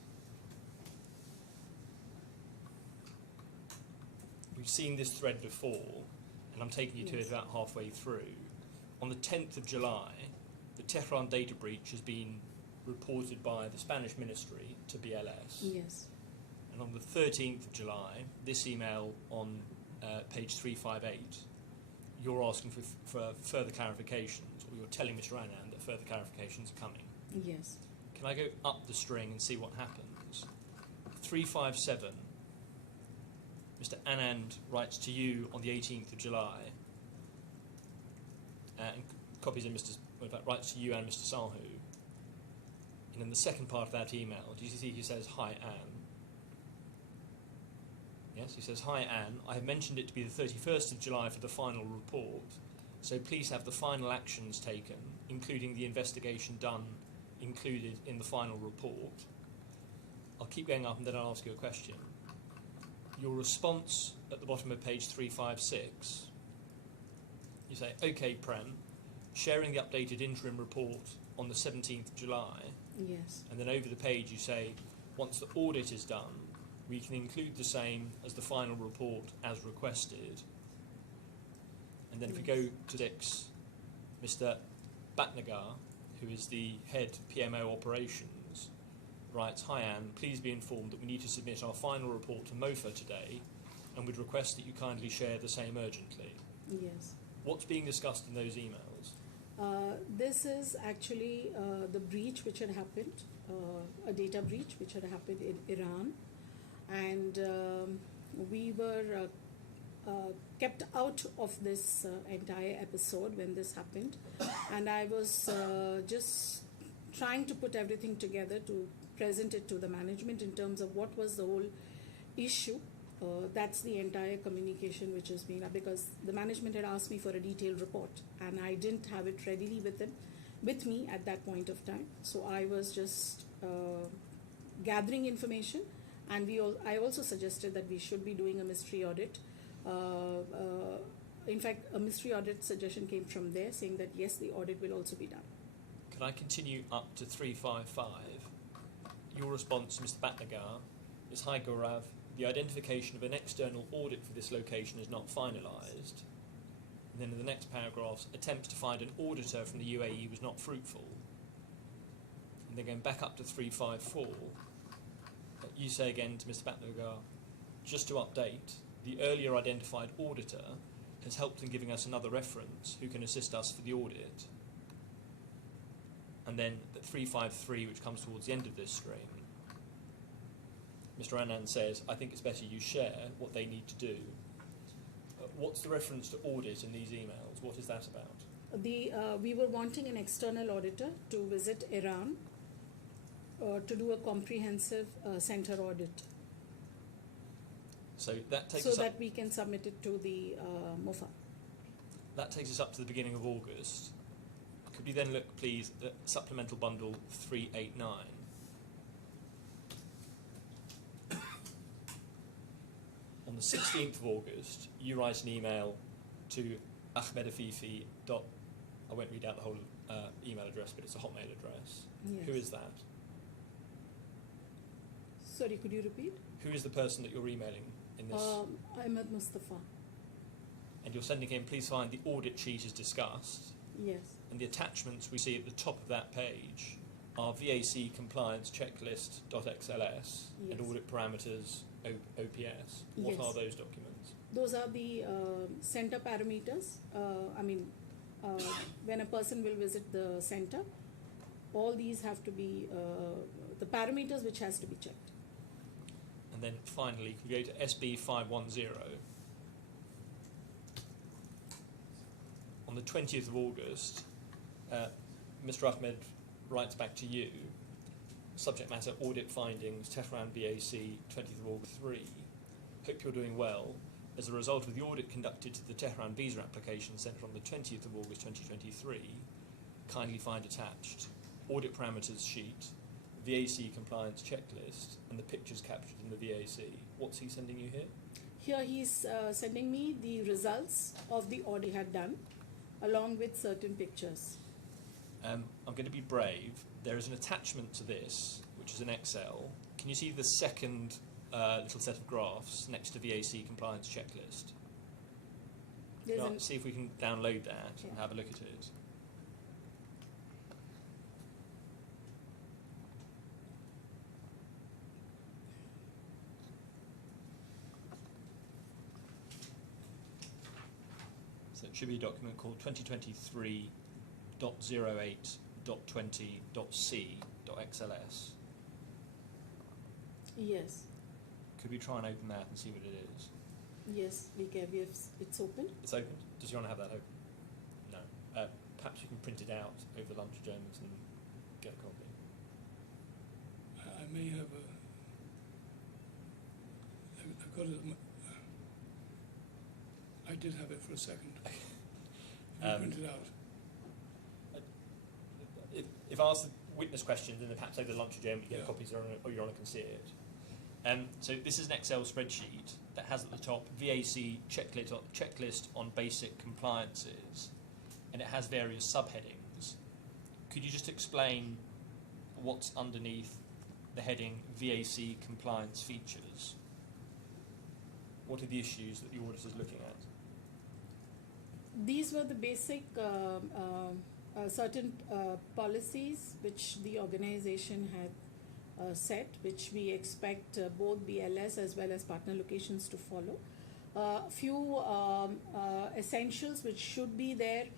We've seen this thread before, and I'm taking you to it about halfway through. On the 10th of July, the Tehran data breach has been reported by the Spanish ministry to BLS. Yes. And on the 13th of July, this email on page 358, you're asking for further clarifications, or you're telling Mr. Anand that further clarifications are coming. Yes. Can I go up the string and see what happens? 357, Mr. Anand writes to you on the 18th of July, and copies in writes to you and Mr. Sahu. And in the second part of that email, do you see he says, "Hi, Anne"? Yes, he says, "Hi, Anne. I have mentioned it to be the 31st of July for the final report, so please have the final actions taken, including the investigation done, included in the final report." I'll keep going up and then I'll ask you a question. Your response at the bottom of page 356, you say, "Okay, Prem, sharing the updated interim report on the 17th of July." Yes. And then over the page you say, "Once the audit is done, we can include the same as the final report as requested." And then if we go to 6, Mr. Batnagar, who is the head PMO operations, writes, "Hi Anne, please be informed that we need to submit our final report to MOFA today and would request that you kindly share the same urgently." Yes. What's being discussed in those emails? This is actually the breach which had happened, a data breach which had happened in Iran, and we were kept out of this entire episode when this happened, and I was just trying to put everything together to present it to the management in terms of what was the whole issue, that's the entire communication which has been, because the management had asked me for a detailed report and I didn't have it readily with me at that point of time. So I was just gathering information, and I also suggested that we should be doing a mystery audit. In fact, a mystery audit suggestion came from there saying that yes, the audit will also be done. Can I continue up to 355? Your response, Mr. Bhatnagar, is, "Hi Gaurav, the identification of an external audit for this location is not finalised." And then in the next paragraphs, attempts to find an auditor from the UAE was not fruitful. And then going back up to 354, you say again to Mr. Bhatnagar, "Just to update, the earlier identified auditor has helped in giving us another reference who can assist us for the audit." And then at 353, which comes towards the end of this string, Mr. Anand says, "I think it's better you share what they need to do." What's the reference to audit in these emails? What is that about? We were wanting an external auditor to visit Iran to do a comprehensive center audit, So that takes so us that up, we can submit it to the MOFA. that takes us up to the beginning of August. Could we then look, please, at supplemental bundle 389? On the 16th of August, you write an email to ahmedafifi. I won't read out the whole email address, but it's a Hotmail address. Yes. Who is that? Sorry, could you repeat? Who is the person that you're emailing in this? Ahmed Mustafa. And you're sending him, "Please find the audit sheet as discussed." Yes. And the attachments we see at the top of that page are VAC compliance checklist.xls and Yes. audit parameters OPS. What Yes. are those documents? Those are the center parameters. When a person will visit the center, all these have to be the parameters which has to be checked. And then finally, could we go to SB 510? On the 20th of August, Mr. Ahmed writes back to you, subject matter audit findings, Tehran BAC, 20th of August 3. "Hope you're doing well. As a result of the audit conducted to the Tehran visa application centre on the 20th of August 2023, kindly find attached audit parameters sheet, VAC compliance checklist, and the pictures captured in the VAC." What's he sending you here? Here he's sending me the results of the audit he had done, along with certain pictures. I'm going to be brave. There is an attachment to this, which is an Excel. Can you see the second little set of graphs next to VAC compliance checklist? There's Now, an, see if we can download that and Yeah. have a look at it. So it should be a document called 2023.08.20.c.xls. yes, Could we try and open that and see what it is? yes, it's open. It's open. Does you want to have that open? No. Perhaps you can print it out over lunch, James, and get a copy. I may have I've got it. I did have it for a second. Print it out. If I ask the witness questions, then perhaps over the lunch, James, you get Yeah. copies, or your Honour can see it. So this is an Excel spreadsheet that has at the top VAC checklist on basic compliances, and it has various subheadings. Could you just explain what's underneath the heading VAC compliance features? What are the issues that the auditor is looking at? These were the basic certain policies which the organization had set, which we expect both BLS as well as partner locations to follow. Few essentials which should be there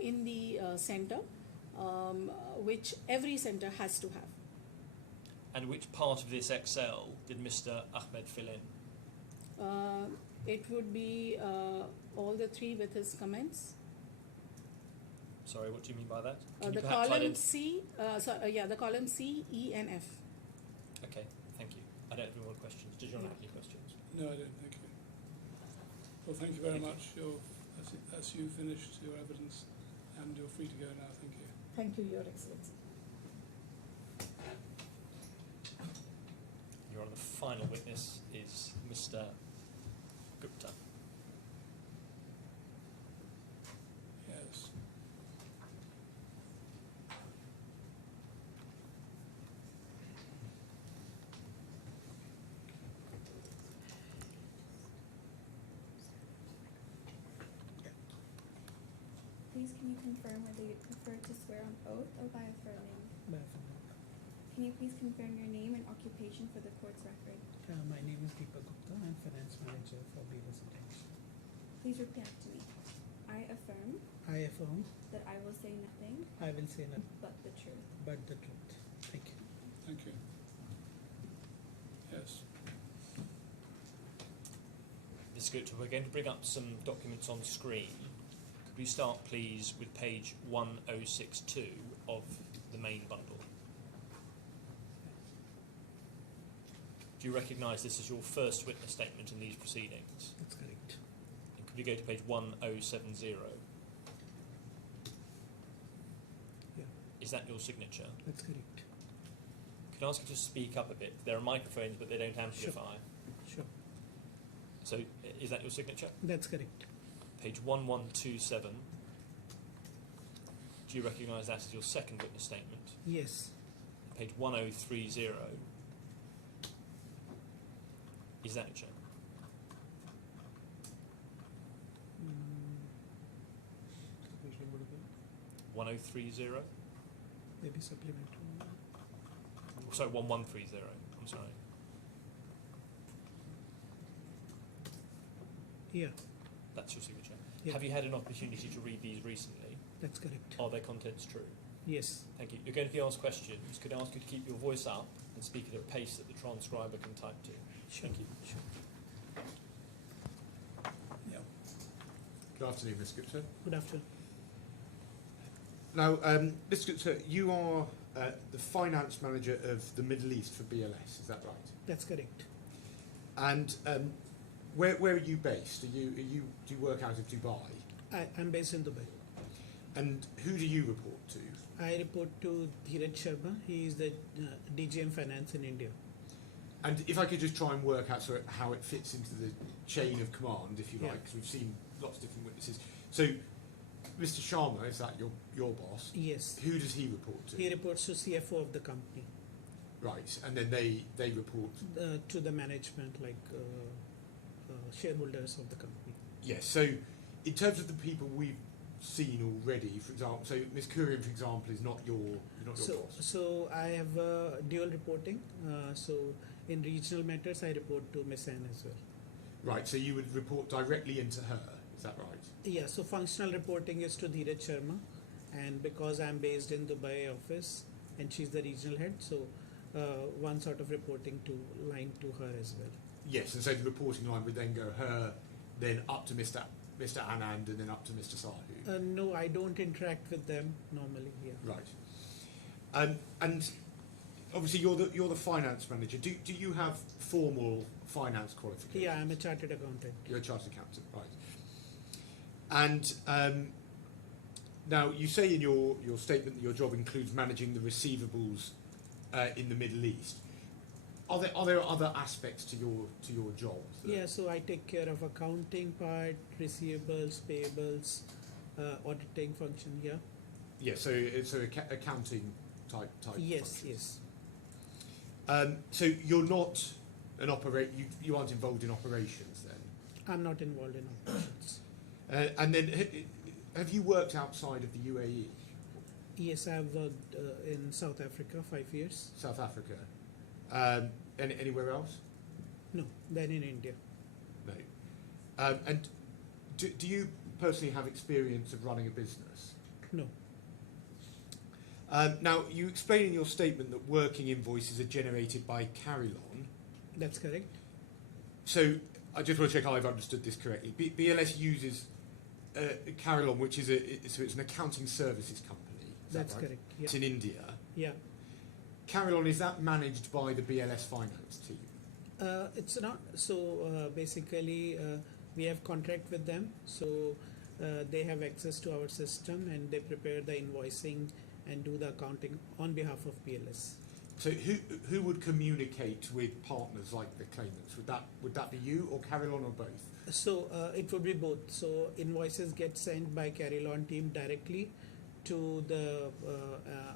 in the center, which every center has to have. And which part of this Excel did Mr. Ahmed fill in? It would be all the three with his comments. Sorry, what do you mean by that? Can you The perhaps column C, the column C, E, and F. Okay, thank you. I don't have any more questions. Did you want to have any questions? No, I don't. Thank you. Well, thank you very much. That's you finished your evidence, and you're free to go now. Thank you. Thank you, Your Excellency. Your Honour, the final witness is Mr. Gupta. Yes. Please, can you confirm whether you prefer to swear on oath or by affirming? Can you please confirm your name and occupation for the court's record? My name is Deepak Gupta. I'm Finance Manager for BLS International. Please repeat after me. I affirm I affirm that I will say nothing I will say nothing but the truth. but the truth. Thank you. Thank you. Yes. Ms. Gupta, we're going to bring up some documents on screen. Could we start, please, with page 1062 of the main bundle? Do you recognise this as your first witness statement in these proceedings? That's correct. And could we go to page 1070? Yeah, Is that your signature? that's correct. Could I ask you to speak up a bit? There are microphones, but they don't amplify. Sure. So, is that your signature? That's correct. Page 1127. Do you recognise that as your second witness statement? Yes. Page 1030. Is that your check? Page number again? 1030? Maybe supplementary. Sorry, 1130. I'm sorry. Yeah, That's your signature. Yeah. Have you had an opportunity to read these recently? that's correct. Are their contents true? Yes. Thank you. You're going to be asked questions. Could I ask you to keep your voice up and speak at a pace that the transcriber can type to? Sure. Thank you. Sure. Yeah. Good afternoon, Ms. Gupta. Good afternoon. Now, Ms. Gupta, you are the finance manager of the Middle East for BLS, is that right? That's correct. And where are you based? Do you work out of Dubai? I'm based in Dubai. And who do you report to? I report to Dheeraj Sharma. He is the DGM Finance in India. And if I could just try and work out sort of how it fits into the chain of command, if you Yeah. like, because we've seen lots of different witnesses. So, Mr. Sharma, is that your boss? Yes. Who does he report to? He reports to CFO of the company, Right, and then they report. to the management, like shareholders of the company. Yes. So, in terms of the people we've seen already, for example, so Ms. Kurian, for example, is not your boss. So I have dual reporting. So in regional matters, I report to Ms. Ann as well. Right. So you would report directly into her. Is that right? Yeah. So functional reporting is to Dheeraj Sharma, and because I'm based in Dubai office and she's the regional head, so one sort of reporting to line to her as well. Yes. And so the reporting line would then go her, then up to Mr. Anand, and then up to Mr. Sahu. No, I don't interact with them normally. Yeah. Right. And obviously you're the finance manager. Do you have formal finance qualifications? Yeah, I'm a chartered accountant. You're a chartered accountant, right? And now you say in your statement that your job includes managing the receivables in the Middle East. Are there other aspects to your job? Yeah, so I take care of accounting part, receivables, payables, auditing function. Yeah. Yeah. So it's accounting type. Yes. functions. Yes. So you're not an you aren't involved in operations then. I'm not involved in operations. And then have you worked outside of the UAE, Yes, I've worked in South Africa 5 years. South Africa, anywhere else? No, then in India. No. And do you personally have experience of running a business? No. Now, you explain in your statement that working invoices are generated by Carillon. That's correct. So I just want to check I've understood this correctly. BLS uses Carillon, which is it's an accounting services company. Is That's that right? correct. Yeah. It's in India. Yeah. Carillon, is that managed by the BLS finance team? It's not. So basically, we have contract with them. So they have access to our system and they prepare the invoicing and do the accounting on behalf of BLS. So who would communicate with partners like the claimants? Would that be you or Carillon or both? So it would be both. So invoices get sent by Carillon team directly to the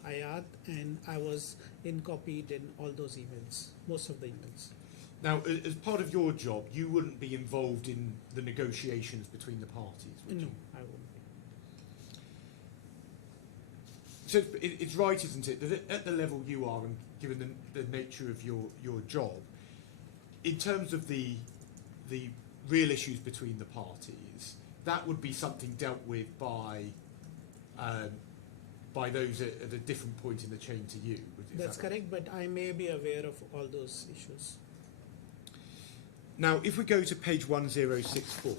IAT, and I was copied in all those emails, most of the emails. Now, as part of your job, you wouldn't be involved in the negotiations between the parties, would No, you? I won't be. So it's right, isn't it, that at the level you are, and given the nature of your job, in terms of the real issues between the parties, that would be something dealt with by those at a different point in the chain to you. That's correct, but I may be aware of all those issues. Now, if we go to page 1064,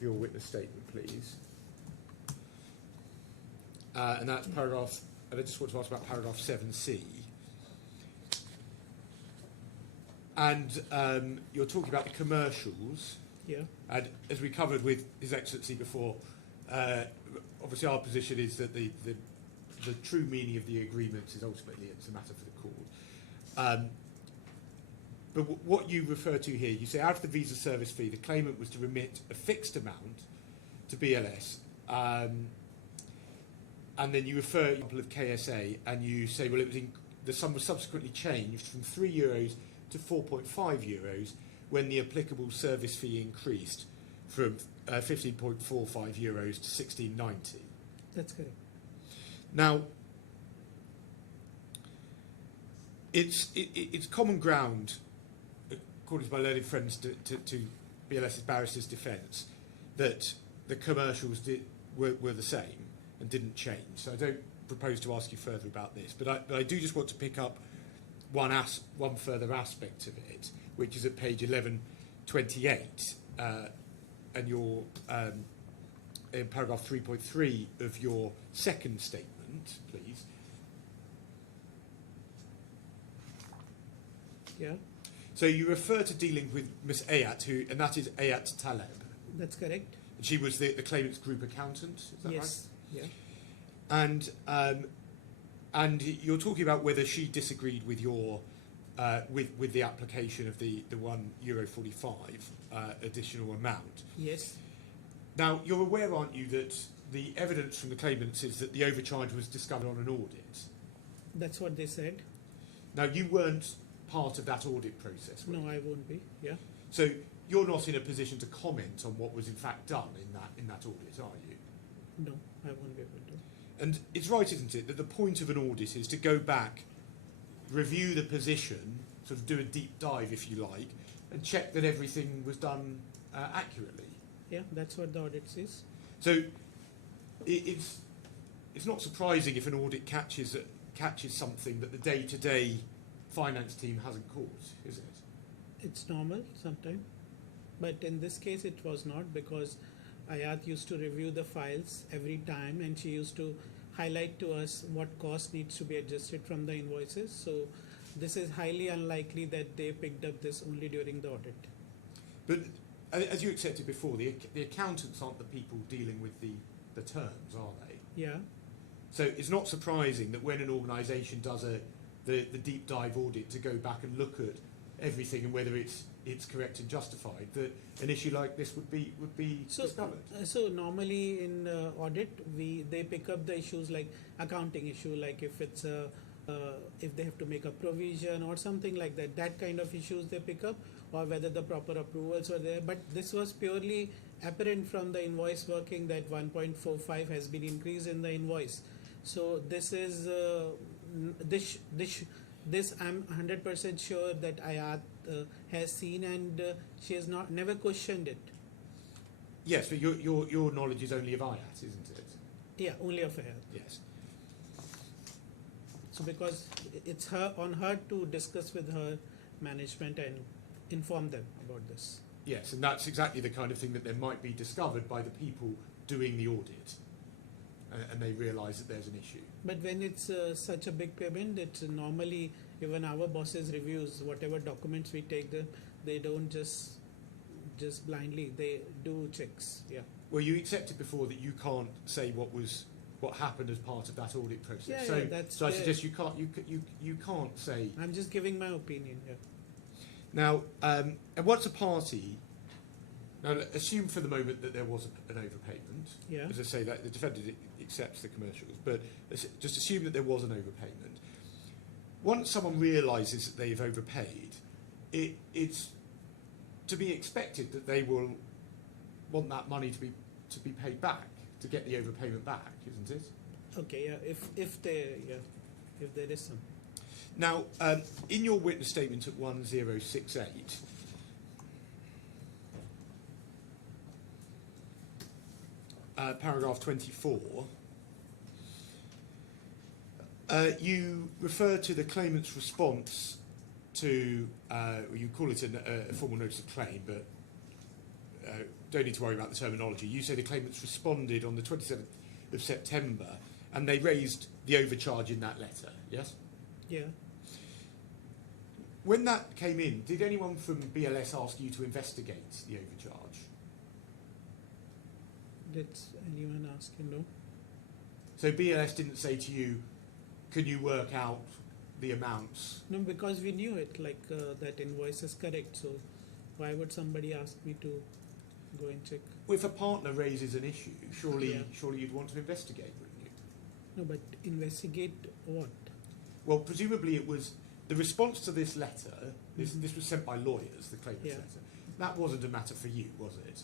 your witness statement, please. And that's paragraph, and I just want to ask about paragraph 7C. And you're talking about the commercials. Yeah. And as we covered with His Excellency before, obviously our position is that the true meaning of the agreements is ultimately it's a matter for the court. But what you refer to here, you say out of the visa service fee, the claimant was to remit a fixed amount to BLS, and then you refer to the example of KSA, and you say, well, the sum was subsequently changed from €3 to 4.5 euros when the applicable service fee increased from 15.45 euros to 16.90. That's correct. Now, it's common ground, according to my learned friends, to BLS's barrister's defence, that the commercials were the same and didn't change. So I don't propose to ask you further about this, but I do just want to pick up one further aspect of it, which is at page 1128, and your in paragraph 3.3 of your second statement, please. Yeah, So you refer to dealing with Miss Ayat, and that is Ayat Taleb. that's correct. And she was the claimant's group accountant, is that Yes. Yeah. right? And you're talking about whether she disagreed with your with the application of the €1.45 additional amount. Yes. Now, you're aware, aren't you, that the evidence from the claimants is that the overcharge was discovered on an audit? That's what they said. Now, you weren't part of that audit process, were No, you? I won't be. Yeah. So you're not in a position to comment on what was in fact done in that audit, are you? No, I won't be able to. And it's right, isn't it, that the point of an audit is to go back, review the position, sort of do a deep dive, if you like, and check that everything was done accurately. Yeah, that's what the audit says. So it's not surprising if an audit catches something that the day-to-day finance team hasn't caught, is it? It's normal sometimes, but in this case it was not, because Ayat used to review the files every time and she used to highlight to us what cost needs to be adjusted from the invoices. So this is highly unlikely that they picked up this only during the audit. But as you accepted before, the accountants aren't the people dealing with the terms, are they? Yeah, So it's not surprising that when an organisation does the deep dive audit to go back and look at everything and whether it's correct and justified, that an issue like this would be discovered. So normally in audit, they pick up the issues like accounting issue, like if it's if they have to make a provision or something like that, that kind of issues they pick up, or whether the proper approvals are there. But this was purely apparent from the invoice working that 1.45 has been increased in the invoice. So this is this I'm 100% sure that Ayat has seen, and she has never questioned it. Yes, but your knowledge is only of IAT, isn't it? Yeah, only of Ayat. Yes. So because it's on her to discuss with her management and inform them about this. Yes, and that's exactly the kind of thing that then might be discovered by the people doing the audit. and they realise that there's an issue. But when it's such a big payment, it's normally even our bosses reviews whatever documents we take them. They don't just blindly. They do checks. Yeah. Well, you accepted before that you can't say what happened as part of that audit process. Yeah, so, yeah, that's so I the- suggest you can't say. I'm just giving my opinion. Yeah. Now, and once a party, now assume for the moment that there was an overpayment. Yeah. As I say, that the defendant accepts the commercials, but just assume that there was an overpayment. Once someone realises that they've overpaid, it's to be expected that they will want that money to be paid back, to get the overpayment back, isn't it? Okay. Yeah. If there is some. Now, in your witness statement at 1068, paragraph 24, you refer to the claimant's response to, you call it a formal notice of claim, but don't need to worry about the terminology. You say the claimants responded on the 27th of September and they raised the overcharge in that letter, yes? Yeah. When that came in, did anyone from BLS ask you to investigate the overcharge? Did anyone ask you? No. So BLS didn't say to you, can you work out the amounts? No, because we knew it. Like that invoice is correct. So why would somebody ask me to go and check? Well, if a partner raises an issue, surely Yeah. you'd want to investigate, wouldn't you? No, but investigate what? Well, presumably it was the response to this letter. This was sent by lawyers, the claimant's Yeah. letter. That wasn't a matter for you, was it?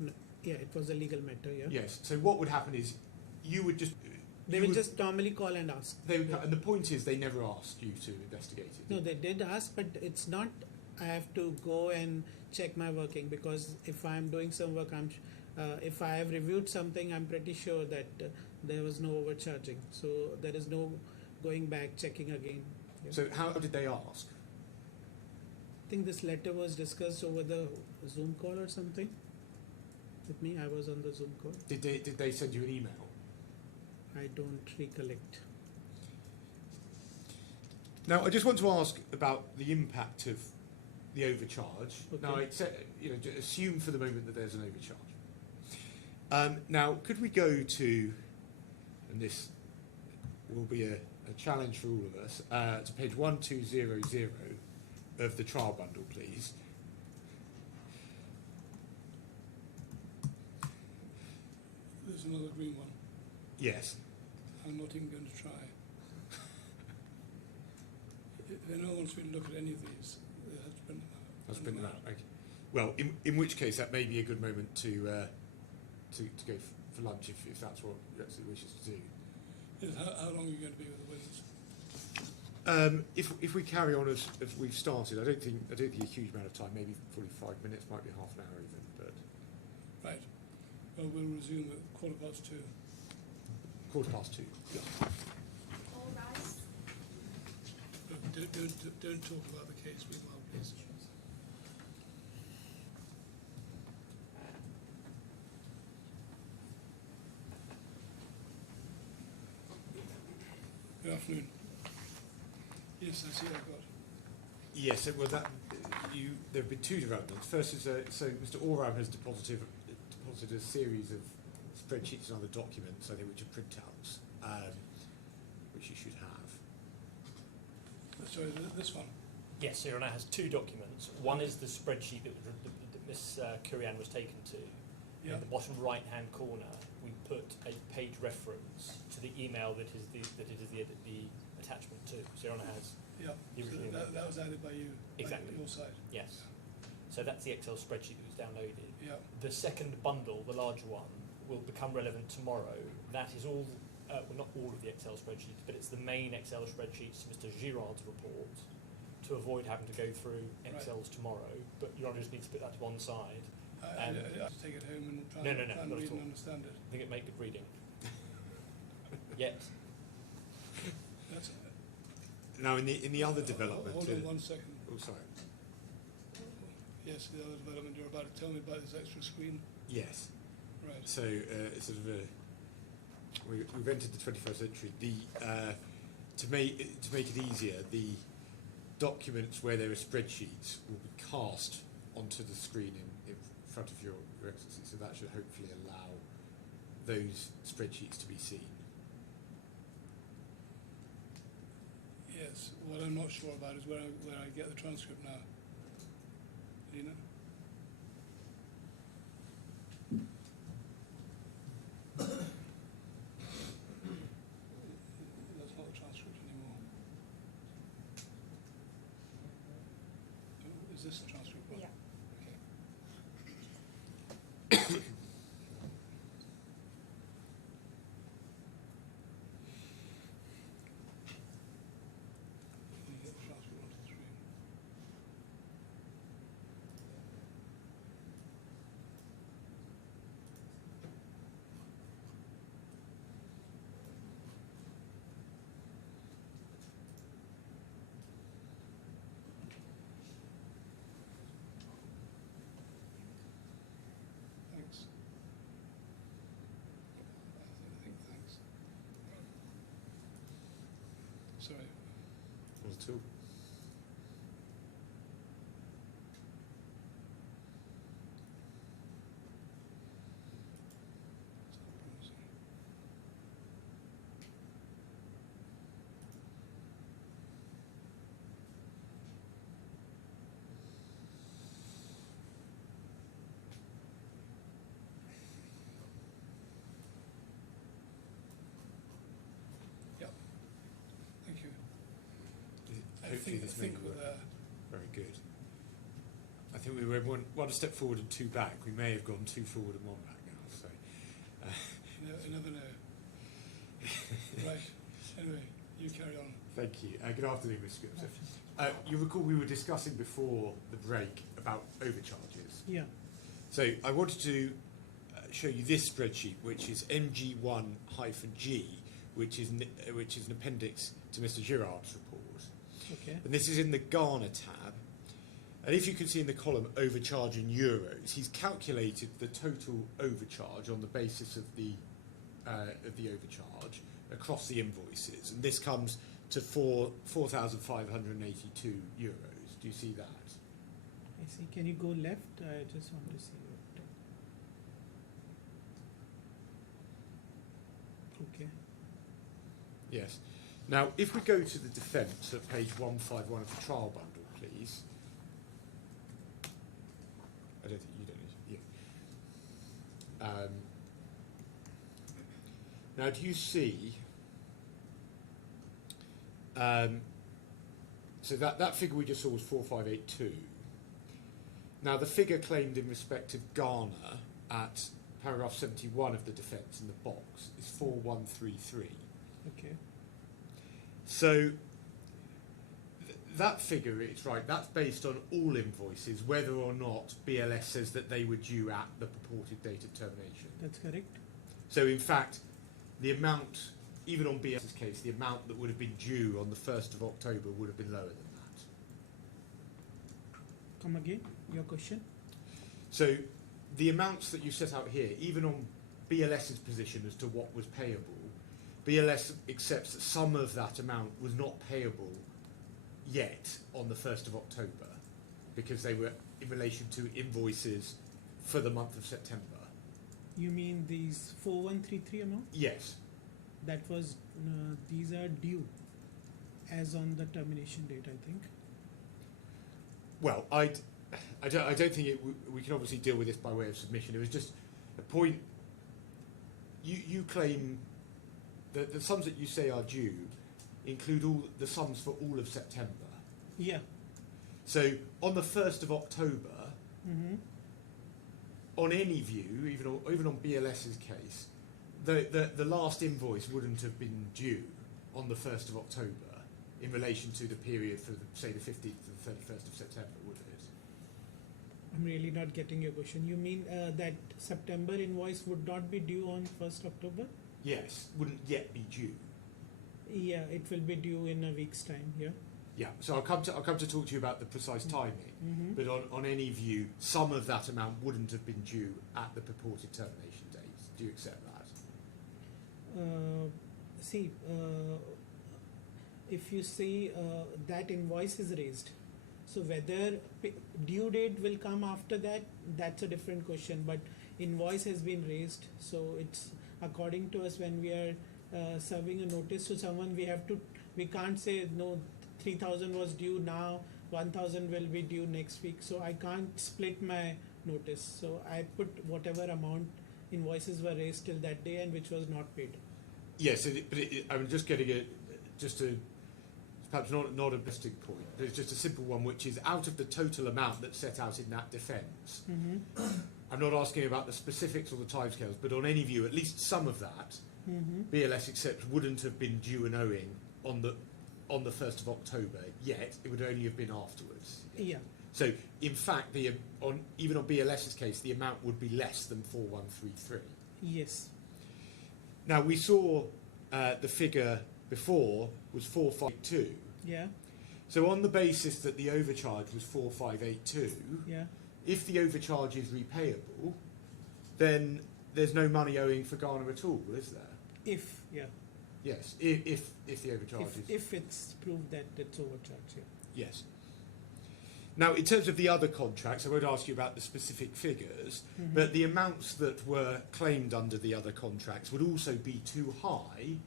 No. Yeah, it was a legal matter. Yeah. Yes. So what would happen is you would just They you will would- just normally call and ask. They would, Yeah. and the point is they never asked you to investigate it. No, they did ask, but it's not. I have to go and check my working, because if I'm doing some work, if I have reviewed something, I'm pretty sure that there was no overcharging. So there is no going back checking again. Yeah. So how did they ask? I think this letter was discussed over the Zoom call or something. With me, I was on the Zoom call. Did they send you an email? I don't recollect. Now, I just want to ask about the impact of the overcharge. Okay. Now, assume for the moment that there's an overcharge. Now, could we go to, and this will be a challenge for all of us, to page 1200 of the trial bundle, please. There's another green one. Yes. I'm not even going to try. If anyone wants me to look at any of these, they have to print them out. That's been that. Okay. Well, in which case that may be a good moment to go for lunch if that's what you actually wishes to do. Yes, how long are you going to be with the witness? If we carry on as we've started, I don't think a huge amount of time. Maybe 45 minutes, might be half an hour even. But Right. Well, we'll resume at 2:15. 2:15. Yeah. All rise. Don't talk about the case meanwhile, please. Good afternoon. Yes, I see I've got. Yes. Well, there have been two developments. First is so Mr. Oram has deposited a series of spreadsheets and other documents, I think, which are printouts, which you should have. Sorry, this one. Yes, Your Honour has two documents. One is the spreadsheet that Ms. Kurian was taken to. Yeah. In the bottom right-hand corner, we put a page reference to the email that it is the attachment to. So Your Honour has Yeah. the So original email. that was added by you. Exactly. By your side. Yes. So that's the Excel spreadsheet that was downloaded. Yeah. The second bundle, the larger one, will become relevant tomorrow. That is all, well, not all of the Excel spreadsheets, but it's the main Excel spreadsheets to Mr. Girard's report, to avoid having to go through Excels tomorrow. But Your Honour just needs to put that to one side. I have to take it home and try No, and not read at and all. understand it. I think it make good reading. Yet. That's, Now, in the other development. Hold on 1 second. Oh, sorry. Yes, the other development you're about to tell me about this extra screen. Yes. Right. So it's sort of we've entered the 21st century. To make it easier, the documents where there are spreadsheets will be cast onto the screen in front of your Excellency, so that should hopefully allow those spreadsheets to be seen. Yes. What I'm not sure about is where I get the transcript now. Do you know? That's not the transcript anymore. Oh, is this the transcript one? Yeah. Okay. Can you get the transcript onto the screen? Thanks. I think thanks. Sorry. Not at all. It's not promising. Yep. Thank you. Hopefully this may we're work. there. Very good. I think we were one step forward and two back. We may have gone two forward and one back now. So, You never know. Right. Anyway, you carry on. thank you. Good afternoon, Mr. Gibson. You recall we were discussing before the break about overcharges. Yeah. So I wanted to show you this spreadsheet, which is MG1-G, which is an appendix to Mr. Girard's report. Okay. And this is in the Ghana tab. And if you can see in the column overcharge in euros, he's calculated the total overcharge on the basis of the overcharge across the invoices. And this comes to 4,582 euros. Do you see that? I see. Can you go left? I just want to see it. Okay. Yes. Now, if we go to the defence at page 151 of the trial bundle, please. I don't think you don't need to. Now, do you see? So that figure we just saw was 4582. Now, the figure claimed in respect of Ghana at paragraph 71 of the defence in the box is 4133. Okay. So that figure, it's right, that's based on all invoices, whether or not BLS says that they were due at the purported date of termination. That's correct. So in fact, the amount, even on BLS's case, the amount that would have been due on the 1st of October would have been lower than that. Come again, your question? So the amounts that you set out here, even on BLS's position as to what was payable, BLS accepts that some of that amount was not payable yet on the 1st of October because they were in relation to invoices for the month of September. You mean these 4133 amount? Yes. That was, these are due as on the termination date, I think. Well, I don't think we can obviously deal with this by way of submission. It was just a point. You claim that the sums that you say are due include all the sums for all of September. Yeah. So on the 1st of October, Mm-hmm. on any view, even on BLS's case, the last invoice wouldn't have been due on the 1st of October in relation to the period for, say, the 15th to the 31st of September, would it? I'm really not getting your question. You mean that September invoice would not be due on 1st October? Yes, wouldn't yet be due. Yeah, it will be due in a week's time, yeah. Yeah, so I'll come to talk to you about the precise timing, Mm-hmm. but on any view, some of that amount wouldn't have been due at the purported termination date. Do you accept that? see, if you see that invoice is raised, so whether due date will come after that, that's a different question. But invoice has been raised, so it's according to us when we are serving a notice to someone, we can't say no, 3,000 was due now, 1,000 will be due next week. So I can't split my notice. So I put whatever amount invoices were raised till that day and which was not paid. Yes, I'm just getting it, just a perhaps not a basic point. There's just a simple one, which is out of the total amount that's set out in that defence. I'm not asking about the specifics or the timescales, but on any view, at least some of that, BLS accepts wouldn't have been due and owing on the 1st of October, yet it would only have been afterwards. Yeah. So, in fact, even on BLS's case, the amount would be less than 4133. Yes. Now, we saw the figure before was 4582. Yeah. So, on the basis that the overcharge was 4582, Yeah. if the overcharge is repayable, then there's no money owing for Ghana at all, is there? If, yeah. Yes, if the overcharge is... If it's proved that it's overcharged, yeah. Yes. Now, in terms of the other contracts, I won't ask you about the specific figures, but the amounts that were claimed under the other contracts would also be too high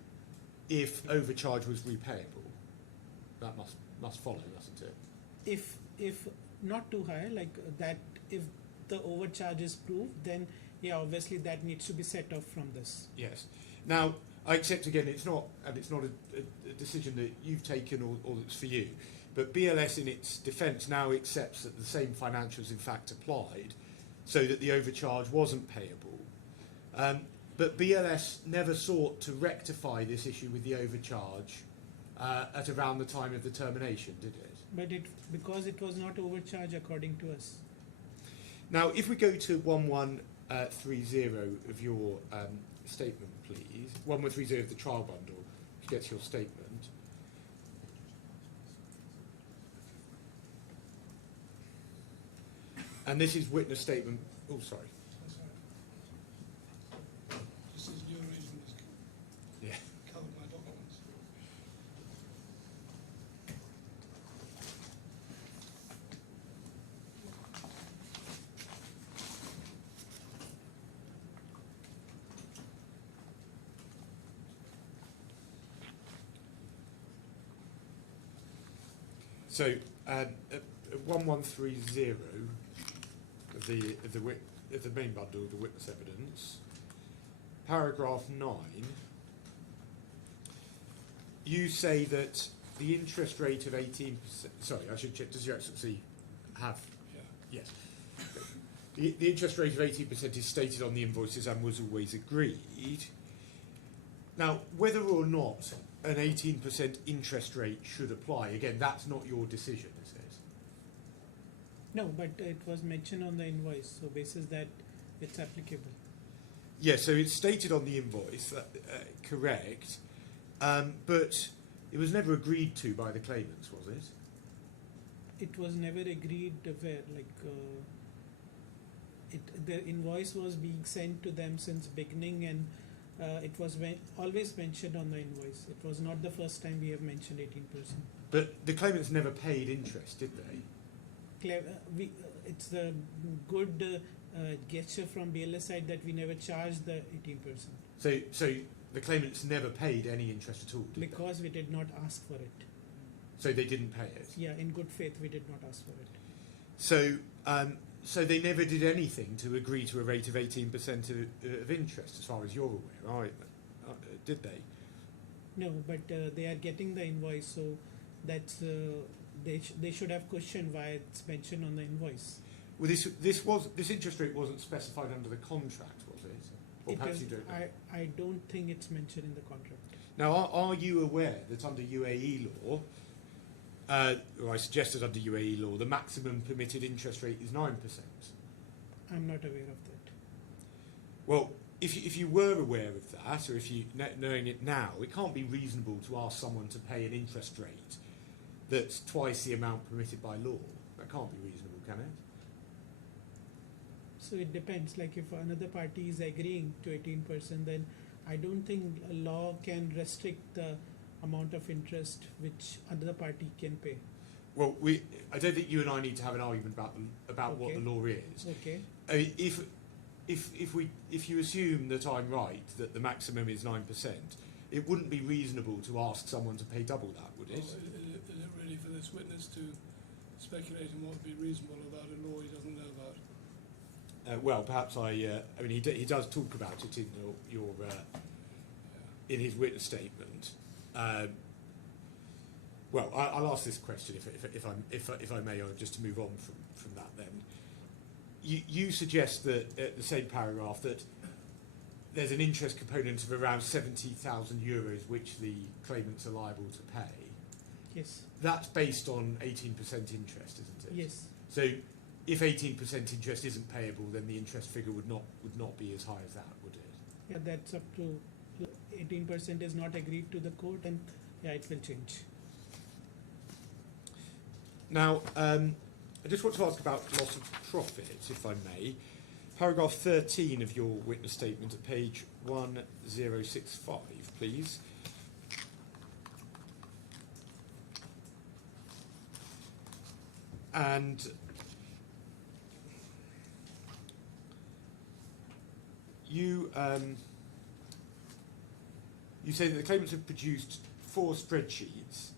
if overcharge was repayable. That must follow, mustn't it? If not too high, like that, if the overcharge is proved, then yeah, obviously that needs to be set off from this. Yes. Now, I accept again, it's not a decision that you've taken or that's for you, but BLS in its defence now accepts that the same financials in fact applied, so that the overcharge wasn't payable. But BLS never sought to rectify this issue with the overcharge at around the time of the termination, did it? But because it was not overcharged according to us. Now, if we go to 1130 of your statement, please, 1130 of the trial bundle, which gets your statement. And this is witness statement. Oh, sorry. That's right. Just as new arrangement has Yeah. covered my documents. So, 1130 of the main bundle of the witness evidence, paragraph 9. You say that the interest rate of 18%. Sorry, I should check. Does your excellency have? Yeah. Yes. The interest rate of 18% is stated on the invoices and was always agreed. Now, whether or not an 18% interest rate should apply, again, that's not your decision, is it? No, but it was mentioned on the invoice, so basis that it's applicable. Yes, so it's stated on the invoice, correct, but it was never agreed to by the claimants, was it? It was never agreed where, like, the invoice was being sent to them since beginning, and it was always mentioned on the invoice. It was not the first time we have mentioned 18%. But the claimants never paid interest, did they? It's the good gesture from BLS side that we never charged the 18%. So the claimants never paid any interest at all, did because we did not ask for it. they? So they didn't pay it? Yeah, in good faith we did not ask for it. So they never did anything to agree to a rate of 18% of interest, as far as you're aware, did they? No, but they are getting the invoice, so that's they should have questioned why it's mentioned on the invoice. Well, this interest rate wasn't specified under the contract, was it? Or perhaps you don't know. I don't think it's mentioned in the contract. Now, are you aware that under UAE law, or I suggested under UAE law, the maximum permitted interest rate is 9%? I'm not aware of that. Well, if you were aware of that, or if you knowing it now, it can't be reasonable to ask someone to pay an interest rate that's twice the amount permitted by law. That can't be reasonable, can it? So it depends. Like if another party is agreeing to 18%, then I don't think a law can restrict the amount of interest which another party can pay. Well, I don't think you and I need to have an argument about what Okay. the law is. Okay. I mean, if you assume that I'm right, that the maximum is 9%, it wouldn't be reasonable to ask someone to pay double that, would Well, it? is it really for this witness to speculate on what would be reasonable about a law he doesn't know about? Well, perhaps I mean, he does talk about it in in his witness statement. Well, I'll ask this question if I may, or just to move on from that. Then, you suggest that the same paragraph that there's an interest component of around €70,000 which the claimants are liable to pay. Yes. That's based on 18% interest, isn't it? Yes. So, if 18% interest isn't payable, then the interest figure would not be as high as that, would it? Yeah, that's up to 18% is not agreed to the court, and yeah, it will change. Now, I just want to ask about loss of profit, if I may. Paragraph 13 of your witness statement at page 1065, please. And you say that the claimants have produced 4 spreadsheets,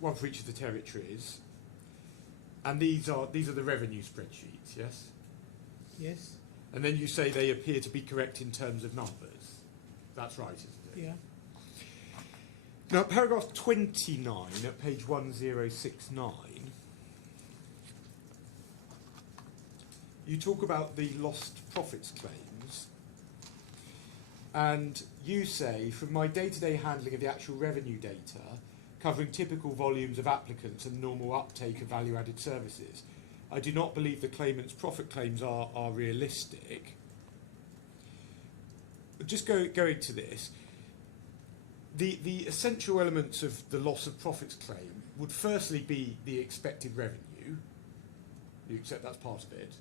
one for each of the territories, and these are the revenue spreadsheets, yes? Yes. And then you say they appear to be correct in terms of numbers. That's right, isn't it? Yeah. Now, paragraph 29 at page 1069, you talk about the lost profits claims, and you say, from my day-to-day handling of the actual revenue data, covering typical volumes of applicants and normal uptake of value-added services, I do not believe the claimant's profit claims are realistic. Just going to this, the essential elements of the loss of profits claim would firstly be the expected revenue. You accept that's part of it.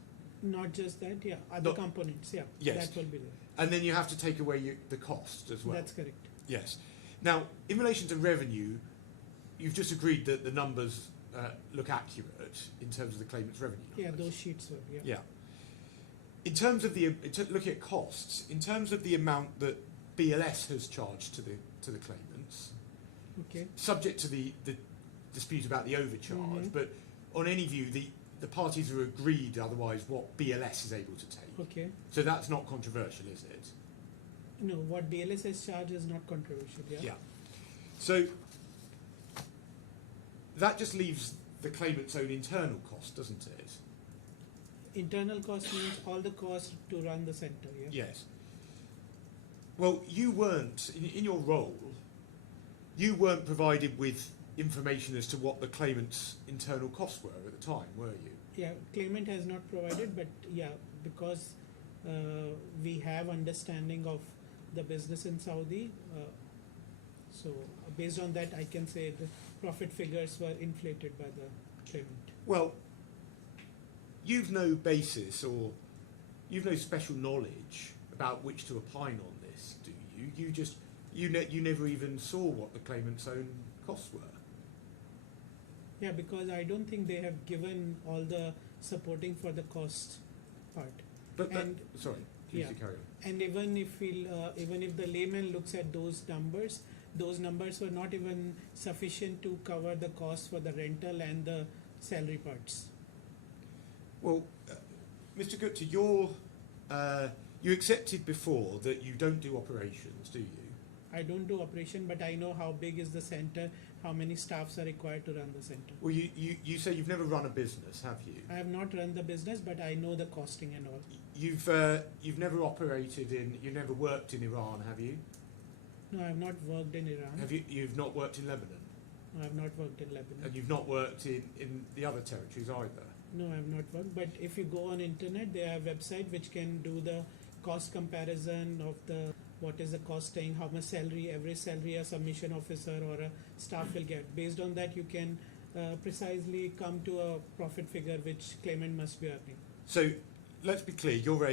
Not just that, yeah. Other No. components, yeah. Yes. That will be there. And then you have to take away the cost as well. That's correct. Yes. Now, in relation to revenue, you've just agreed that the numbers look accurate in terms of the claimant's revenue Yeah, numbers. those sheets were, yeah. Yeah. In terms of looking at costs, in terms of the amount that BLS has charged to the claimants, Okay. subject to the dispute about the overcharge, Mhm. but on any view, the parties have agreed otherwise what BLS is able to take. Okay. So that's not controversial, is it? No, what BLS has charged is not controversial, yeah. Yeah. So that just leaves the claimant's own internal cost, doesn't it? Internal cost means all the costs to run the center, yeah. Yes. Well, you weren't, in your role, you weren't provided with information as to what the claimant's internal costs were at the time, were you? Yeah, claimant has not provided, but yeah, because we have understanding of the business in Saudi, so based on that, I can say the profit figures were inflated by the claimant. Well, you've no basis or you've no special knowledge about which to opine on this, do you? You never even saw what the claimant's own costs were. Yeah, because I don't think they have given all the supporting for the cost part. But And- sorry, please yeah. do carry on. And even if even if the layman looks at those numbers were not even sufficient to cover the cost for the rental and the salary parts. Well, Mr. Gupta, you accepted before that you don't do operations, do you? I don't do operation, but I know how big is the center, how many staffs are required to run the center. Well, you say you've never run a business, have you? I have not run the business, but I know the costing and all. You've never operated you've never worked in Iran, have you? No, I have not worked in Iran. Have you? You've not worked in Lebanon, No, I have not worked in Lebanon. and you've not worked in the other territories either. No, I have not worked. But if you go on internet, they have website which can do the cost comparison of the what is the costing, how much salary, average salary a submission officer or a staff will get. Based on that, you can precisely come to a profit figure which claimant must be earning. So let's be clear. You're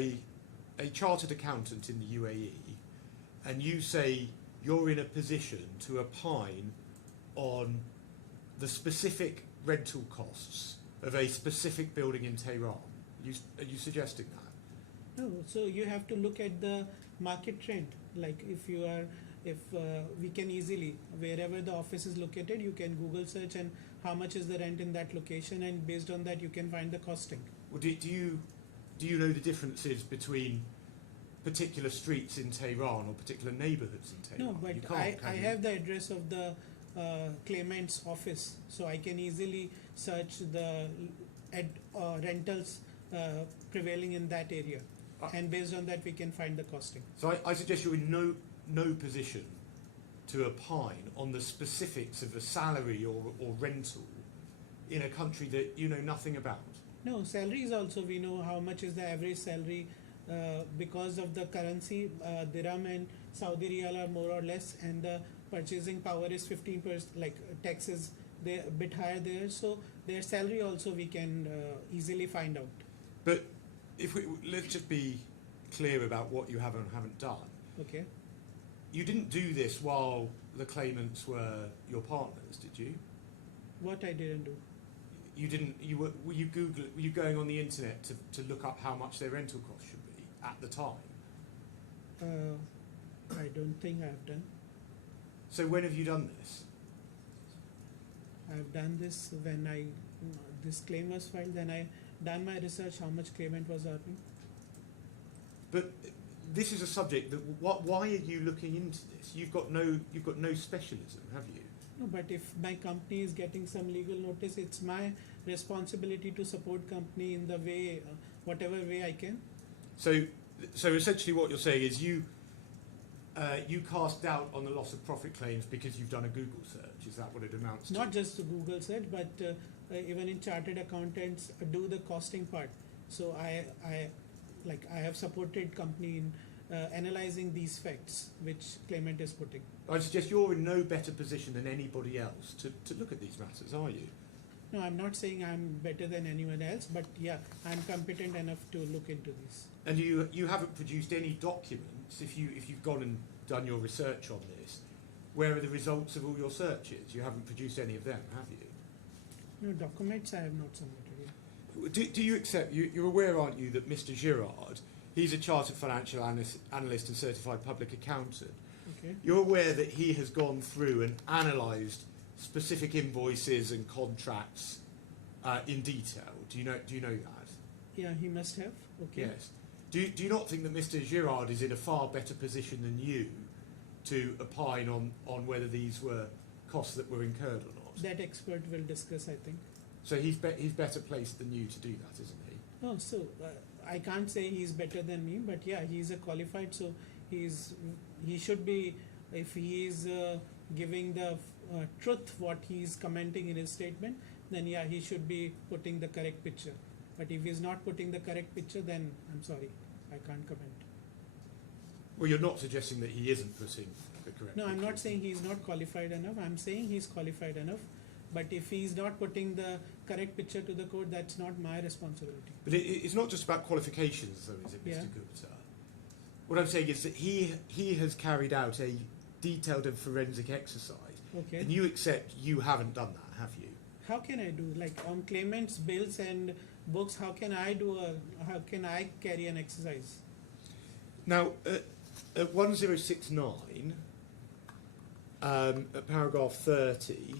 a chartered accountant in the UAE, and you say you're in a position to opine on the specific rental costs of a specific building in Tehran. Are you suggesting that? No, so you have to look at the market trend. Like if we can easily, wherever the office is located, you can Google search and how much is the rent in that location, and based on that you can find the costing. Well, do you know the differences between particular streets in Tehran or particular neighbourhoods in Tehran? No, but You can't, I can you? have the address of the claimant's office, so I can easily search the rentals prevailing in that area, and based on that we can find the costing. So I suggest you're in no position to opine on the specifics of a salary or rental in a country that you know nothing about. No, salaries also we know how much is the average salary because of the currency. Dirham and Saudi riyal are more or less, and the purchasing power is 15%. Like taxes, they're a bit higher there, so their salary also we can easily find out. But let's just be clear about what you have and haven't done. Okay. You didn't do this while the claimants were your partners, did you? What I didn't do. You didn't. Were you going on the internet to look up how much their rental costs should be at the time? I don't think I've done. So when have you done this? I've done this when this claim was filed. Then I done my research how much claimant was earning. But this is a subject that. Why are you looking into this? You've got no specialism, have you? No, but if my company is getting some legal notice, it's my responsibility to support company in the way, whatever way I can. So essentially, what you're saying is you cast doubt on the loss of profit claims because you've done a Google search. Is that what it amounts to? Not just to Google search, but even in chartered accountants do the costing part. So I have supported company in analyzing these facts which claimant is putting. I suggest you're in no better position than anybody else to look at these matters, are you? No, I'm not saying I'm better than anyone else, but yeah, I'm competent enough to look into this. And you haven't produced any documents if you've gone and done your research on this. Where are the results of all your searches? You haven't produced any of them, have you? No, documents I have not submitted. Yeah. Do you accept? You're aware, aren't you, that Mr. Girard, he's a chartered financial analyst and certified public accountant. Okay. You're aware that he has gone through and analysed specific invoices and contracts in detail. Do you know that? Yeah, he must have. Okay. Yes. Do you not think that Mr. Girard is in a far better position than you to opine on whether these were costs that were incurred or not? That expert will discuss, I think. So he's better placed than you to do that, isn't he? Oh, so I can't say he's better than me, but yeah, he's a qualified, so he should be, if he is giving the truth what he's commenting in his statement, then yeah, he should be putting the correct picture. But if he's not putting the correct picture, then I'm sorry, I can't comment. Well, you're not suggesting that he isn't putting the correct. No, I'm picture. not saying he's not qualified enough. I'm saying he's qualified enough. But if he's not putting the correct picture to the court, that's not my responsibility. But it's not just about qualifications, though, is it, Mr. Yeah. Gupta? What I'm saying is that he has carried out a detailed and forensic exercise, Okay. and you accept you haven't done that, have you? How can I do, like on claimants' bills and books? How can I carry an exercise? Now, at 1069, at paragraph 30,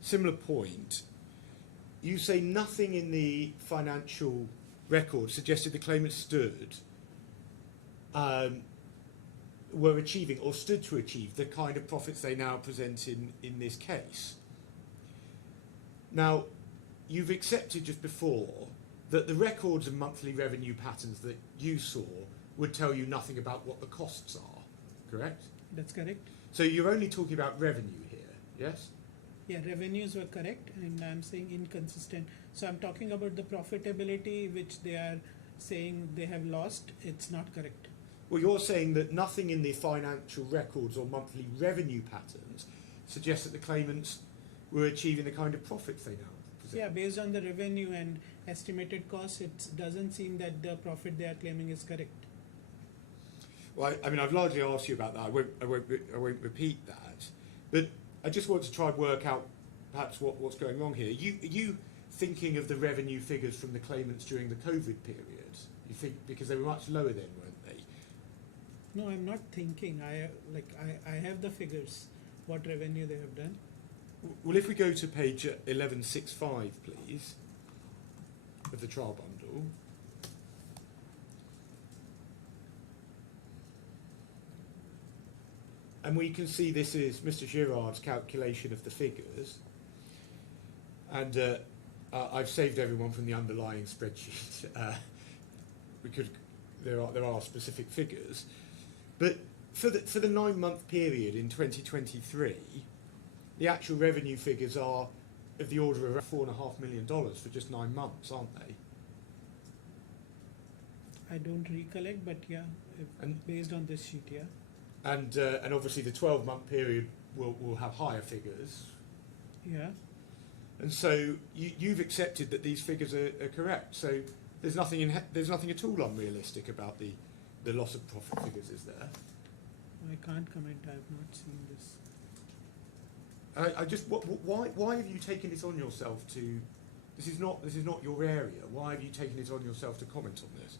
similar point, you say nothing in the financial record suggested the claimant were achieving or stood to achieve the kind of profits they now present in this case. Now, you've accepted just before that the records and monthly revenue patterns that you saw would tell you nothing about what the costs are, correct? That's correct. So you're only talking about revenue here, yes? Yeah, revenues were correct, and I'm saying inconsistent. So I'm talking about the profitability which they are saying they have lost. It's not correct. Well, you're saying that nothing in the financial records or monthly revenue patterns suggests that the claimants were achieving the kind of profits they now present. Yeah, based on the revenue and estimated cost, it doesn't seem that the profit they are claiming is correct. Well, I mean, I've largely asked you about that. I won't repeat that. But I just want to try and work out perhaps what's going wrong here. Are you thinking of the revenue figures from the claimants during the COVID period? You think because they were much lower then, weren't they? No, I'm not thinking. I have the figures, what revenue they have done. Well, if we go to page 1165, please, of the trial bundle. And we can see this is Mr. Girard's calculation of the figures. And I've saved everyone from the underlying spreadsheet. There are specific figures. But for the 9-month period in 2023, the actual revenue figures are of the order of around $4.5 million for just 9 months, aren't they? I don't recollect, but yeah, based on this sheet, yeah. And obviously the 12-month period will have higher figures. Yeah. And so you've accepted that these figures are correct. So there's nothing at all unrealistic about the loss of profit figures, is there? I can't comment. I have not seen this. I just why have you taken it on yourself to? This is not your area. Why have you taken it on yourself to comment on this?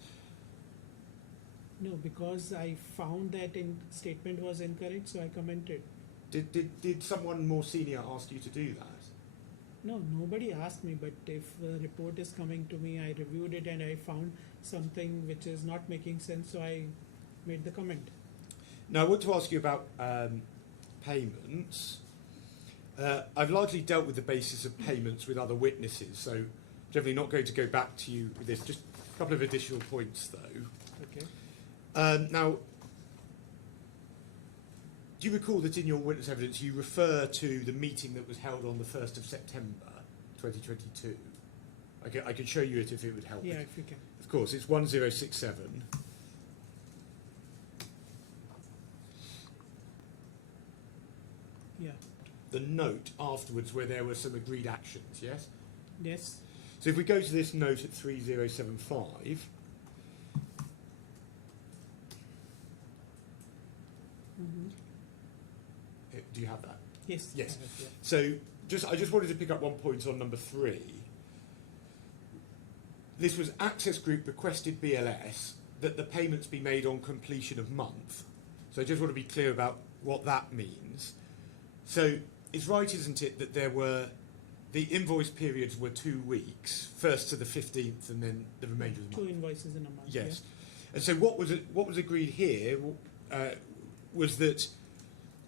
No, because I found that statement was incorrect, so I commented. Did someone more senior ask you to do that? No, nobody asked me, but if a report is coming to me, I reviewed it and I found something which is not making sense, so I made the comment. Now I want to ask you about payments. I've largely dealt with the basis of payments with other witnesses, so generally not going to go back to you with this. Just a couple of additional points, though. Okay. Now, do you recall that in your witness evidence you refer to the meeting that was held on the 1st of September 2022? I can show you it if it would help. Yeah, if you can. Of course, it's 1067. Yeah. The note afterwards where there were some agreed actions, yes? Yes. So if we go to this note at 3075, Mm-hmm. do you have that? Yes. Yes. I have, yeah. So I just wanted to pick up one point on number 3. This was Access Group requested BLS that the payments be made on completion of month. So I just want to be clear about what that means. So it's right, isn't it, that the invoice periods were 2 weeks, 1st to the 15th, and then the remainder of the month. 2 invoices in a month. Yes. And so what was agreed here was that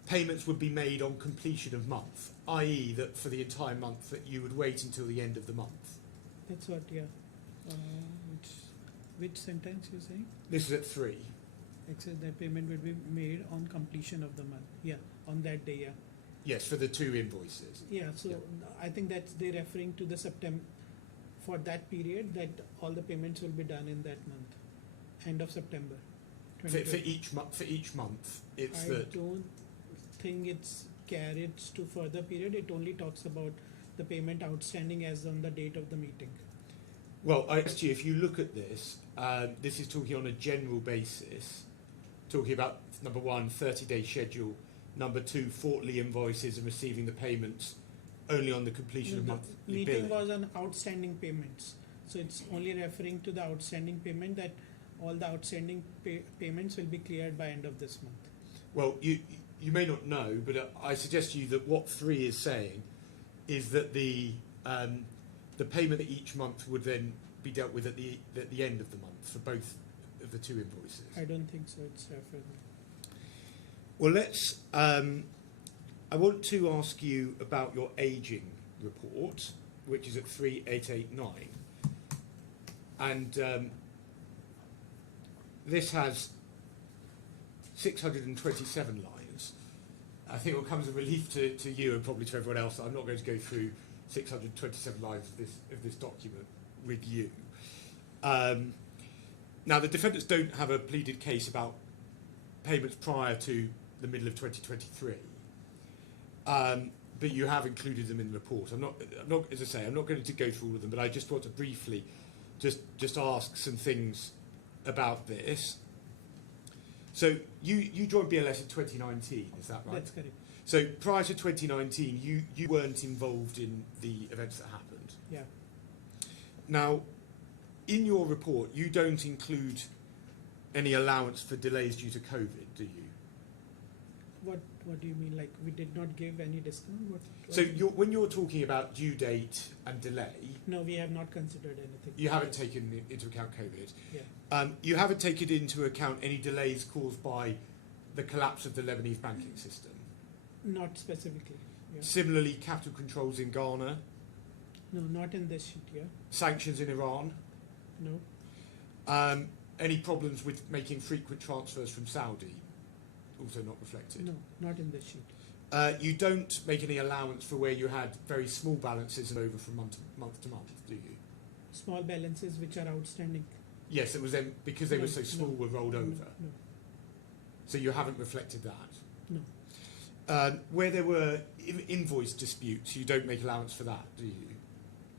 payments would be made on completion of month, i.e. that for the entire month that you would wait until the end of the month. That's what, yeah. Which sentence you're saying? This is at 3. Except that payment will be made on completion of the month. Yeah, on that day, yeah. Yes, for the 2 invoices. Yeah, so Yeah. I think that's they're referring to the September, for that period, that all the payments will be done in that month, end of September. For each month, it's I that. don't think it's carried to further period. It only talks about the payment outstanding as on the date of the meeting. Well, I asked you, if you look at this, this is talking on a general basis, talking about number 1, 30-day schedule, number 2, quarterly invoices and receiving the payments only on the completion of The monthly meeting billing. was on outstanding payments, so it's only referring to the outstanding payment, that all the outstanding payments will be cleared by end of this month. Well, you may not know, but I suggest to you that what 3 is saying is that the payment each month would then be dealt with at the end of the month for both of the 2 invoices. I don't think so. It's referred. Well, let's. I want to ask you about your ageing report, which is at 3889, and this has 627 lines. I think it will come as a relief to you and probably to everyone else. I'm not going to go through 627 lines of this document with you. Now, the defendants don't have a pleaded case about payments prior to the middle of 2023. but you have included them in the report. I'm not, as I say, I'm not going to go through all of them, but I just want to briefly just ask some things about this. So you joined BLS in 2019, is that right? That's correct. So prior to 2019, you weren't involved in the events that happened. Yeah. Now, in your report, you don't include any allowance for delays due to COVID, do you? What do you mean? Like we did not give any discount? So when you're talking about due date and delay, No, we have not considered anything. you haven't taken into account COVID. Yeah. You haven't taken into account any delays caused by the collapse of the Lebanese banking system. Not specifically. Yeah. Similarly, capital controls in Ghana, No, not in this sheet. Yeah. sanctions in Iran, No. any problems with making frequent transfers from Saudi, also not reflected. No, not in this sheet. You don't make any allowance for where you had very small balances and over from month to month, do you? Small balances which are outstanding. Yes, it was them because they were so small, were rolled over. No. So you haven't reflected that. No. Where there were invoice disputes, you don't make allowance for that, do you?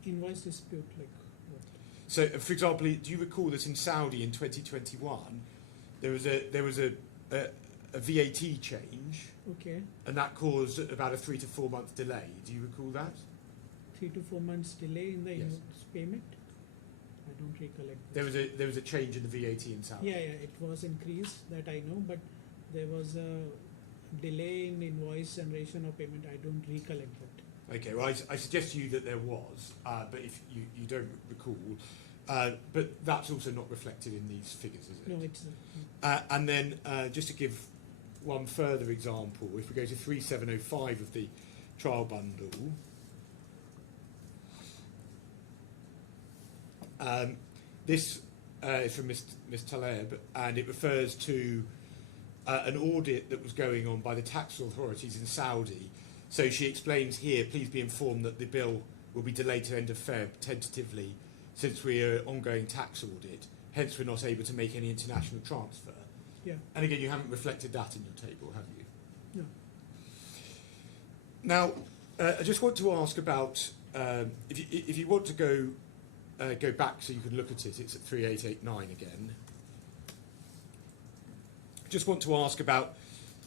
Invoice dispute, like what? So, for example, do you recall that in Saudi in 2021 there was a VAT change, Okay. and that caused about a 3 to 4 month delay? Do you recall that? 3 to 4 months delay in the Yes. invoice payment. I don't recollect. There was a change in the VAT in Saudi. Yeah, it was increased, that I know, but there was a delay in invoice generation or payment. I don't recollect that. Okay, well, I suggest to you that there was, but if you don't recall, but that's also not reflected in these figures, is it? No, it's And then, just to give one further example, if we go to 3705 of the trial bundle, this is from Ms. Taleb, and it refers to an audit that was going on by the tax authorities in Saudi. So she explains here, please be informed that the bill will be delayed to end of Feb tentatively since we are ongoing tax audit. Hence, we're not able to make any international transfer. yeah. And again, you haven't reflected that in your table, have you? No. Now, I just want to ask about, if you want to go back so you can look at it, it's at 3889 again. Just want to ask about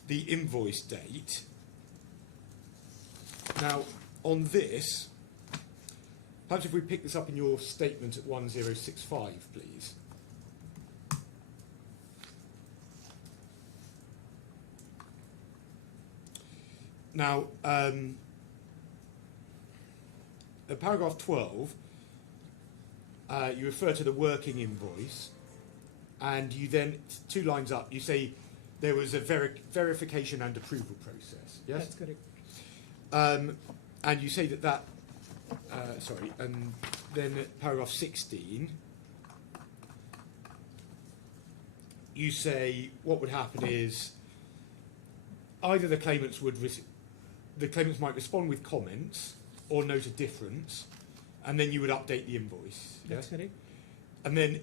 the invoice date. Now, on this, perhaps if we pick this up in your statement at 1065, please. Now, at paragraph 12, you refer to the working invoice, and you then, 2 lines up, you say there was a verification and approval process. Yes? That's correct. And you say that and then at paragraph 16, you say what would happen is either the claimants might respond with comments or note a difference, and then you would update the invoice. That's correct. And then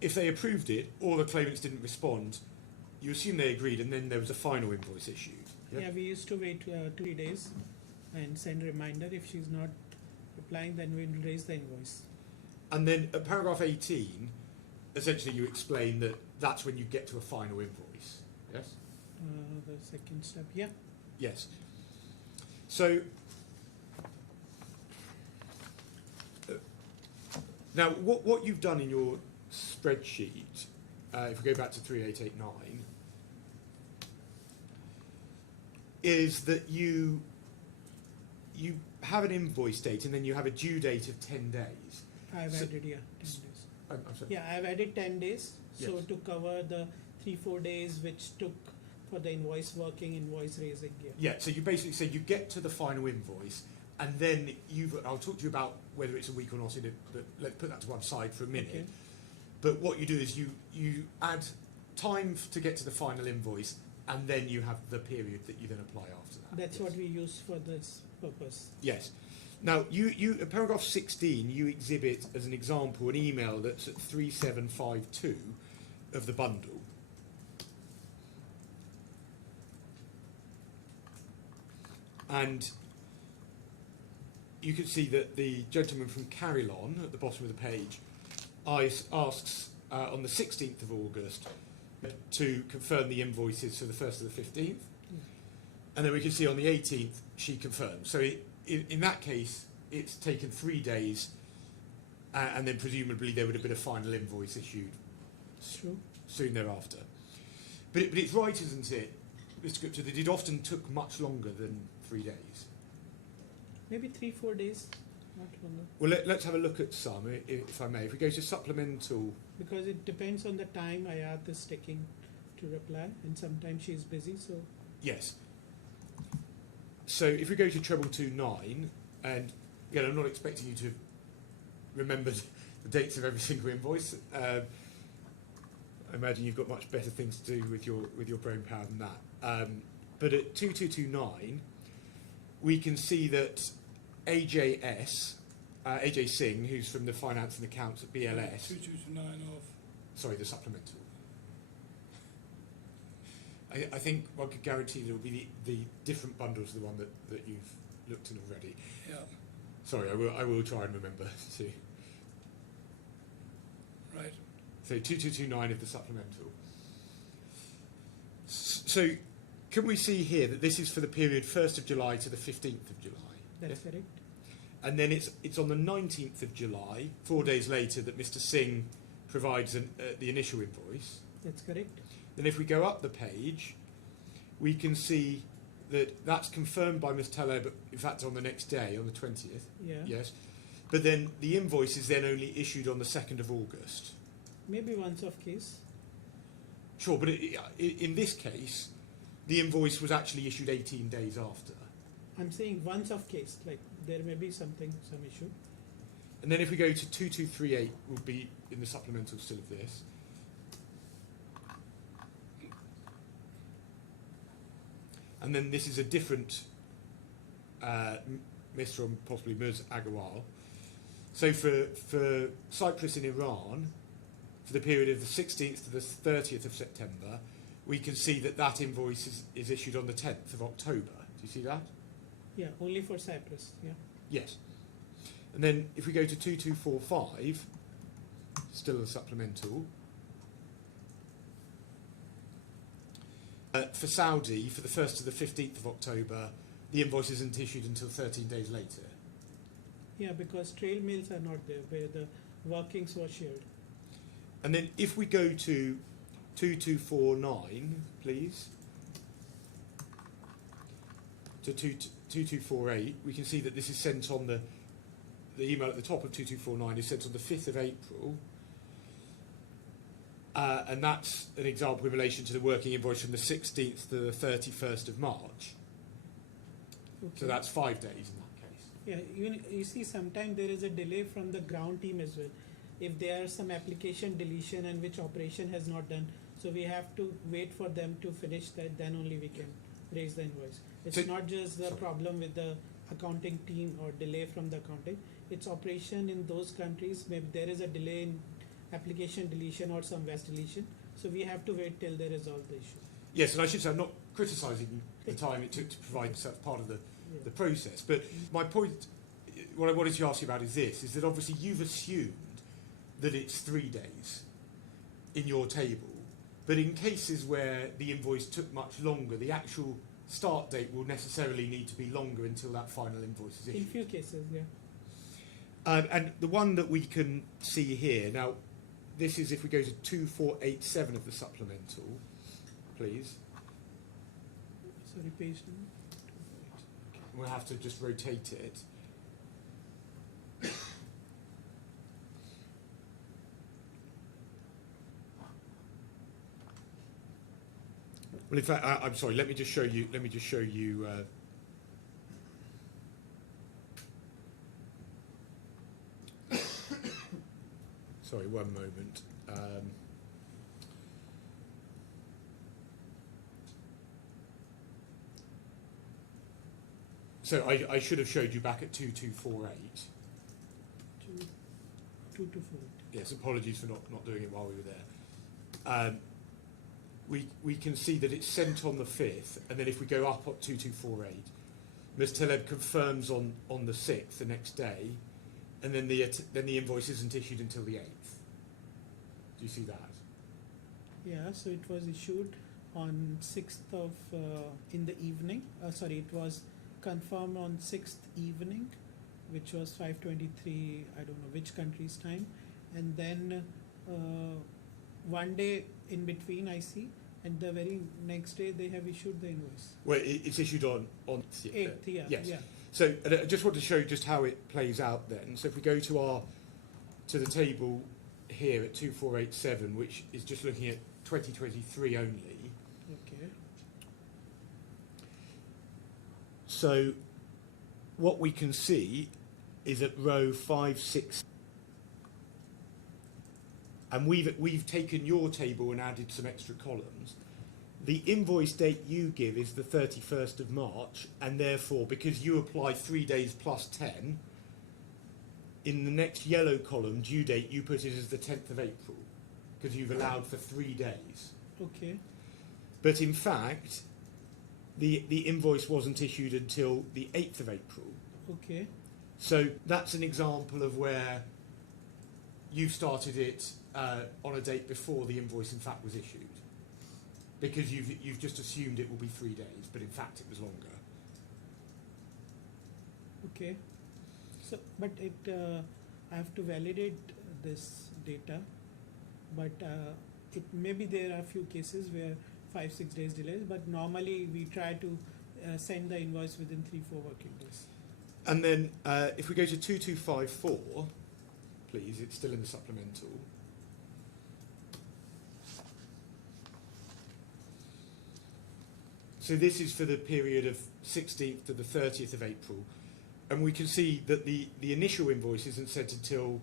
if they approved it or the claimants didn't respond, you assume they agreed, and then there was a final invoice issued. Yeah, we used to wait 2 days and send a reminder. If she's not replying, then we'll raise the invoice. And then at paragraph 18, essentially you explain that that's when you get to a final invoice. Yes? The second step, yeah. Yes. So, now what you've done in your spreadsheet, if we go back to 3889, is that you have an invoice date and then you have a due date of 10 days. I've So- added, 10 days. I'm sorry. Yeah, I've added 10 days. So Yes. to cover the 3-4 days which took for the invoice working, invoice raising. Yeah. Yeah, so you basically say you get to the final invoice, and then I'll talk to you about whether it's a week or not in it, but let's put that to one side for a minute. Okay. But what you do is you add time to get to the final invoice, and then you have the period that you then apply after that. That's Yes. what we use for this purpose. Yes. Now, you in paragraph 16, you exhibit as an example an email that's at 3752 of the bundle. And you can see that the gentleman from Carillon at the bottom of the page asks on the 16th of August to confirm the invoices for the 1st to the 15th. And then we can see on the 18th she confirms. So in that case, it's taken 3 days, and then presumably there would have been a final invoice issued True. soon thereafter. But it's right, isn't it, Mr. Gupta, that it often took much longer than 3 days? Maybe 3-4 days, not longer. Well, let's have a look at some, if I may. If we go to supplemental, Because it depends on the time Ayat is taking to reply, and sometimes she's busy, so yes. So if we go to treble 29, and again, I'm not expecting you to remember the dates of every single invoice. I imagine you've got much better things to do with your brain power than that. But at 2229, we can see that AJ Singh, who's from the Finance and Accounts at BLS, 2229 of. sorry, the supplemental. I think one could guarantee there will be the different bundles to the one that you've looked at already. Yeah, Sorry, I will try and remember to. right. So 2229 of the supplemental. So can we see here that this is for the period 1st of July to the 15th of July? that's Yes? correct. And then it's on the 19th of July, 4 days later, that Mr. Singh provides the initial invoice. That's correct. Then if we go up the page, we can see that that's confirmed by Ms. Teller, but in fact on the next day, on the 20th. Yeah. Yes. But then the invoice is then only issued on the 2nd of August. Maybe once off case. Sure, but in this case, the invoice was actually issued 18 days after. I'm saying once off case, like there may be some issue. And then if we go to 2238, we'll be in the supplemental still of this. And then this is a different Mr. or possibly Ms. Agarwal. So for Cyprus and Iran, for the period of the 16th to the 30th of September, we can see that invoice is issued on the 10th of October. Do you see that? Yeah, only for Cyprus. Yeah. Yes. And then if we go to 2245, still a supplemental, for Saudi, for the 1st to the 15th of October, the invoice isn't issued until 13 days later. Yeah, because trail mails are not there where the workings were shared. And then if we go to 2249, please, to 2248, we can see that this is sent on the email at the top of 2249 is sent on the 5th of April. And that's an example in relation to the working invoice from the 16th to the 31st of March. Okay. So that's 5 days in that case. Yeah, you see, sometimes there is a delay from the ground team as well. If there are some application deletion and which operation has not done, so we have to wait for them to finish that, then only we can raise the invoice. It's So- not just the sorry. problem with the accounting team or delay from the accounting. It's operation in those countries, maybe there is a delay in application deletion or some vest deletion. So we have to wait till they resolve the issue. Yes, and I should say I'm not criticising the time it took to provide such part of the process. But my point, what I wanted to ask you about is this, is that obviously you've assumed that it's 3 days in your table, but in cases where the invoice took much longer, the actual start date will necessarily need to be longer until that final invoice is In issued. few cases, yeah. And the one that we can see here, now this is if we go to 2487 of the supplemental, please. Sorry, page number. We'll have to just rotate it. Well, in fact, I'm sorry. Let me just show you. Sorry, one moment. So I should have showed you back at 2248. 224. Yes, apologies for not doing it while we were there. We can see that it's sent on the 5th, and then if we go up at 2248, Ms. Taleb confirms on the 6th, the next day, and then the invoice isn't issued until the 8th. Do you see that? Yeah, so it was issued on 6th of in the evening. It was confirmed on 6th evening, which was 5:23. I don't know which country's time, and then one day in between I see, and the very next day they have issued the invoice. Well, it's issued on 8th, yeah, yes. yeah. So I just want to show you just how it plays out then. So if we go to the table here at 2487, which is just looking at 2023 only. Okay. So what we can see is at row 5, 6, and we've taken your table and added some extra columns. The invoice date you give is the 31st of March, and therefore, because you apply 3 days plus 10, in the next yellow column, due date, you put it as the 10th of April, because you've allowed for 3 days. Okay. But in fact, the invoice wasn't issued until the 8th of April. Okay. So that's an example of where you started it on a date before the invoice in fact was issued. Because you've just assumed it will be 3 days, but in fact it was longer. Okay. So, but I have to validate this data, but it maybe there are a few cases where 5-6 days delays, but normally we try to send the invoice within 3-4 working days. And then if we go to 2254, please, it's still in the supplemental. So this is for the period of 16th to the 30th of April. And we can see that the initial invoice isn't sent until,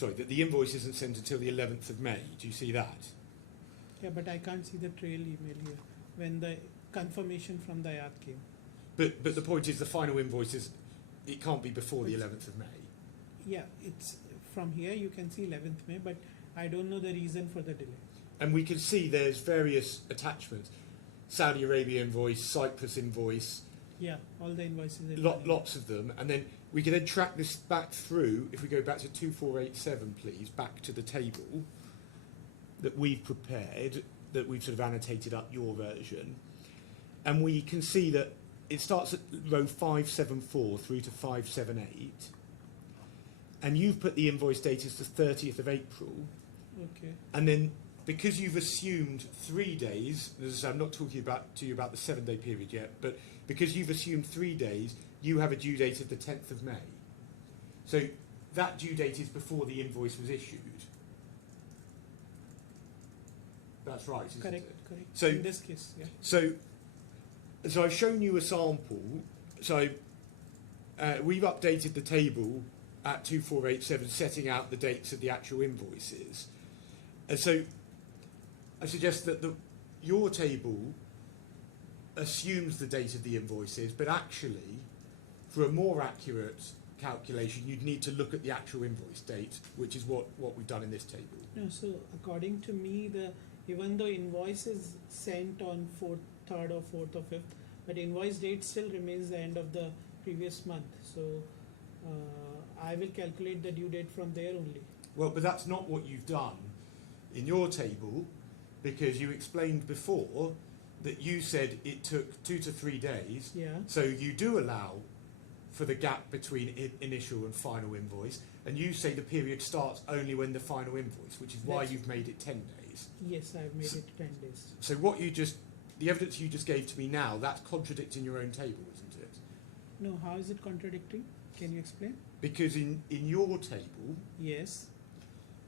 that the invoice isn't sent until the 11th of May. Do you see that? Yeah, but I can't see the trail email here when the confirmation from the IAT came. But the point is the final invoice it can't be before the 11th of May. Yeah, it's from here you can see 11th May, but I don't know the reason for the delay. And we can see there's various attachments. Saudi Arabia invoice, Cyprus invoice. Yeah, all the invoices. Lots of them. And then we can then track this back through, if we go back to 2487, please, back to the table that we've prepared, that we've sort of annotated up your version. And we can see that it starts at row 574 through to 578. And you've put the invoice date as the 30th of April. Okay. And then because you've assumed 3 days, as I say, I'm not talking to you about the 7-day period yet, but because you've assumed 3 days, you have a due date of the 10th of May. So that due date is before the invoice was issued. That's right, isn't Correct, it? correct. So in this case, yeah. So I've shown you a sample. So we've updated the table at 2487, setting out the dates of the actual invoices. And so I suggest that your table assumes the date of the invoices, but actually, for a more accurate calculation, you'd need to look at the actual invoice date, which is what we've done in this table. No, so according to me, even though invoice is sent on 3rd or 4th or 5th, but invoice date still remains the end of the previous month. So I will calculate the due date from there only. Well, but that's not what you've done in your table, because you explained before that you said it took 2 to 3 days. Yeah. So you do allow for the gap between initial and final invoice, and you say the period starts only when the final invoice, which is why you've made it 10 days. Yes, I've made it 10 days. So the evidence you just gave to me now, that's contradicting your own table, isn't it? No, how is it contradicting? Can you explain? Because in your table, Yes.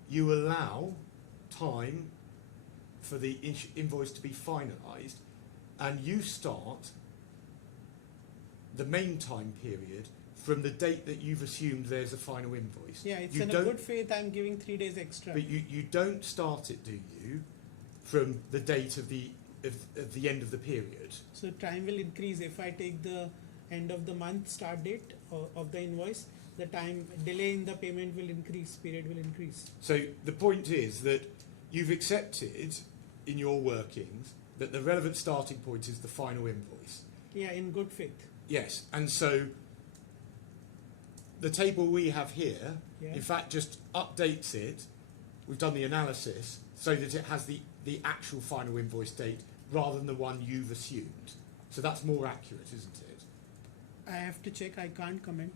you allow time for the invoice to be finalised, and you start the main time period from the date that you've assumed there's a final invoice. Yeah, it's in a good faith I'm giving 3 days extra. But you don't start it, do you, from the date of the end of the period? So time will increase if I take the end of the month start date of the invoice. The time delay in the payment will increase, period will increase. So the point is that you've accepted in your workings that the relevant starting point is the final invoice. Yeah, in good faith. Yes, and so the table we have here, Yeah. in fact, just updates it. We've done the analysis so that it has the actual final invoice date rather than the one you've assumed. So that's more accurate, isn't it? I have to check. I can't comment.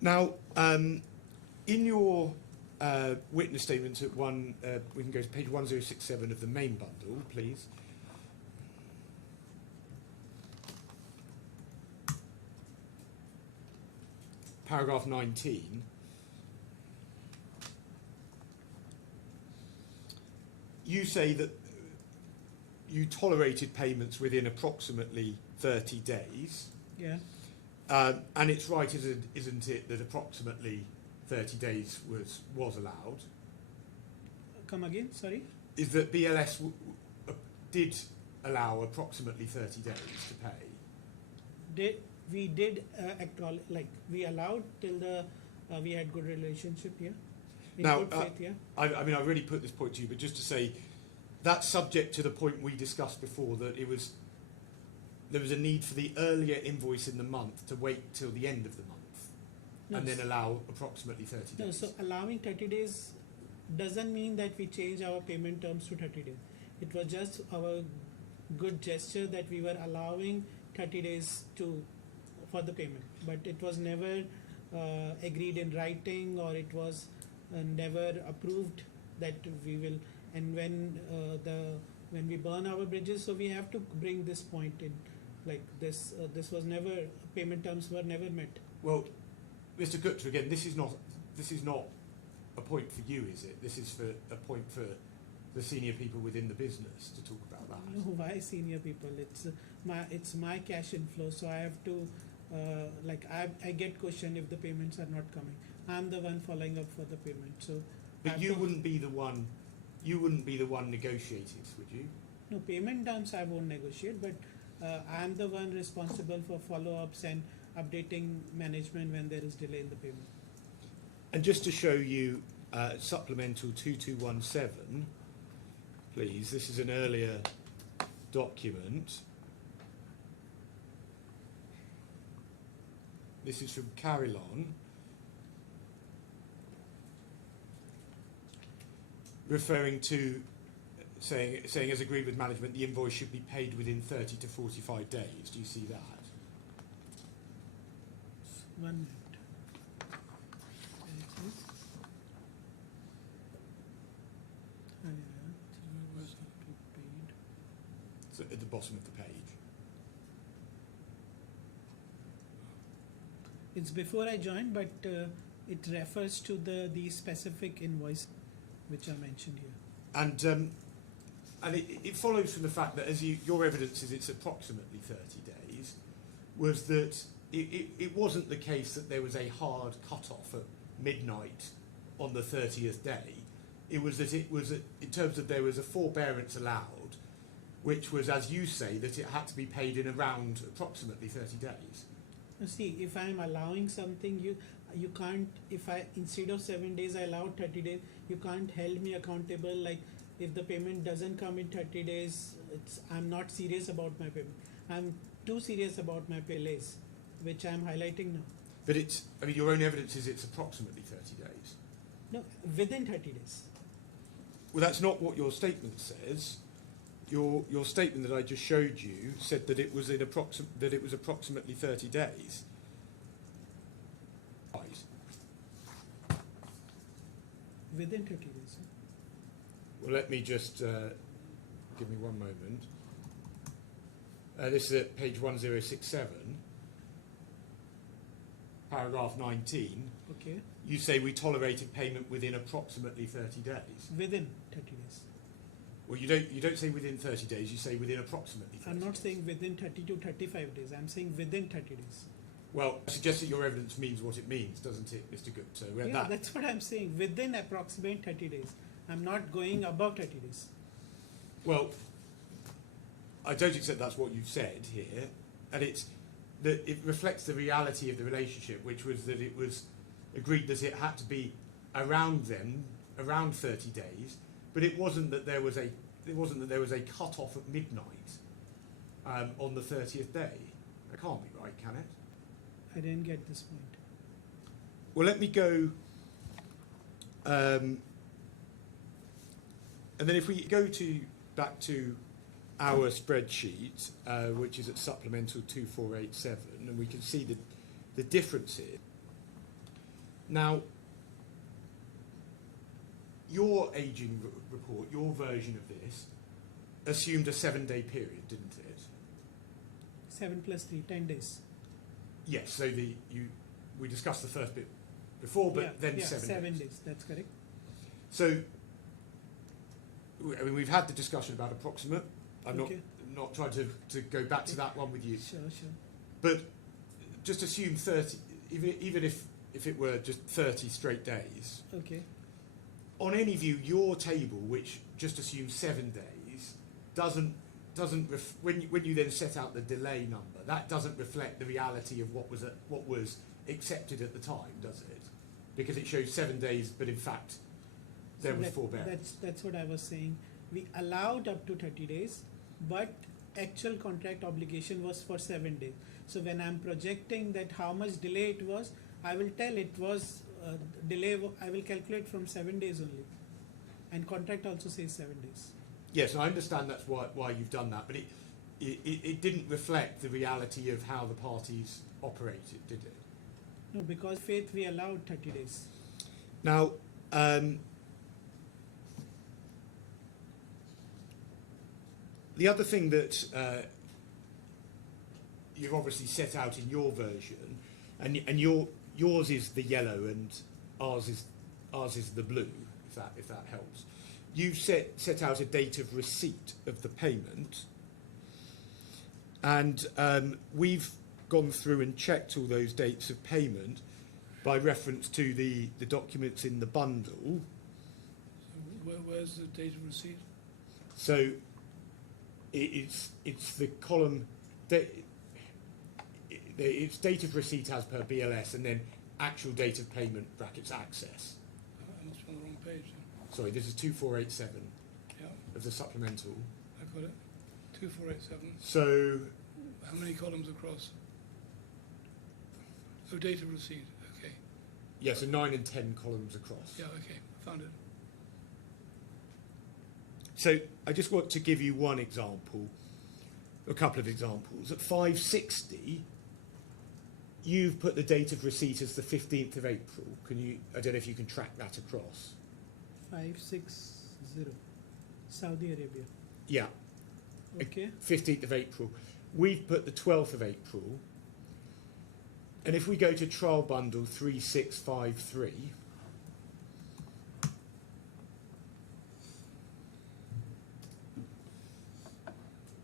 Now, in your witness statement at we can go to page 1067 of the main bundle, please. Paragraph 19. You say that you tolerated payments within approximately 30 days. Yeah. And it's right, isn't it, that approximately 30 days was allowed? Come again. Sorry. Is that BLS did allow approximately 30 days to pay? We did acknowledge, like we allowed till the we had good relationship. Yeah. In Now, good faith. Yeah. I mean, I really put this point to you, but just to say, that's subject to the point we discussed before, that there was a need for the earlier invoice in the month to wait till the end of the month, No, and then allow approximately 30 days. No, so allowing 30 days doesn't mean that we change our payment terms to 30 days. It was just our good gesture that we were allowing 30 days for the payment, but it was never agreed in writing, or it was never approved that we will. And when we burn our bridges, so we have to bring this point in, like this. This was never, payment terms were never met. Well, Mr. Gupta, again, this is not a point for you, is it? This is for a point for the senior people within the business to talk about that. No, why senior people? It's my cash inflow, so I have to I get questioned if the payments are not coming. I'm the one following up for the payment. So, But you wouldn't be the one. You wouldn't be the one negotiating this, would you? No, payment terms I won't negotiate, but I'm the one responsible for follow-ups and updating management when there is delay in the payment. And just to show you supplemental 2217, please, this is an earlier document. This is from Carillon, referring to saying as agreed with management, the invoice should be paid within 30 to 45 days. Do you see that? 1 minute. So at the bottom of the page. It's before I joined, but it refers to the specific invoice which I mentioned here. And it follows from the fact that, as your evidence is it's approximately 30 days, was that it wasn't the case that there was a hard cut-off at midnight on the 30th day. It was that in terms of there was a forbearance allowed, which was, as you say, that it had to be paid in around approximately 30 days. Now see, if I'm allowing something, you can't, if I, instead of 7 days, I allowed 30 days, you can't hold me accountable. Like, if the payment doesn't come in 30 days, I'm not serious about my payment. I'm too serious about my PLAs, which I'm highlighting now. But your own evidence is it's approximately 30 days. No, within 30 days. Well, that's not what your statement says. Your statement that I just showed you said that it was approximately 30 days. Right. Within 30 days. Well, let me just give me one moment. This is at page 1067, paragraph 19. Okay. You say we tolerated payment within approximately 30 days. Within 30 days. Well, you don't say within 30 days. You say within approximately 30 I'm not days. saying within 30 to 35 days. I'm saying within 30 days. Well, I suggest that your evidence means what it means, doesn't it, Mr. Gupta? Yeah, that's what I'm saying. Within approximate 30 days. I'm not going above 30 days. Well, I don't accept that's what you've said here, and it reflects the reality of the relationship, which was that it was agreed that it had to be around 30 days, but it wasn't that there was a cut-off at midnight on the 30th day. That can't be right, can it? I didn't get this point. Well, let me go. And then if we go back to our spreadsheet, which is at supplemental 2487, and we can see the difference here. Now, your ageing report, your version of this, assumed a 7-day period, didn't it? 7 plus 3, 10 days. Yes, so we discussed the first bit before, but then 7 days. That's correct. So, I mean, we've had the discussion about approximate. I'm Okay. not trying to go back to that one with you. Sure. But just assume 30, even if it were just 30 straight days. Okay. On any view, your table, which just assumes 7 days, doesn't when you then set out the delay number, that doesn't reflect the reality of what was accepted at the time, does it? Because it shows 7 days, but in fact there was forbearance. That's what I was saying. We allowed up to 30 days, but actual contract obligation was for 7 days. So when I'm projecting that how much delay it was, I will tell it was delay. I will calculate from 7 days only, and contract also says 7 days. Yes, I understand that's why you've done that, but it didn't reflect the reality of how the parties operated, did it? No, because faith we allowed 30 days. Now, the other thing that you've obviously set out in your version, and yours is the yellow and ours is the blue, if that helps. You've set out a date of receipt of the payment, and we've gone through and checked all those dates of payment by reference to the documents in the bundle. So where's the date of receipt? So it's the column that it's date of receipt as per BLS, and then actual date of payment brackets access. I must be on the wrong page. Sorry, this is 2487 Yeah, of the supplemental. I've got it. 2487. So How many columns across? Oh, date of receipt. Okay. yeah, so 9 and 10 columns across. Yeah, okay. Found it. So I just want to give you one example, a couple of examples. At 560, you've put the date of receipt as the 15th of April. I don't know if you can track that across. 560, Saudi Arabia. Yeah, Okay. 15th of April. We've put the 12th of April. And if we go to trial bundle 3653,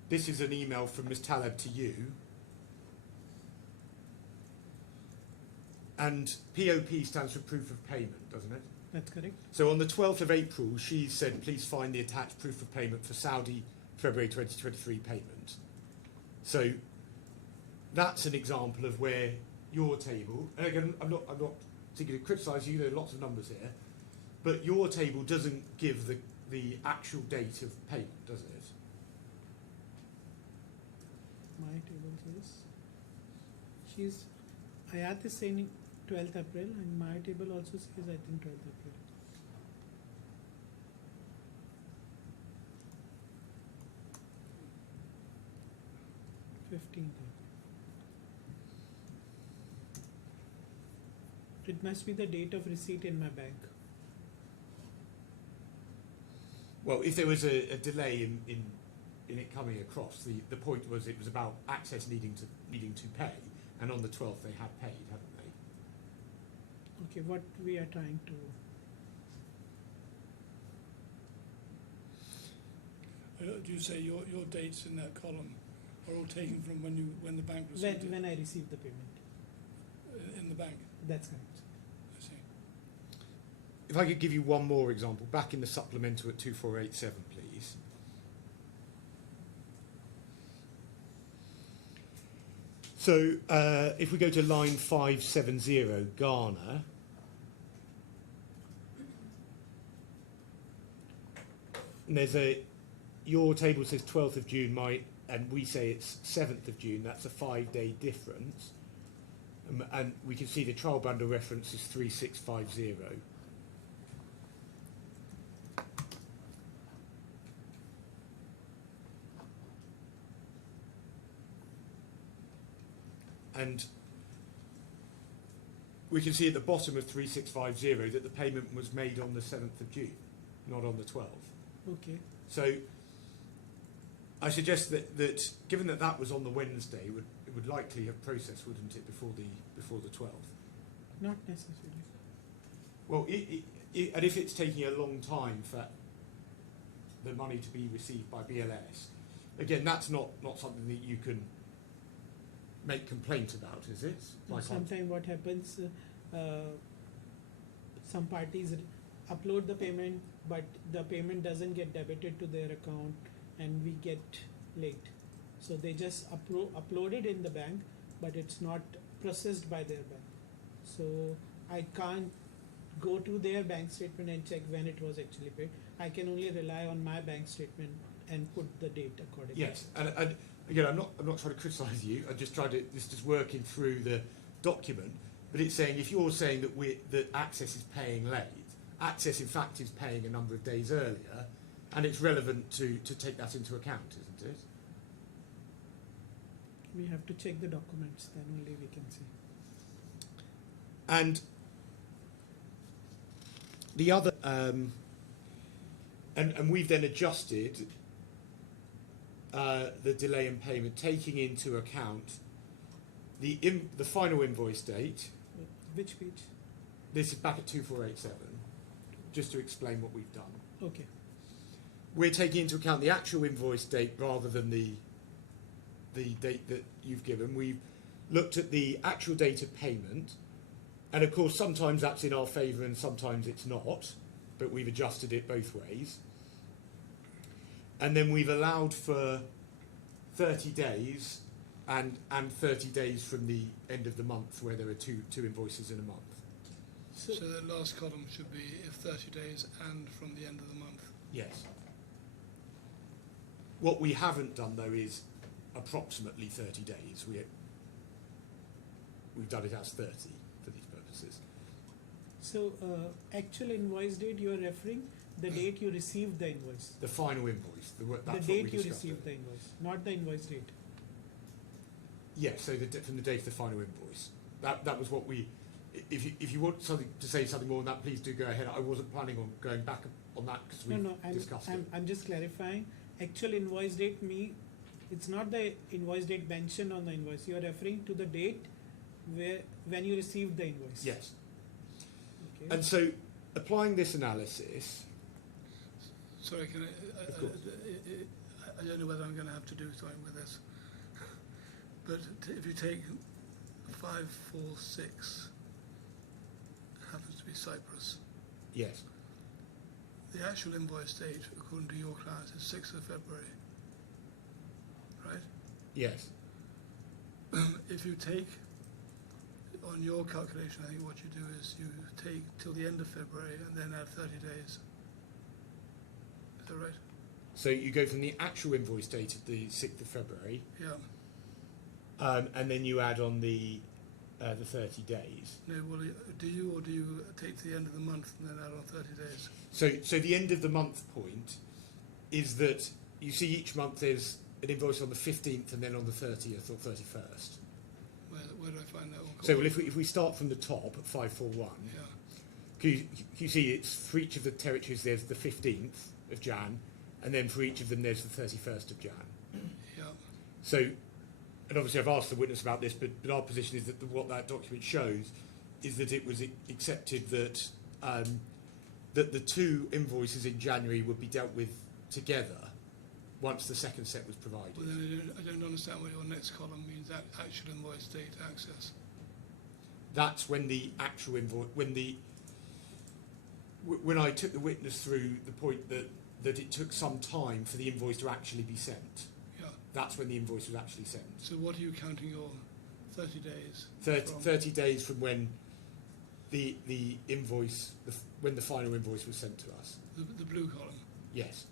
this is an email from Ms. Taleb to you. And POP stands for proof of payment, doesn't it? That's correct. So on the 12th of April, she said, please find the attached proof of payment for Saudi February 2023 payment. So that's an example of where your table, and again, I'm not seeking to criticise you, there are lots of numbers here, but your table doesn't give the actual date of payment, does it? My table says Ayat is saying 12th April, and my table also says I think 12th April. It must be the date of receipt in my bank. Well, if there was a delay in it coming across, the point was it was about Access needing to pay, and on the 12th they had paid, haven't they? Okay, what we are trying to. Do you say your dates in that column are all taken from when the bank received it? When I received the payment. In the bank? That's correct. I see. If I could give you one more example, back in the supplemental at 2487, please. So if we go to line 570, Ghana, and there's your table says 12th of June, and we say it's 7th of June, that's a 5-day difference. And we can see the trial bundle reference is 3650. And we can see at the bottom of 3650 that the payment was made on the 7th of June, not on the 12th. Okay. So I suggest that given that that was on the Wednesday, it would likely have processed, wouldn't it, before the 12th? Not necessarily. Well, and if it's taking a long time for the money to be received by BLS, again, that's not something that you can make complaint about, is it? Sometimes what happens, some parties upload the payment, but the payment doesn't get debited to their account, and we get late. So they just upload it in the bank, but it's not processed by their bank. So I can't go to their bank statement and check when it was actually paid. I can only rely on my bank statement and put the date accordingly. Yes, and again, I'm not trying to criticise you. I'm just trying to just working through the document. But it's saying, if you're saying that Access is paying late, Access in fact is paying a number of days earlier, and it's relevant to take that into account, isn't it? We have to check the documents, then only we can see. And the other, and we've then adjusted the delay in payment, taking into account the final invoice date. Which page? This is back at 2487, just to explain what we've done. Okay. We're taking into account the actual invoice date rather than the date that you've given. We've looked at the actual date of payment, and of course sometimes that's in our favour and sometimes it's not, but we've adjusted it both ways. And then we've allowed for 30 days and 30 days from the end of the month, where there are two invoices in a month. So the last column should be if 30 days and from the end of the month. Yes. What we haven't done though is approximately 30 days. We've done it as 30 for these purposes. So actual invoice date you are referring, the date you received the invoice. The final invoice. That's The what we date you discussed received the invoice, not the invoice date. Yes, so from the date of the final invoice. That was what we. If you want something to say something more on that, please do go ahead. I wasn't planning on going back on that because we discussed it. I'm just clarifying. Actual invoice date it's not the invoice date mentioned on the invoice. You are referring to the date when you received the invoice. Yes. Okay. And so, applying this analysis. Sorry, can Of course. I don't know whether I'm going to have to do something with this. But if you take 546, happens to be Cyprus. Yes. The actual invoice date, according to your client, is 6th of February, right? Yes. If you take, on your calculation, I think what you do is you take till the end of February and then add 30 days. Is that right? So you go from the actual invoice date of the 6th of February. Yeah. And then you add on the 30 days. No, well, do you take to the end of the month and then add on 30 days? So the end of the month point is that you see each month there's an invoice on the 15th and then on the 30th or 31st. Where do I find that one? So well, if we start from the top at 541, Yeah. you see it's for each of the territories there's the 15th of Jan, and then for each of them there's the 31st of Jan. Yeah. So, and obviously I've asked the witness about this, but our position is that what that document shows is that it was accepted that that the two invoices in January would be dealt with together once the second set was provided. Well, then I don't understand what your next column means. That actual invoice date access. That's when the actual invoice, when I took the witness through the point that it took some time for the invoice to actually be sent. Yeah. That's when the invoice was actually sent. So what are you counting your 30 days? 30 days from when the invoice, when the final invoice was sent to us. The blue column. Yes.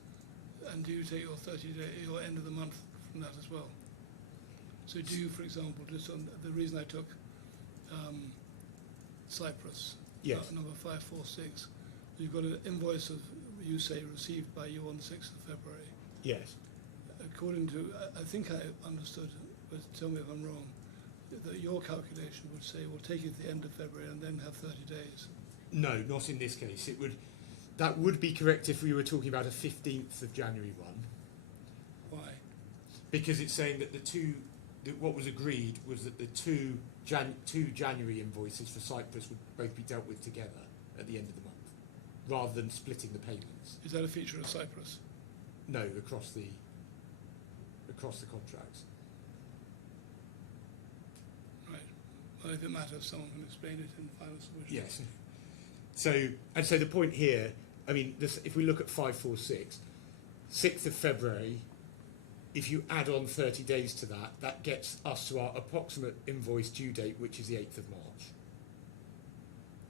And do you take your 30 day, your end of the month from that as well. So do you, for example, just on the reason I took Cyprus, Yes. number 546, you've got an invoice of, you say, received by you on the 6th of February. Yes. According to, I think I understood, but tell me if I'm wrong, that your calculation would say we'll take it at the end of February and then have 30 days. No, not in this case. That would be correct if we were talking about a 15th of January one, Why? because it's saying that what was agreed was that the two January invoices for Cyprus would both be dealt with together at the end of the month, rather than splitting the payments. Is that a feature of Cyprus? No, across the contracts. Right. Well, if it matters, someone can explain it in the final solution. Yes. So the point here, I mean, if we look at 546, 6th of February, if you add on 30 days to that, that gets us to our approximate invoice due date, which is the 8th of March.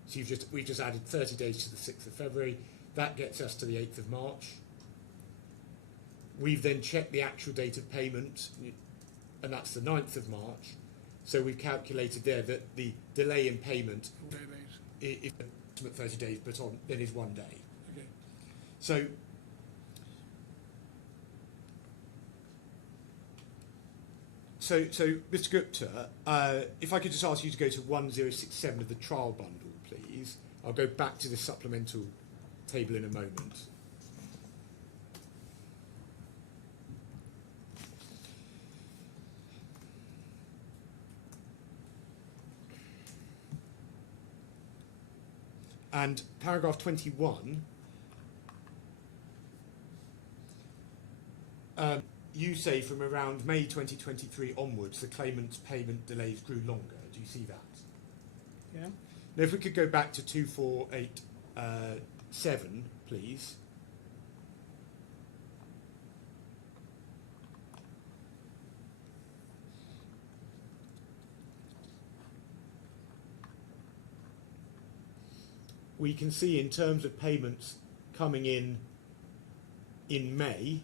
So we've just added 30 days to the 6th of February. That gets us to the 8th of March. We've then checked the actual date of payment, and that's the 9th of March. So we've calculated there that the delay in payment Very late. is 30 days, but then is 1 day. Okay. So Mr. Gupta, if I could just ask you to go to 1067 of the trial bundle, please. I'll go back to the supplemental table in a moment. And paragraph 21, you say from around May 2023 onwards, the claimant's payment delays grew longer. Do you see that? Yeah. Now, if we could go back to 2487, please. We can see in terms of payments coming in May,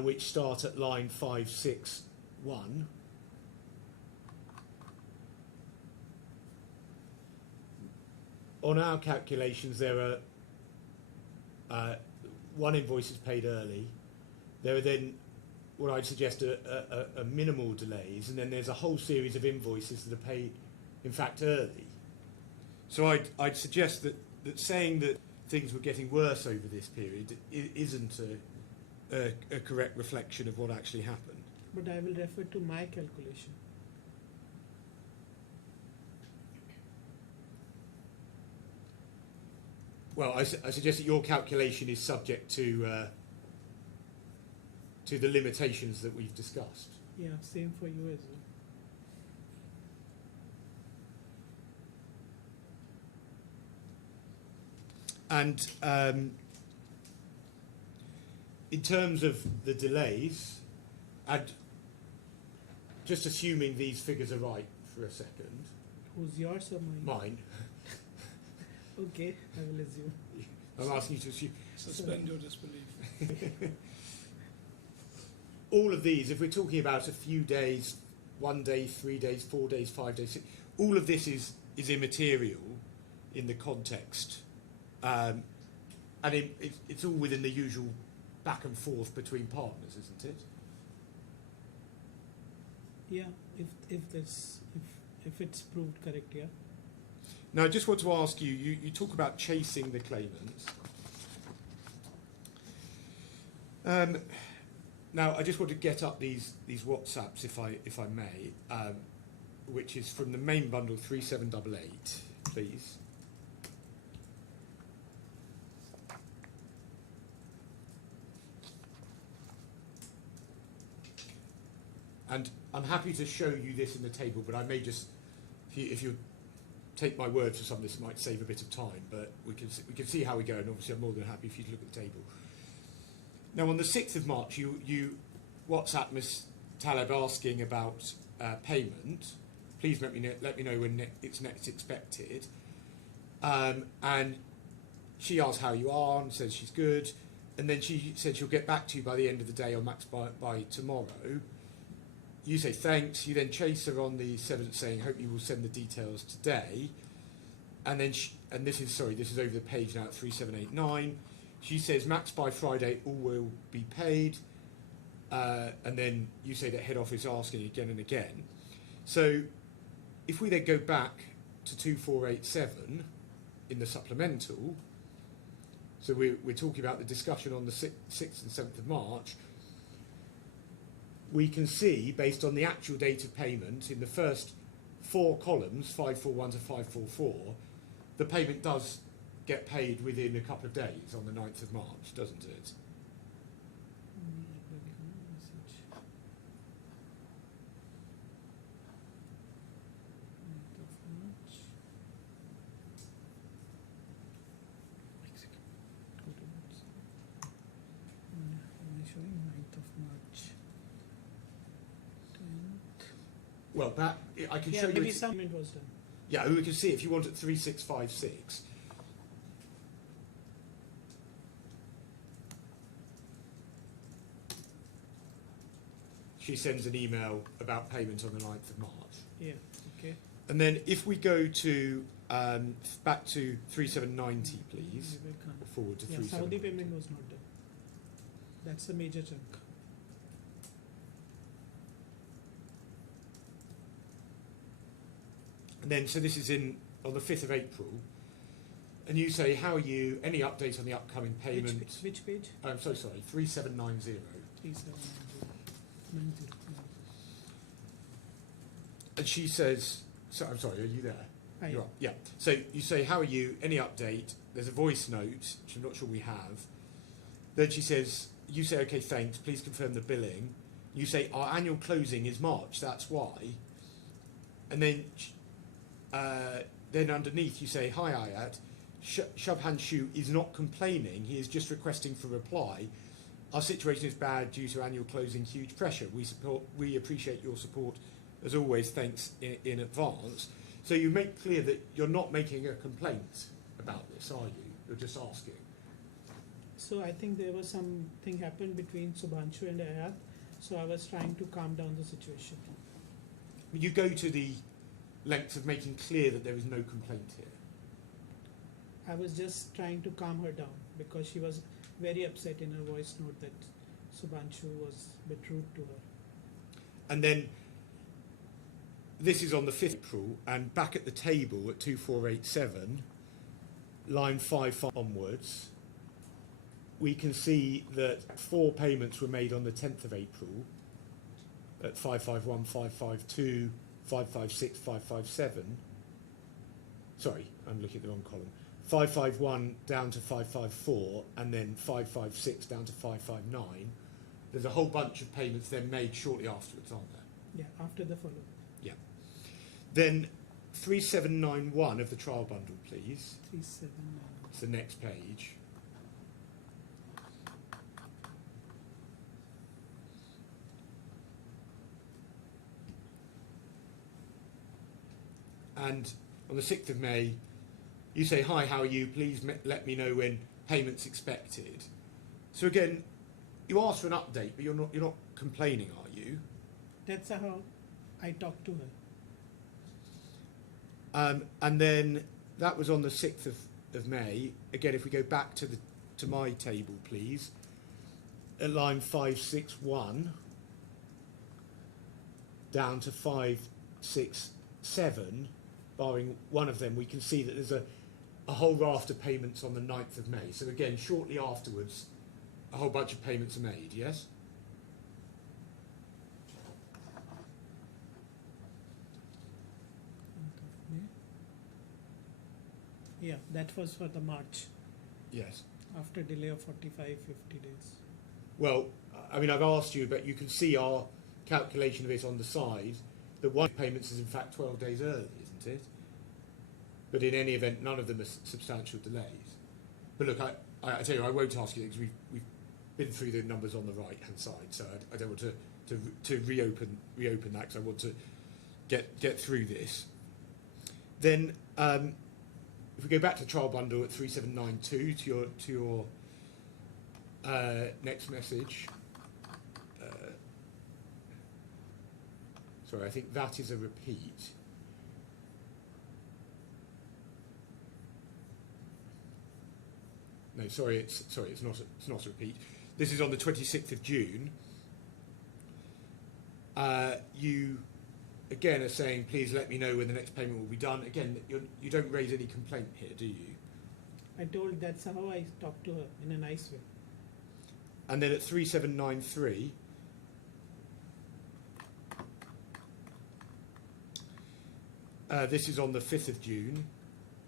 which start at line 561. On our calculations, there are one invoice is paid early. There are then what I'd suggest are minimal delays, and then there's a whole series of invoices that are paid, in fact, early. So I'd suggest that saying that things were getting worse over this period isn't a correct reflection of what actually happened. But I will refer to my calculation. Well, I suggest that your calculation is subject to the limitations that we've discussed. Yeah, same for you as well. And in terms of the delays, and just assuming these figures are right for a second, Who's yours or mine? mine, Okay, I will assume. I'm asking you to assume, Suspend your disbelief. all of these, if we're talking about a few days, 1 day, 3 days, 4 days, 5 days, all of this is immaterial in the context. And it's all within the usual back and forth between partners, isn't it? Yeah, if it's proved correct, yeah. Now, I just want to ask you, you talk about chasing the claimants. Now, I just want to get up these WhatsApps, if I may, which is from the main bundle 3788, please. And I'm happy to show you this in the table, but I may just, if you take my word for some of this, might save a bit of time, but we can see how we go, and obviously I'm more than happy for you to look at the table. Now, on the 6th of March, you WhatsApp Ms. Taleb asking about payment. Please let me know when it's next expected. And she asks how you are and says she's good. and then she said she'll get back to you by the end of the day or max by tomorrow. You say thanks. You then chase her on the 7th saying, hope you will send the details today. And then, this is over the page now at 3789. She says max by Friday, all will be paid. And then you say that head office asking again and again. So if we then go back to 2487 in the supplemental, so we're talking about the discussion on the 6th and 7th of March, we can see, based on the actual date of payment, in the first 4 columns, 541 to 544, the payment does get paid within a couple of days on the 9th of March, doesn't it? Well, that I can show you. Maybe some payment was done. Yeah, we can see if you want at 3656. She sends an email about payment on the 9th of March. Yeah, okay. And then if we go to back to 3790, please, or forward to 3790. Saudi payment was not done. That's a major chunk. And then, so this is on the 5th of April, and you say, how are you? Any update on the upcoming payment? Which page? I'm so sorry, 3790. 3790. And she says, so, I'm sorry, are you there? I You are. Yeah. So you say, how are you? Any update? There's a voice note, which I'm not sure we have. Then she says, you say, okay, thanks, please confirm the billing. You say, our annual closing is March, that's why. And then underneath you say, hi Ayat, Shubhan Shu is not complaining, he is just requesting for reply. Our situation is bad due to annual closing, huge pressure. We appreciate your support as always, thanks in advance. So you make clear that you're not making a complaint about this, are you? You're just asking. So I think there was something happened between Subhanshu and Ayat, so I was trying to calm down the situation. You go to the length of making clear that there is no complaint here. I was just trying to calm her down because she was very upset in her voice note that Subhanshu was a bit rude to her. And then this is on the 5th of April, and back at the table at 2487, line 5 onwards, we can see that 4 payments were made on the 10th of April at 551, 552, 556, 557. Sorry, I'm looking at the wrong column. 551 down to 554, and then 556 down to 559. There's a whole bunch of payments then made shortly afterwards, aren't there? Yeah, after the follow-up. Yeah. Then 3791 of the trial bundle, please. 379. It's the next page. And on the 6th of May, you say, hi, how are you? Please let me know when payment's expected. So again, you ask for an update, but you're not complaining, are you? That's how I talked to her. And then that was on the 6th of May. Again, if we go back to my table, please, at line 561 down to 567, barring one of them, we can see that there's a whole raft of payments on the 9th of May. So again, shortly afterwards, a whole bunch of payments are made, yes? Yeah, that was for the March, Yes. after delay of 45, 50 days. Well, I mean, I've asked you, but you can see our calculation of it on the side, that one payments is in fact 12 days early, isn't it? But in any event, none of them are substantial delays. But look, I tell you, I won't ask you because we've been through the numbers on the right-hand side, so I don't want to reopen that because I want to get through this. Then, if we go back to trial bundle at 3792 to your Next message. Sorry, I think that is a repeat. No, sorry, it's not a repeat. This is on the 26th of June. You again are saying, please let me know when the next payment will be done. Again, you don't raise any complaint here, do you? I told that's how I talked to her in a nice way. And then at 3793, this is on the 5th of June.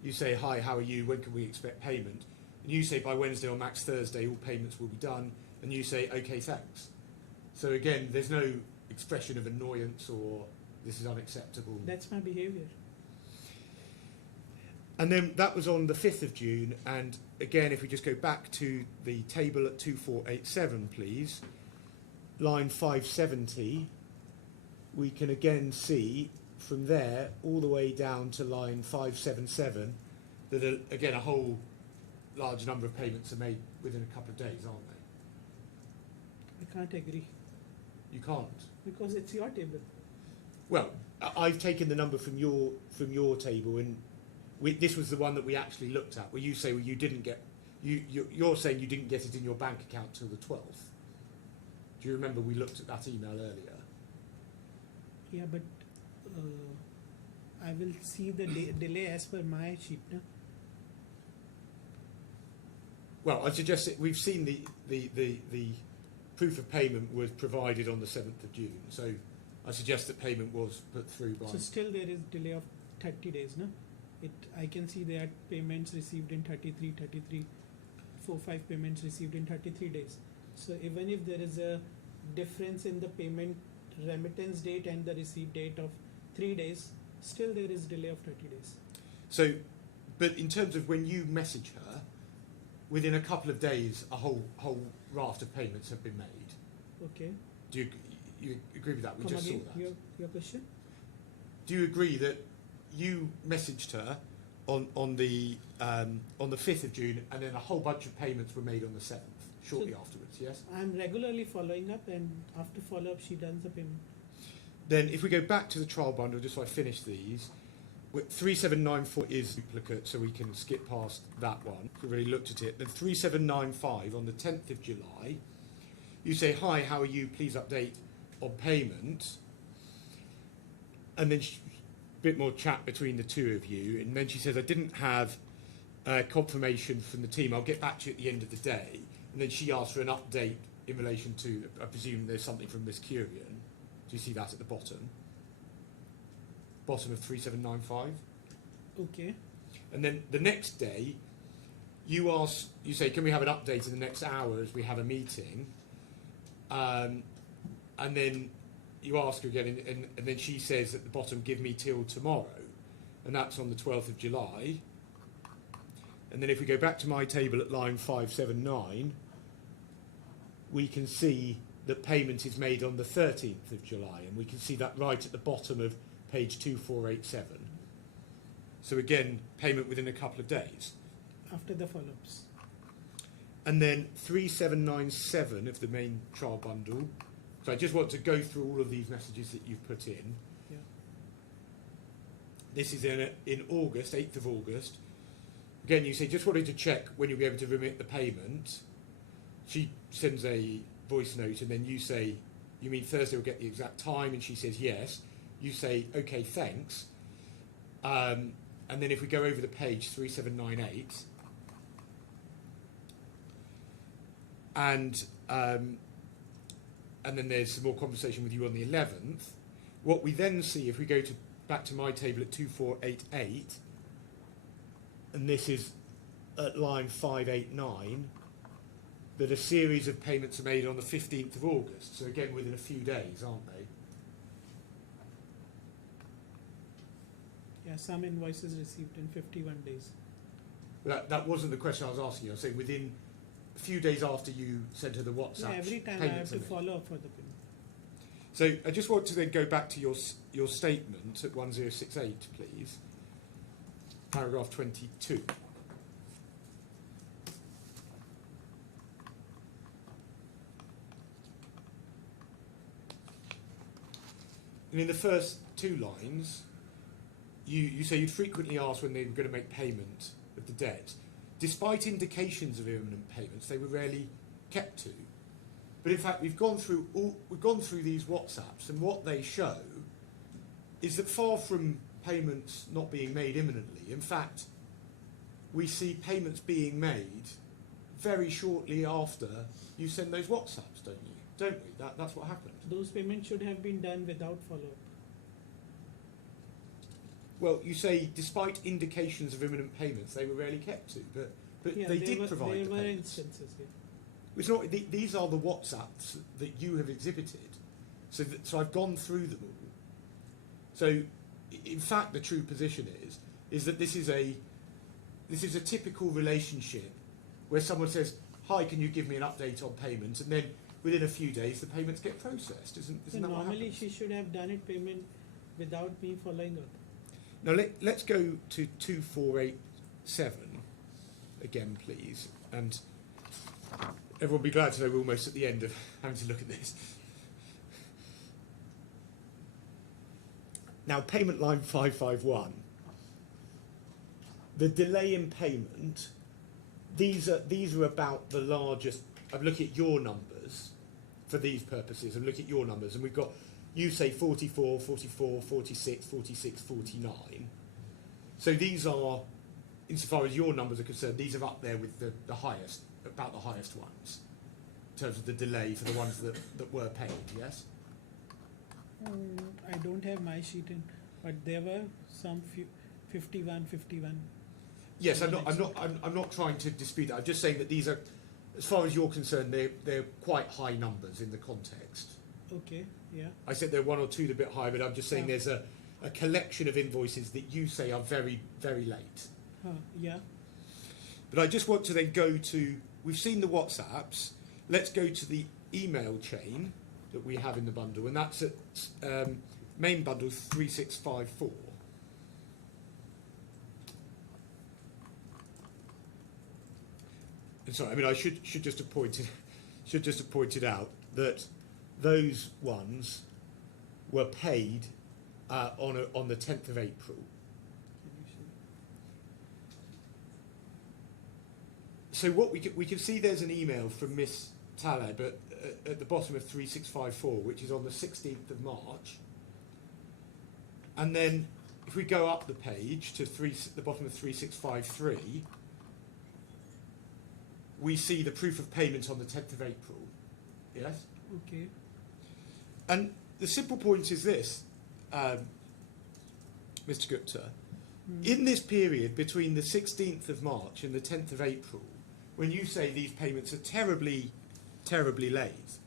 You say, hi, how are you? When can we expect payment? And you say by Wednesday or max Thursday, all payments will be done. And you say, okay, thanks. So again, there's no expression of annoyance or this is unacceptable. That's my behavior. And then that was on the 5th of June. And again, if we just go back to the table at 2487, please, line 570, we can again see from there all the way down to line 577 that, again, a whole large number of payments are made within a couple of days, aren't they? I can't agree You can't. because it's your table. Well, I've taken the number from your table, and this was the one that we actually looked at, where you say, well, you didn't get, you're saying you didn't get it in your bank account till the 12th. Do you remember we looked at that email earlier? Yeah, but I will see the delay as per my sheet. No? Well, I suggest that we've seen the proof of payment was provided on the 7th of June, so I suggest that payment was put through by... So still there is delay of 30 days, no? I can see that payments received in 33, 5 payments received in 33 days. So even if there is a difference in the payment remittance date and the receipt date of 3 days, still there is delay of 30 days. So, but in terms of when you message her, within a couple of days, a whole raft of payments have been made. Okay. Do you agree with that? We Come just again, saw that. your question? Do you agree that you messaged her on the 5th of June, and then a whole bunch of payments were made on the 7th, shortly afterwards? Yes. I'm regularly following up, and after follow up, she does the payment. Then, if we go back to the trial bundle, just so I finish these, 3794 is duplicate, so we can skip past that one. We already looked at it. Then 3795 on the 10th of July, you say, hi, how are you? Please update on payment. And then a bit more chat between the two of you. And then she says, I didn't have confirmation from the team. I'll get back to you at the end of the day. And then she asks for an update in relation to, I presume there's something from Miss Curian. Do you see that at the bottom? Bottom of 3795. Okay. And then the next day, you say, can we have an update in the next hour as we have a meeting? And then you ask her again, and then she says at the bottom, give me till tomorrow. And that's on the 12th of July. And then if we go back to my table at line 579, we can see that payment is made on the 13th of July. And we can see that right at the bottom of page 2487. So again, payment within a couple of days. After the follow-ups. And then 3797 of the main trial bundle. So I just want to go through all of these messages that you've put in. Yeah. This is in August, 8th of August. Again, you say, just wanted to check when you'll be able to remit the payment. She sends a voice note, and then you say, you mean Thursday will get the exact time? And she says, yes. You say, okay, thanks. And then if we go over the page, 3798, and then there's some more conversation with you on the 11th. What we then see, if we go back to my table at 2488, and this is at line 589, that a series of payments are made on the 15th of August. So again, within a few days, aren't they? Yeah, some invoices received in 51 days. That wasn't the question I was asking you. I was saying within a few days after you sent her the WhatsApp. Yeah, every time I have payments to are made. follow up for the payment. So I just want to then go back to your statement at 1068, please. Paragraph 22. And in the first two lines, you say you'd frequently ask when they were going to make payment of the debt. Despite indications of imminent payments, they were rarely kept to. But in fact, we've gone through these WhatsApps, and what they show is that far from payments not being made imminently, in fact, we see payments being made very shortly after you send those WhatsApps, don't you? Don't we? That's what happened. Those payments should have been done without follow-up. Well, you say despite indications of imminent payments, they were rarely kept to, but Yeah, they did provide There the were payments. instances, yeah. It's not, these are the WhatsApps that you have exhibited. So I've gone through them all. So, in fact, the true position is that this is a typical relationship where someone says, "Hi, can you give me an update on payment?" And then within a few days, the payments get processed. Isn't So that what normally happens? she should have done it payment without me following up. Now let's go to 2487 again, please, and everyone will be glad to know we're almost at the end of having to look at this. Now, payment line 551, the delay in payment, these are about the largest. I'm looking at your numbers for these purposes. I'm looking at your numbers, and we've got, you say 44, 44, 46, 46, 49. So these are, insofar as your numbers are concerned, these are up there with the highest, about the highest ones, in terms of the delay for the ones that were paid, yes? I don't have my sheet in, but there were some 51. Yes, I'm not trying to dispute that. I'm just saying that these are, as far as you're concerned, they're quite high numbers in the context. Okay, yeah. I said they're one or two a bit high, but I'm just saying Yeah. there's a collection of invoices that you say are very, very late. Yeah. But I just want to then go to, we've seen the WhatsApps, let's go to the email chain that we have in the bundle, and that's at main bundle 3654. And sorry, I mean I should just have pointed out that those ones were paid on the 10th of April. So what we can see, there's an email from Miss Taleb at the bottom of 3654, which is on the 16th of March. And then if we go up the page to the bottom of 3653, we see the proof of payment on the 10th of April. Yes? Okay. And the simple point is this, Mr. Gupta. In this period between the 16th of March and the 10th of April, when you say these payments are terribly, terribly late,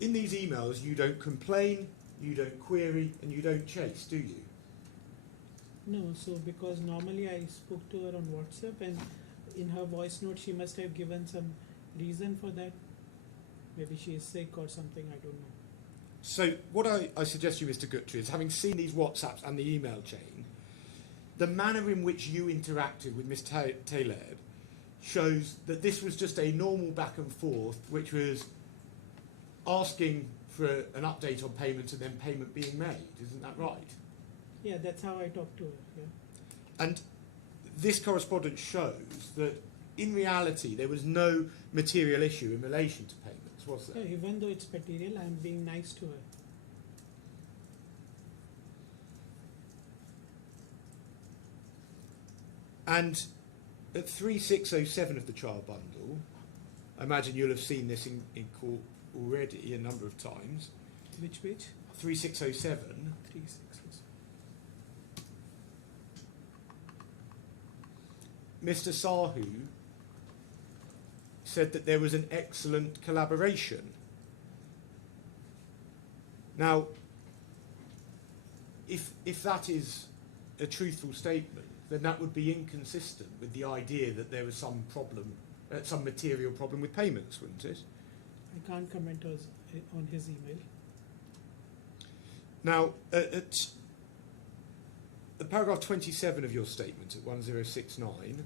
in these emails you don't complain, you don't query, and you don't chase, do you? No, so because normally I spoke to her on WhatsApp, and in her voice note she must have given some reason for that. Maybe she is sick or something, I don't know. So what I suggest to you, Mr. Gupta, is having seen these WhatsApps and the email chain, the manner in which you interacted with Ms. Taleb shows that this was just a normal back and forth, which was asking for an update on payment and then payment being made. Isn't that right? Yeah, that's how I talked to her, yeah. And this correspondence shows that in reality there was no material issue in relation to payments, was there? Yeah, even though it's material, I'm being nice to her. And at 3607 of the trial bundle, I imagine you'll have seen this in court already a number of times. Which page? 3607. 36. Mr. Sahu said that there was an excellent collaboration. Now, if that is a truthful statement, then that would be inconsistent with the idea that there was some problem, some material problem with payments, wouldn't it? I can't comment on his email. Now, at paragraph 27 of your statement at 1069,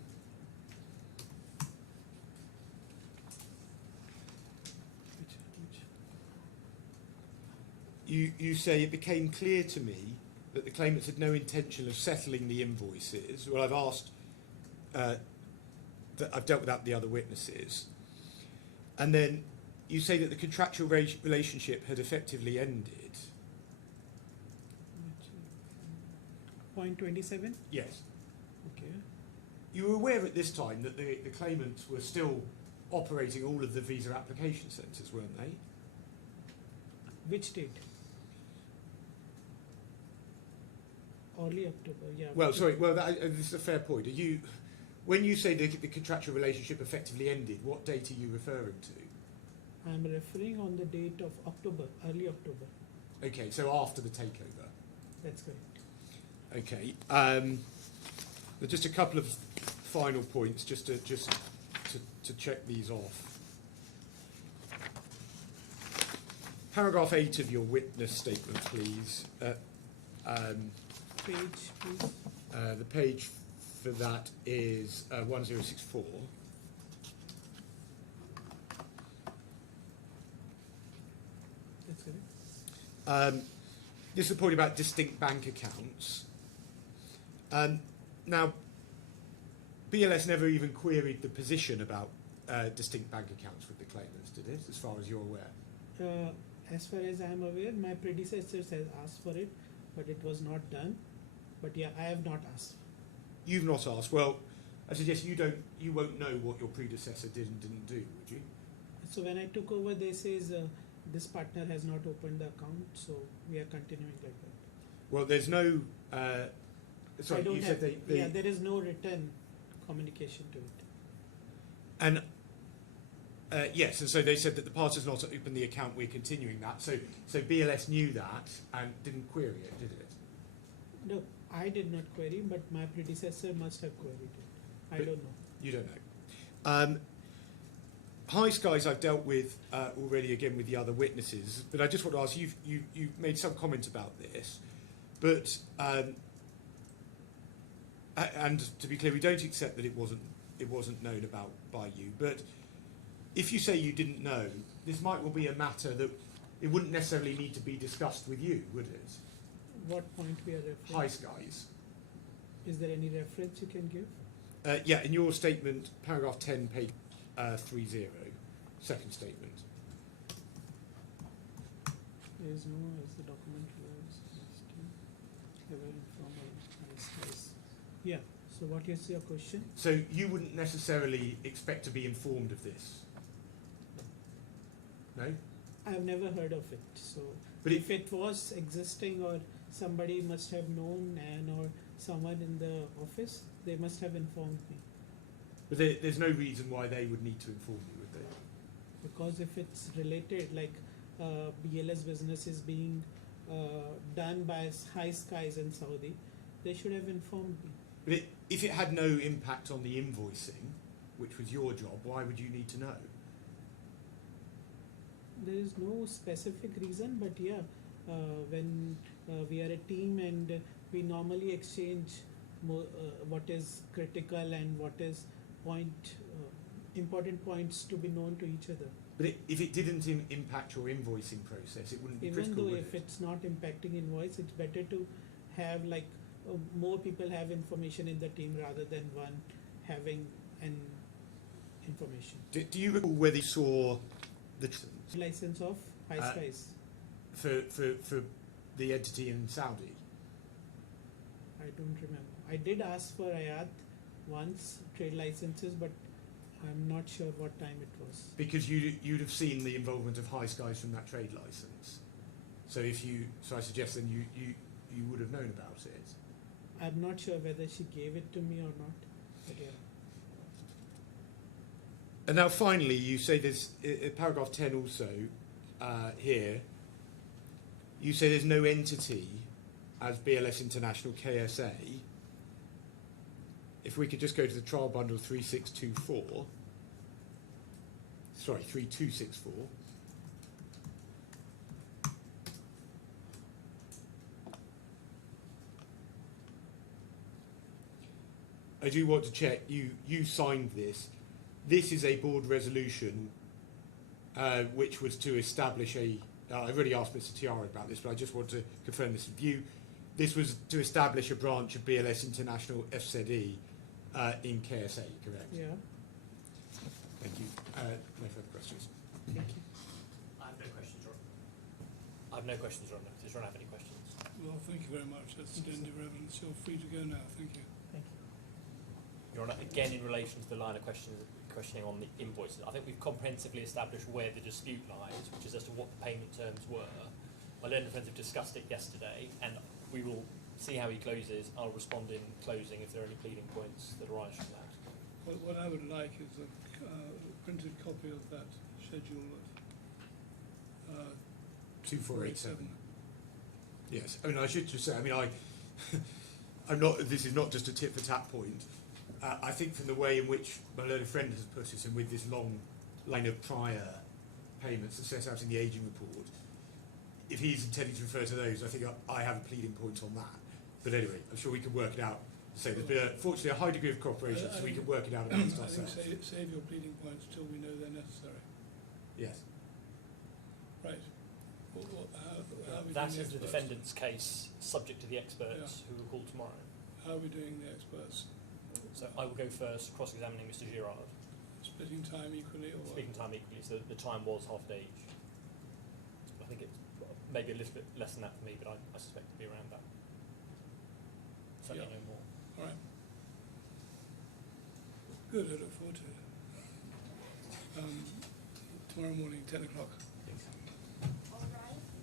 Which? you say it became clear to me that the claimants had no intention of settling the invoices. Well, I've asked, that I've dealt with the other witnesses. And then you say that the contractual relationship had effectively ended. Point 27. Yes. Okay. You were aware at this time that the claimants were still operating all of the visa application centres, weren't they? Which date? Early October, yeah. Well, sorry. Well, this is a fair point. When you say the contractual relationship effectively ended, what date are you referring to? I'm referring on the date of October, early October. Okay, so after the takeover. That's correct. Okay. Just a couple of final points, just to check these off. Paragraph 8 of your witness statement, please. Page, please. The page for that is 1064. That's correct. This is the point about distinct bank accounts. Now, BLS never even queried the position about distinct bank accounts with the claimants, did it, as far as you're aware? As far as I am aware, my predecessors has asked for it, but it was not done. But yeah, I have not asked. You've not asked. Well, I suggest you won't know what your predecessor did and didn't do, would you? So when I took over, they says this partner has not opened the account, so we are continuing like that. Well, there's no. Sorry, I don't you have, said yeah, there is no written communication to it. And yes, and so they said that the party has not opened the account. We're continuing that. So BLS knew that and didn't query it, did it? No, I did not query, but my predecessor must have queried it. I But don't know. You don't know. High Skies I've dealt with already again with the other witnesses, but I just want to ask, you've made some comment about this, but and to be clear, we don't accept that it wasn't known about by you, but if you say you didn't know, this might well be a matter that it wouldn't necessarily need to be discussed with you, would it? What point we are referring? High Skies. Is there any reference you can give? Yeah, in your statement, paragraph 10, page 30, second statement. There is no, as the document was ever informed. Yeah. So what is your question? So you wouldn't necessarily expect to be informed of this? No? I have never heard of it. So But if it was existing or somebody must have known and or someone in the office, they must have informed me. But there's no reason why they would need to inform you, would they? Because if it's related, like BLS business is being done by High Skies in Saudi, they should have informed me. But if it had no impact on the invoicing, which was your job, why would you need to know? There is no specific reason, but yeah, when we are a team and we normally exchange what is critical and what is important points to be known to each other. But if it didn't impact your invoicing process, it wouldn't be Even critical, though would if it? it's not impacting invoice, it's better to have like more people have information in the team rather than one having an information. Do you recall whether you saw the License of High Skies. for the entity in Saudi? I don't remember. I did ask for Ayat once, trade licenses, but I'm not sure what time it was. Because you'd have seen the involvement of High Skies from that trade license. So I suggest then you would have known about it. I'm not sure whether she gave it to me or not. But yeah. And now finally, you say there's paragraph 10 also here. You say there's no entity as BLS International KSA. If we could just go to the trial bundle 3624. Sorry, 3264. I do want to check, you signed this. This is a board resolution which was to establish a I've already asked Mr. Tiara about this, but I just want to confirm this with you. This was to establish a branch of BLS International FZE in KSA, correct? Yeah. Thank you. No further questions. Thank you. I have no questions, Ron. I have no questions, Ron. Does Ron have any questions? Well, thank you very much. That's the end of evidence. You're free to go now. Thank you. Thank you. Your Honour, again in relation to the line of questioning on the invoices, I think we've comprehensively established where the dispute lies, which is as to what the payment terms were. My learned friends have discussed it yesterday, and we will see how he closes. I'll respond in closing if there are any pleading points that arise from that. What I would like is a printed copy of that schedule at 2487. Yes. I mean, I should just say, I mean, I'm not, this is not just a tit for tat point. I think from the way in which my learned friend has put it, and with this long line of prior payments that set out in the aging report, if he's intending to refer to those, I think I have a pleading point on that. But anyway, I'm sure we can work it out. So there's been, fortunately, a high degree of cooperation, so we can work it out amongst I ourselves. think save your pleading points till we know they're necessary. Yes. Right. How are we That doing is the experts? defendant's case, subject to the experts who will call tomorrow. How are we doing the experts? So I will go first, cross-examining Mr. Girard. Splitting time equally, or what? Speaking time equally, so the time was half a day each. I think it's maybe a little bit less than that for me, but I suspect it'll be around that. Certainly Yeah. no more. All right. Good. I look forward to it. Tomorrow morning, 10 o'clock.